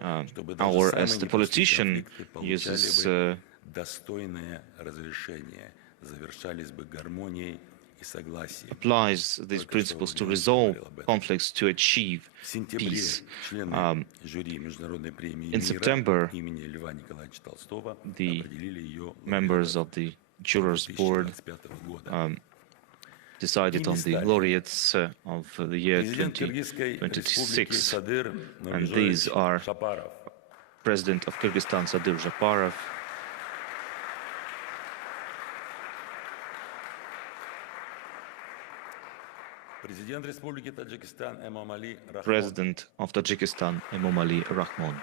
as the politician uses applies these principles to resolve conflicts to achieve peace. In September, the members of the Jurors Board decided on the laureates of the year 2026, and these are President of Kyrgyzstan Sadyr Japarov, President of Tajikistan Emomali Rahmon,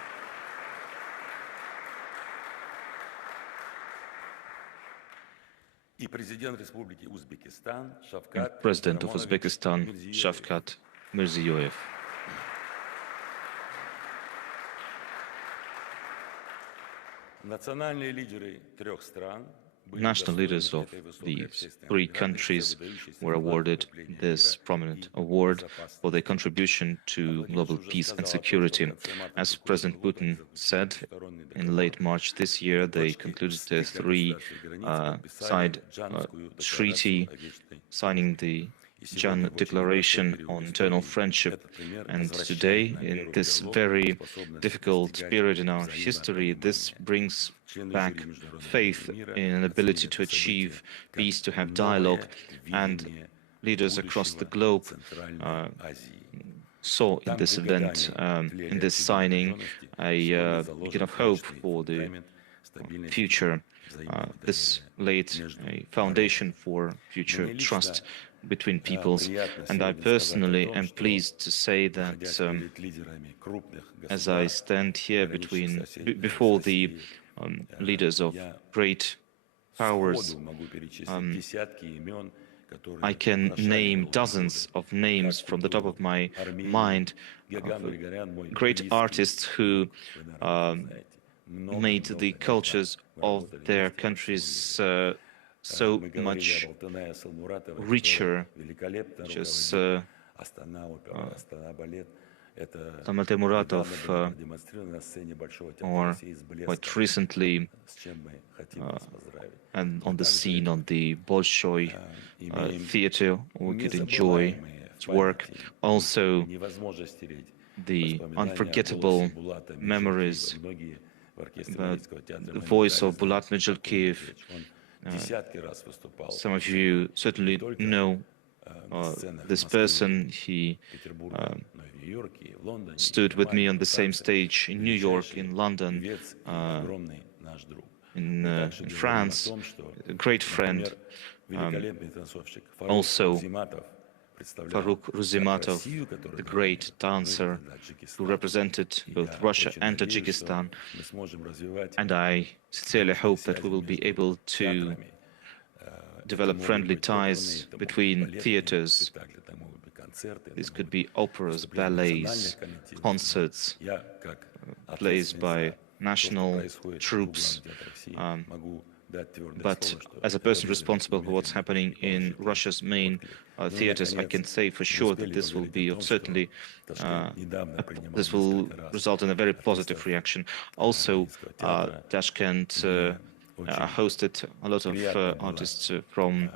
and President of Uzbekistan Shavkat Mirziyoyev. National leaders of these three countries were awarded this prominent award for their contribution to global peace and security. As President Putin said, in late March this year, they concluded a three-side treaty, signing the Jan Declaration on Eternal Friendship. And today, in this very difficult period in our history, this brings back faith in an ability to achieve peace, to have dialogue, and leaders across the globe saw in this event, in this signing, a beacon of hope for the future. This laid a foundation for future trust between peoples, and I personally am pleased to say that as I stand here before the leaders of great powers. I can name dozens of names from the top of my mind of great artists who made the cultures of their countries so much richer, just Tamal Muratov, or quite recently, and on the scene on the Bolshoi theater, we could enjoy its work. Also, the unforgettable memories, the voice of Bulat Medjelkiev. Some of you certainly know this person. He stood with me on the same stage in New York, in London, in France, a great friend. Also, Faruk Ruzimatov, the great dancer who represented both Russia and Tajikistan. And I sincerely hope that we will be able to develop friendly ties between theaters. This could be operas, ballets, concerts, plays by national troops. But as a person responsible for what's happening in Russia's main theaters, I can say for sure that this will be certainly this will result in a very positive reaction. Also, Tashkent hosted a lot of artists from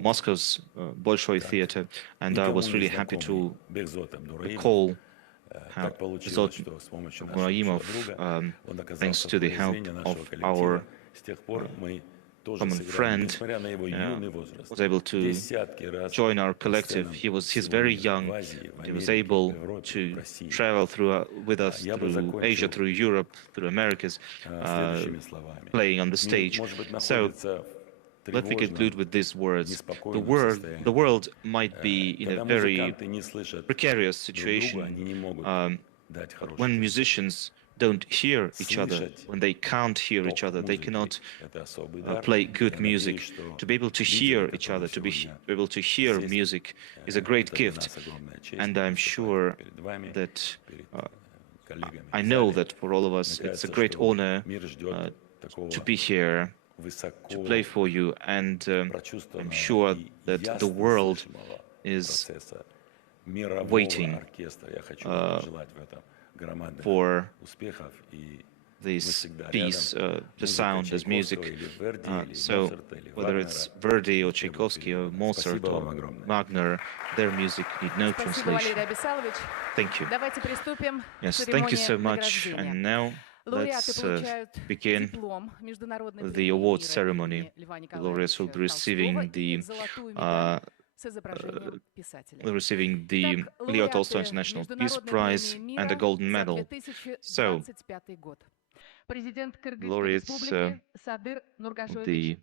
Moscow's Bolshoi theater, and I was really happy to recall how Bezot Muraimov, thanks to the help of our common friend, was able to join our collective. He's very young, and he was able to travel with us through Asia, through Europe, through Americas, playing on the stage. So let me conclude with these words. The world might be in a very precarious situation, but when musicians don't hear each other, when they can't hear each other, they cannot play good music. To be able to hear each other, to be able to hear music is a great gift. And I'm sure that, I know that for all of us, it's a great honor to be here, to play for you. And I'm sure that the world is waiting for this piece, the sound, this music. So whether it's Verdi or Tchaikovsky or Mozart or Wagner, their music need no translation. Thank you. Yes, thank you so much. And now let's begin the award ceremony. The laureates will be receiving the Leo Tolstoy International Peace Prize and a Golden Medal. So, laureates of the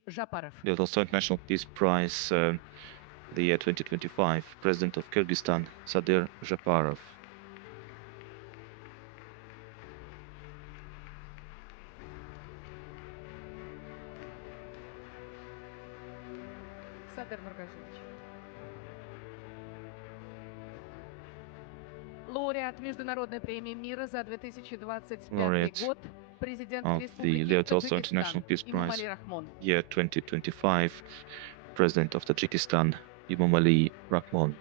Leo Tolstoy International Peace Prize, the year 2025, President of Kyrgyzstan, Sadir Japarov. Лауреат Международной премии мира за 2025 год, президент the Leo Tolstoy International Peace Prize, year 2025, President of Tajikistan, Emomali Rahmon.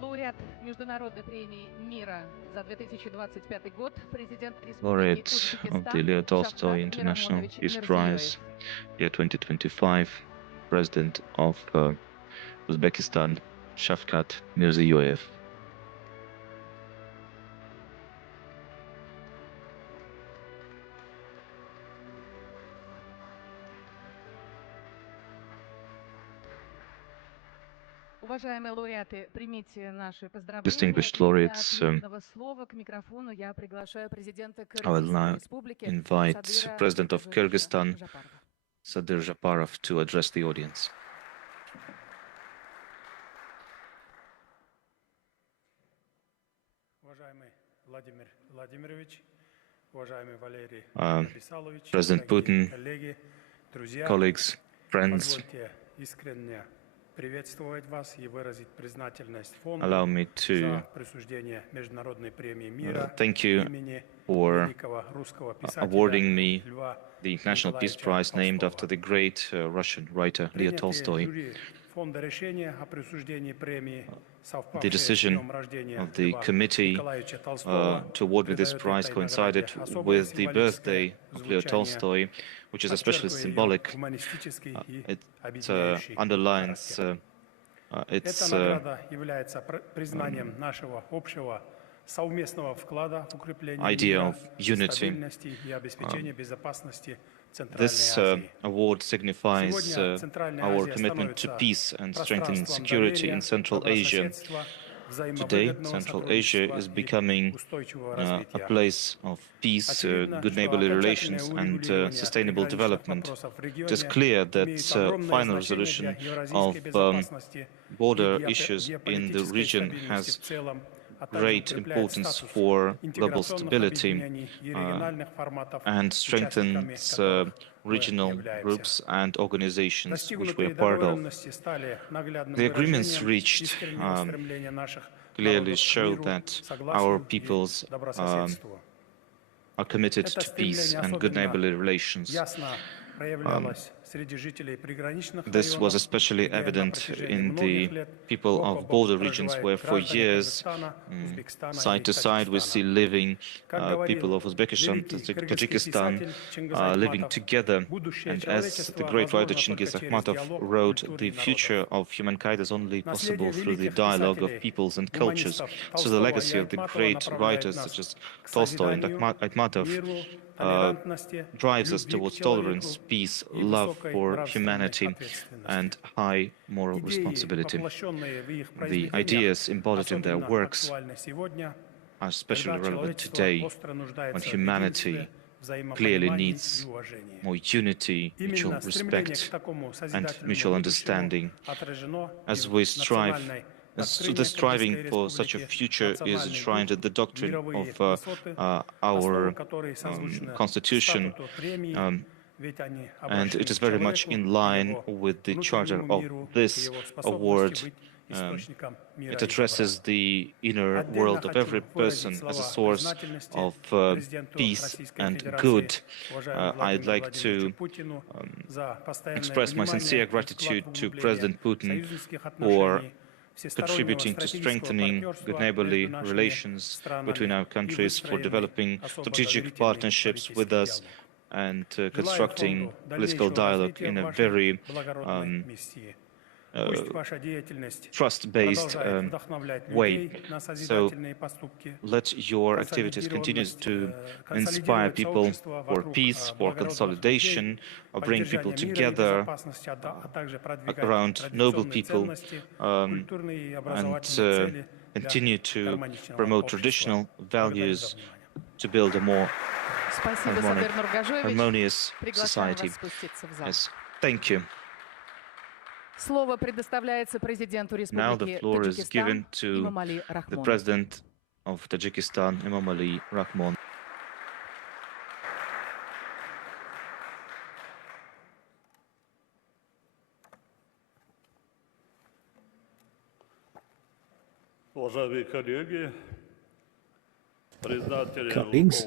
Лауреат Международной премии мира за 2025 год, президент Laureate Республики of the Leo Tolstoy International Peace Prize, year 2025, President of Uzbekistan, Shavkat Mirziyoyev. Уважаемые лауреаты, примите наши поздравления. Distinguished И для laureates, ответного слова к микрофону я приглашаю президента I will Кыргызской now республики invite Садыра President of Жапаровича Kyrgyzstan, Жапарова. Sadir Japarov, to address the audience. Уважаемый Владимир Владимирович, уважаемый Валерий Абисалович, President дорогие Putin, коллеги, друзья, colleagues, friends, позвольте искренне приветствовать вас и выразить признательность фонду allow me за to присуждение международной премии мира thank you имени for великого русского писателя awarding me Льва the International Peace Николаевича Prize named Толстого. after the great Russian writer Leo Принятие Tolstoy. жюри фонда решения о присуждении премии, The совпавшее с decision днем рождения of the Льва committee Николаевича Толстого, to award me this придает prize этой coincided награде особое with the birthday символическое of Leo звучание, Tolstoy, which is especially подчеркивая ее symbolic. гуманистический и It объединяющий underlines характер. its Эта награда является признанием нашего общего совместного вклада в укрепление idea мира, of unity. стабильности и обеспечение безопасности Центральной This Азии. award signifies Сегодня Центральная our Азия commitment to становится peace and strengthening пространством security доверия, in Central Asia. добрососедства, Today, взаимовыгодного Central Asia сотрудничества is и becoming устойчивого a развития. place of peace, Очевидно, good что neighborly окончательное relations, and урегулирование sustainable приграничных development. вопросов в It is регионе clear that имеет огромное final значение для resolution of евразийской безопасности и border issues in the геополитической region стабильности has в целом, а также great укрепляет importance статус for global интеграционных stability объединений и региональных форматов, and участниками strengthens которых мы regional являемся. groups and organizations which we are Достигнутые part of. договоренности стали наглядным The agreements выражением reached искреннего стремления наших clearly народов к show миру, that our согласию и peoples добрососедству. are committed Это to peace стремление and good особенно neighborly relations. ясно проявлялось среди жителей приграничных This was районов, especially где на evident протяжении in многих the лет people бок о of бок border regions проживают where for граждане years, Кыргызстана, Узбекистана side и to side, we see Таджикистана. living Как people говорил of Uzbekistan, великий кыргызский Tajikistan писатель Чингиз living Айтматов, together. будущее And as the человечества great writer возможно Chingiz только через Akhmatov диалог wrote, культур the и future народов. of humankind is only possible Наследие through the великих dialogue of писателей, peoples and cultures. гуманистов So the Толстого и legacy of the Айтматова great направляет writers нас such as к Tolstoy and созиданию, Akhmatov миру, толерантности, drives us любви к towards человеку tolerance, peace, и love высокой for нравственной humanity, ответственности. and high moral Идеи, responsibility. воплощенные в их The произведениях, ideas embodied in their особенно works актуальны сегодня, are especially когда relevant человечество today остро when нуждается в humanity единстве, clearly взаимопонимании needs и уважении. more unity, mutual Именно стремление к respect, такому and созидательному mutual будущему understanding. отражено и As в we strive, национальной as доктрине the striving Кыргызской for such a Республики, future is национальный enshrined in the дух, doctrine мировые of высоты, our основы которой созвучны constitution, статуту премии, ведь они and обращены it is к very much человеку, in к line его with the charter внутреннему of миру, к this его способности award. быть источником мира It и добра. addresses the inner Отдельно world of хочу every выразить person as a слова source признательности of президенту peace Российской and Федерации, good. уважаемому I'd Владимиру like to Владимировичу Путину за постоянное express my внимание sincere и вклад gratitude в to углубление President Putin союзнических for отношений, всестороннего contributing to стратегического strengthening good партнерства neighborly между нашими relations between странами our и countries, for выстроенный developing особо strategic доверительный partnerships with политический us, диалог. and Желаю constructing фонду political дальнейшего dialogue развития in a вашей very благородной миссии. Пусть ваша деятельность trust-based продолжает вдохновлять way. людей на So созидательные поступки, let your activities continue to inspire people for peace, for consolidation, of bring people together around noble people, and continue to promote traditional values to build a more Спасибо, Садыр Нургажоевич. harmonious Приглашаем society. вас спуститься в зал. Yes, thank you. Слово предоставляется президенту Now the Республики floor is Таджикистан given to Имамали the Рахмону. President of Tajikistan, Imamali Rahmon. Уважаемые коллеги, colleagues,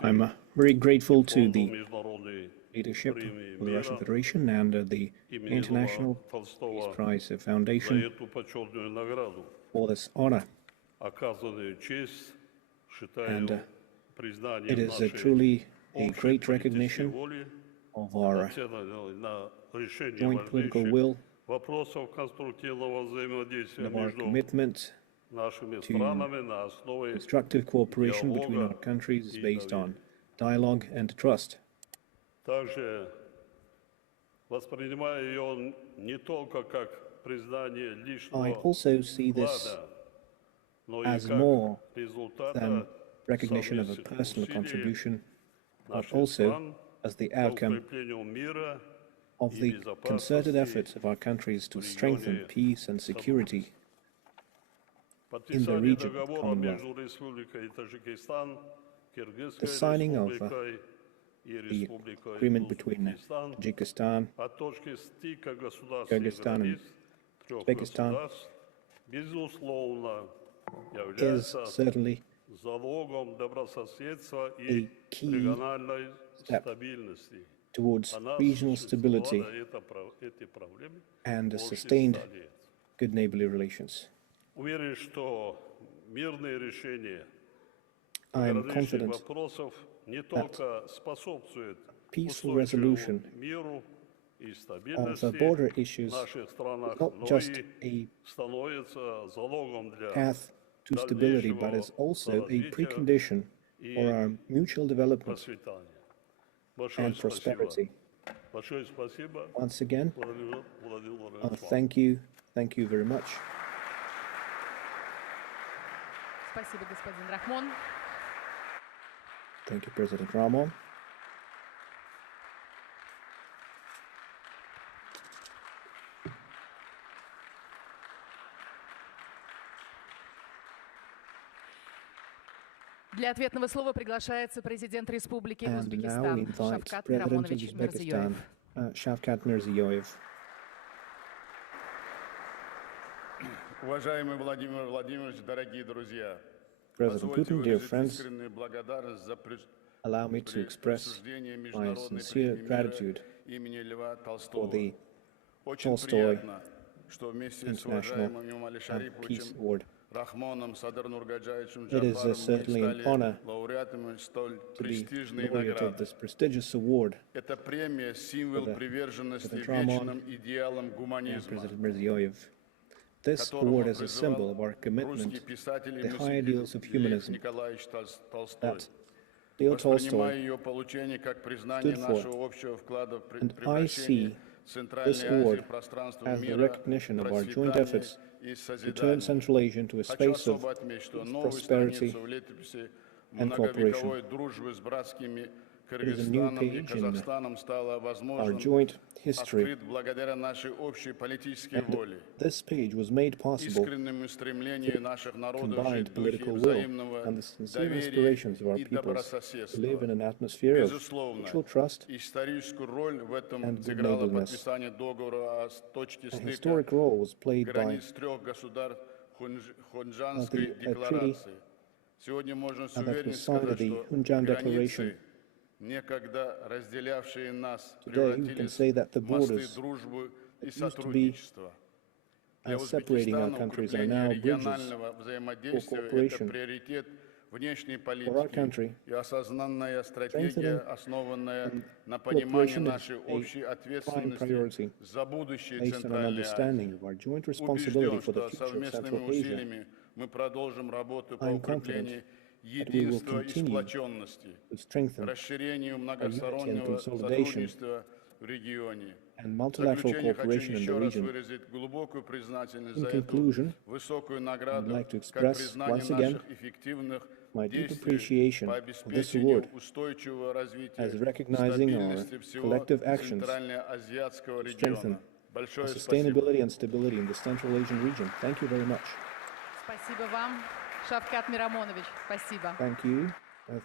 I'm very grateful to the leadership of the Russian Federation and the International Peace Prize Foundation for this honor. And it is truly a great recognition of our joint political will and of our commitment to constructive cooperation between our countries based on dialogue and trust. I also see this as more than recognition of a personal contribution, but also as the outcome of the concerted efforts of our countries to strengthen peace and security in the region of Commonwealth. The signing of the agreement between Tajikistan, Kyrgyzstan and Uzbekistan is certainly a key step towards regional stability and sustained good neighborly relations. I am confident that peaceful resolution of the border issues is not just a path to stability, but is also a precondition for our mutual development and prosperity. Once again, thank you very much. Thank you, President Ramon. Для ответного слова приглашается президент Республики And now we Узбекистан invite Шавкат President of Мирамонович Uzbekistan, Мирзиёев. Shavkat Mirziyoyev. Уважаемый Владимир Владимирович, дорогие друзья, President Putin, dear friends, искреннюю благодарность за allow me to express my sincere gratitude имени Льва for Толстого. the Очень Tolstoy приятно, что вместе с International уважаемым Юмали Peace Шариповичем Award. Рахмоном Садар Нургаджаевичем It is Джафаровым certainly мы an стали honor лауреатами столь to be престижной laureate of награды. this prestigious award Это премия символ for the приверженности President Ramon вечным идеалам and гуманизма. President Mirziyoyev. This award is a symbol of our commitment to the high ideals of humanism that Leo Tolstoy ее получение как признание stood for. нашего общего вклада в And I see this award as the recognition of our joint efforts to turn Central Asia into a space of prosperity and cooperation. It is a new page in our joint history, and this page was made possible through combined political will and the sincere aspirations of our peoples to live in an atmosphere of mutual trust and good neighborliness. A historic role was played by the treaty that was signed at the Hunjan Declaration. Today, we can say that the borders that used to be separating our countries are now bridges for cooperation for our country. Strengthening cooperation is a prime priority based on an understanding of our joint responsibility for the future of Central Asia. I am confident that we will continue to strengthen our unity and consolidation and multilateral cooperation in the region. In conclusion, I would like to express once again my deep appreciation of this award as recognizing our collective actions to strengthen our sustainability and stability in the Central Asian region. Thank you very much. Спасибо вам, Шавкат Мирамонович. Спасибо. Thank you.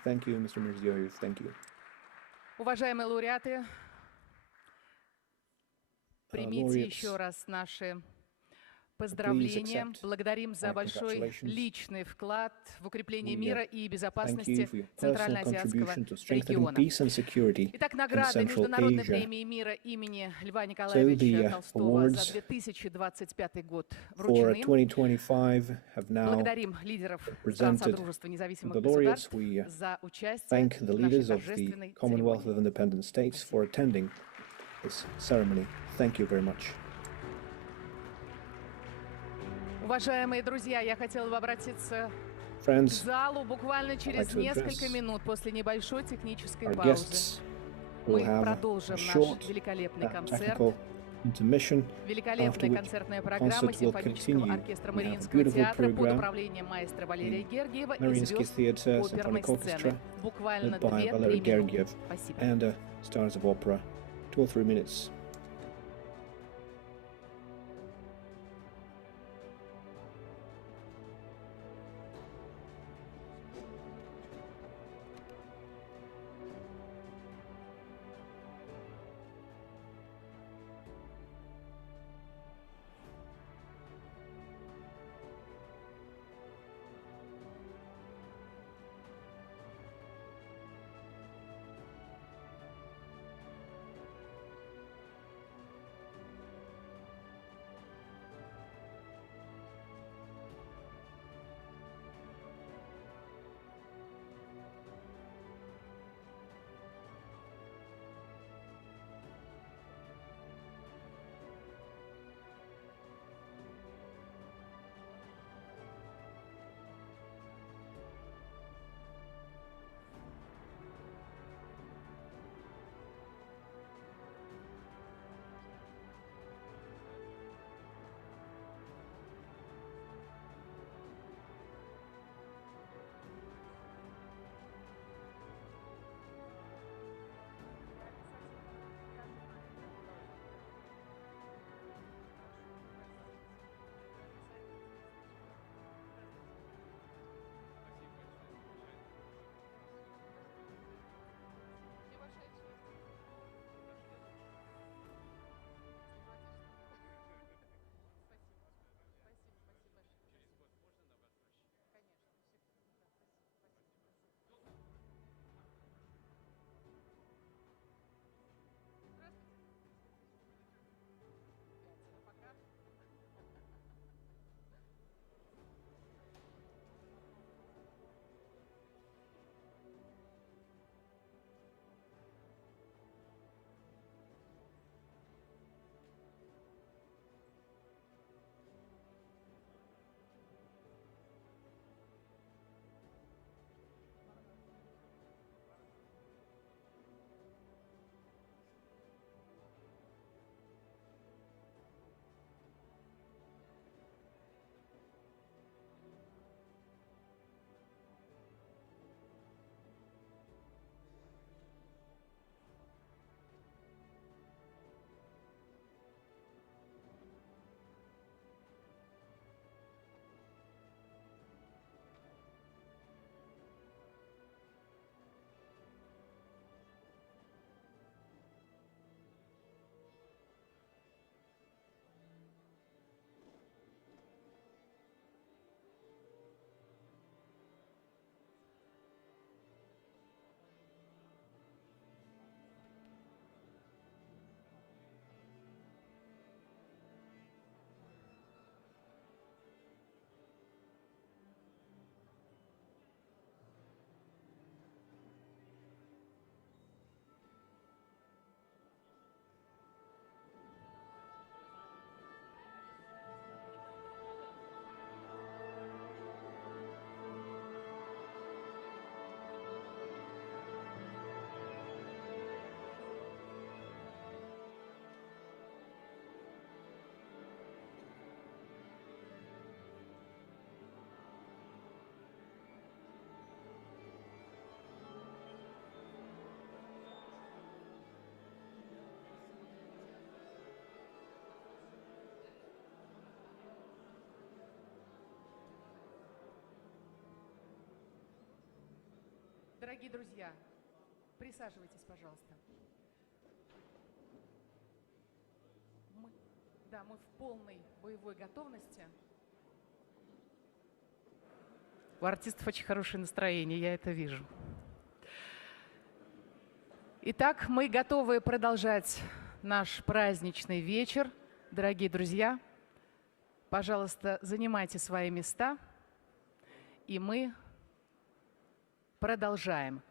Thank you, Mr. Mirziyoyev. Thank you. Уважаемые лауреаты, примите еще раз наши поздравления. Благодарим за большой личный вклад в укрепление мира и безопасности Центральноазиатского региона. Итак, награды Международной премии мира имени Льва Николаевича Толстого за 2025 год вручены. Благодарим лидеров стран Содружества независимых государств за участие в нашей торжественной церемонии. Thank you very much. Уважаемые друзья, я хотела бы обратиться Friends, к залу буквально через несколько минут после небольшой технической our паузы. guests Мы will have продолжим a наш short великолепный концерт. technical intermission, after Великолепная which концертная программа concert will симфонического continue. оркестра We have a Мариинского beautiful театра под program. управлением маэстро Валерия Гергиева и Mariinsky звезд Theatre оперной Symphonic сцены. Orchestra, Буквально led by 2-3 Valery минуты. Gergiev, Спасибо. and Stars of Opera, 2 or 3 minutes. Дорогие друзья, присаживайтесь, пожалуйста. Мы в полной боевой готовности. У артистов очень хорошее настроение, я это вижу. Итак, мы готовы продолжать наш праздничный вечер. Дорогие друзья, пожалуйста, занимайте свои места, и мы продолжаем.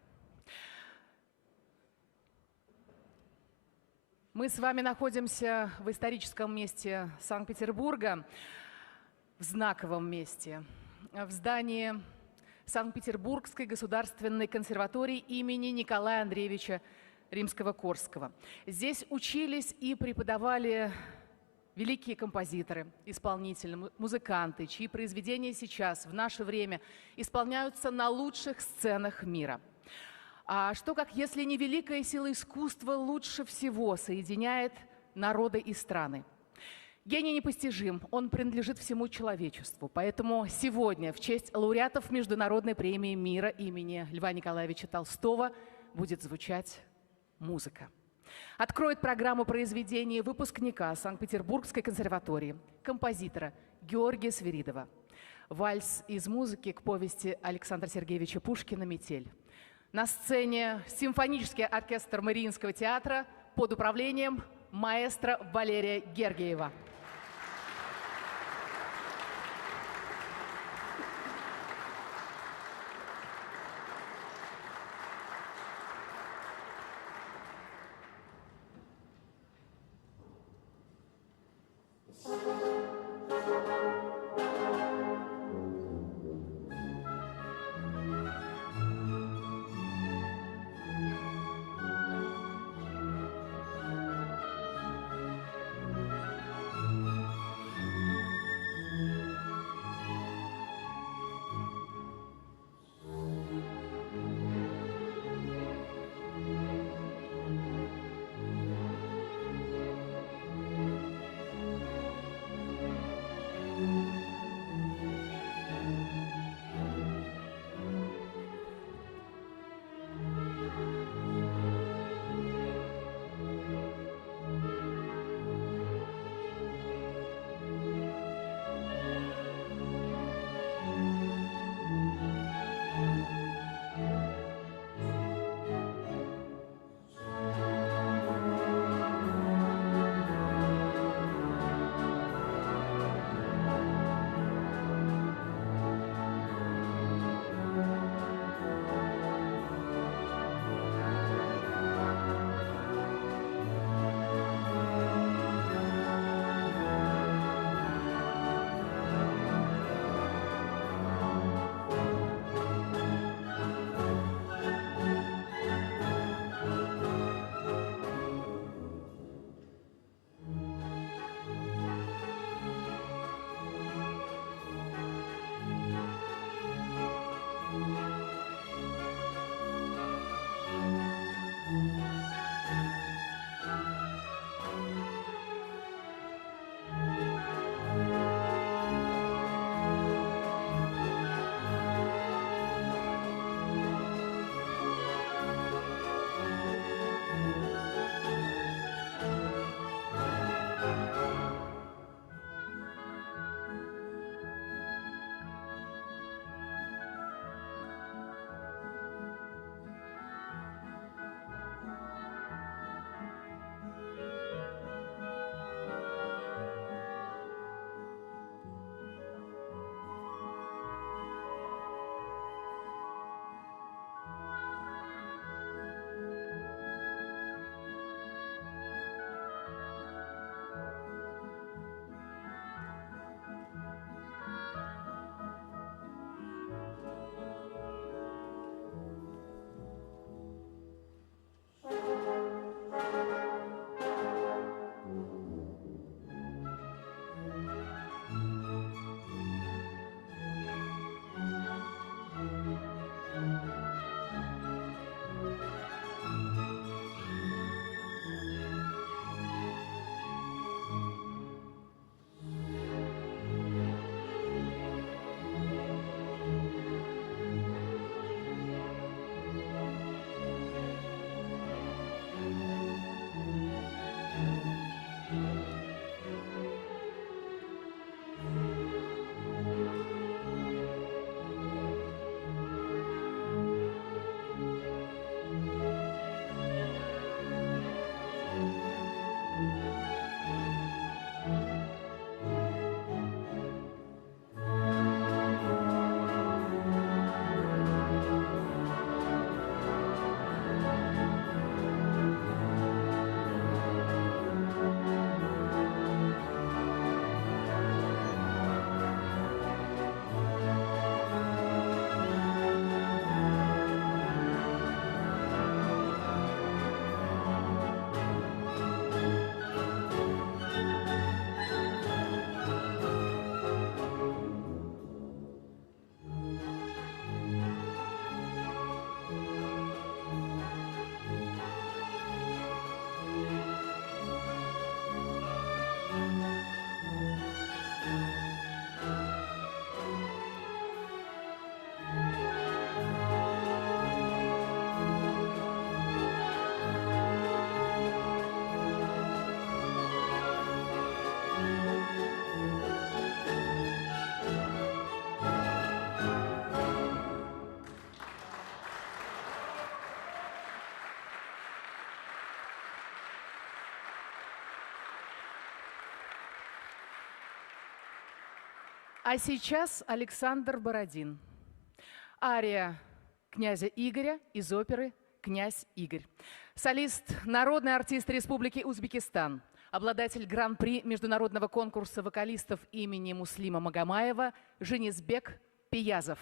Мы с вами находимся в историческом месте Санкт-Петербурга, в знаковом месте, в здании Санкт-Петербургской государственной консерватории имени Николая Андреевича Римского-Корского. Здесь учились и преподавали великие композиторы, исполнители, музыканты, чьи произведения сейчас, в наше время, исполняются на лучших сценах мира. А что, как если не великая сила искусства лучше всего соединяет народы и страны? Гений непостижим, он принадлежит всему человечеству. Поэтому сегодня в честь лауреатов Международной премии мира имени Льва Николаевича Толстого будет звучать музыка. Откроет программу произведения выпускника Санкт-Петербургской консерватории, композитора Георгия Свиридова. Вальс из музыки к повести Александра Сергеевича Пушкина «Метель». На сцене симфонический оркестр Мариинского театра под управлением маэстро Валерия Гергиева. А сейчас Александр Бородин. Ария князя Игоря из оперы «Князь Игорь». Солист, народный артист Республики Узбекистан, обладатель гран-при международного конкурса вокалистов имени Муслима Магомаева Женисбек Пиязов.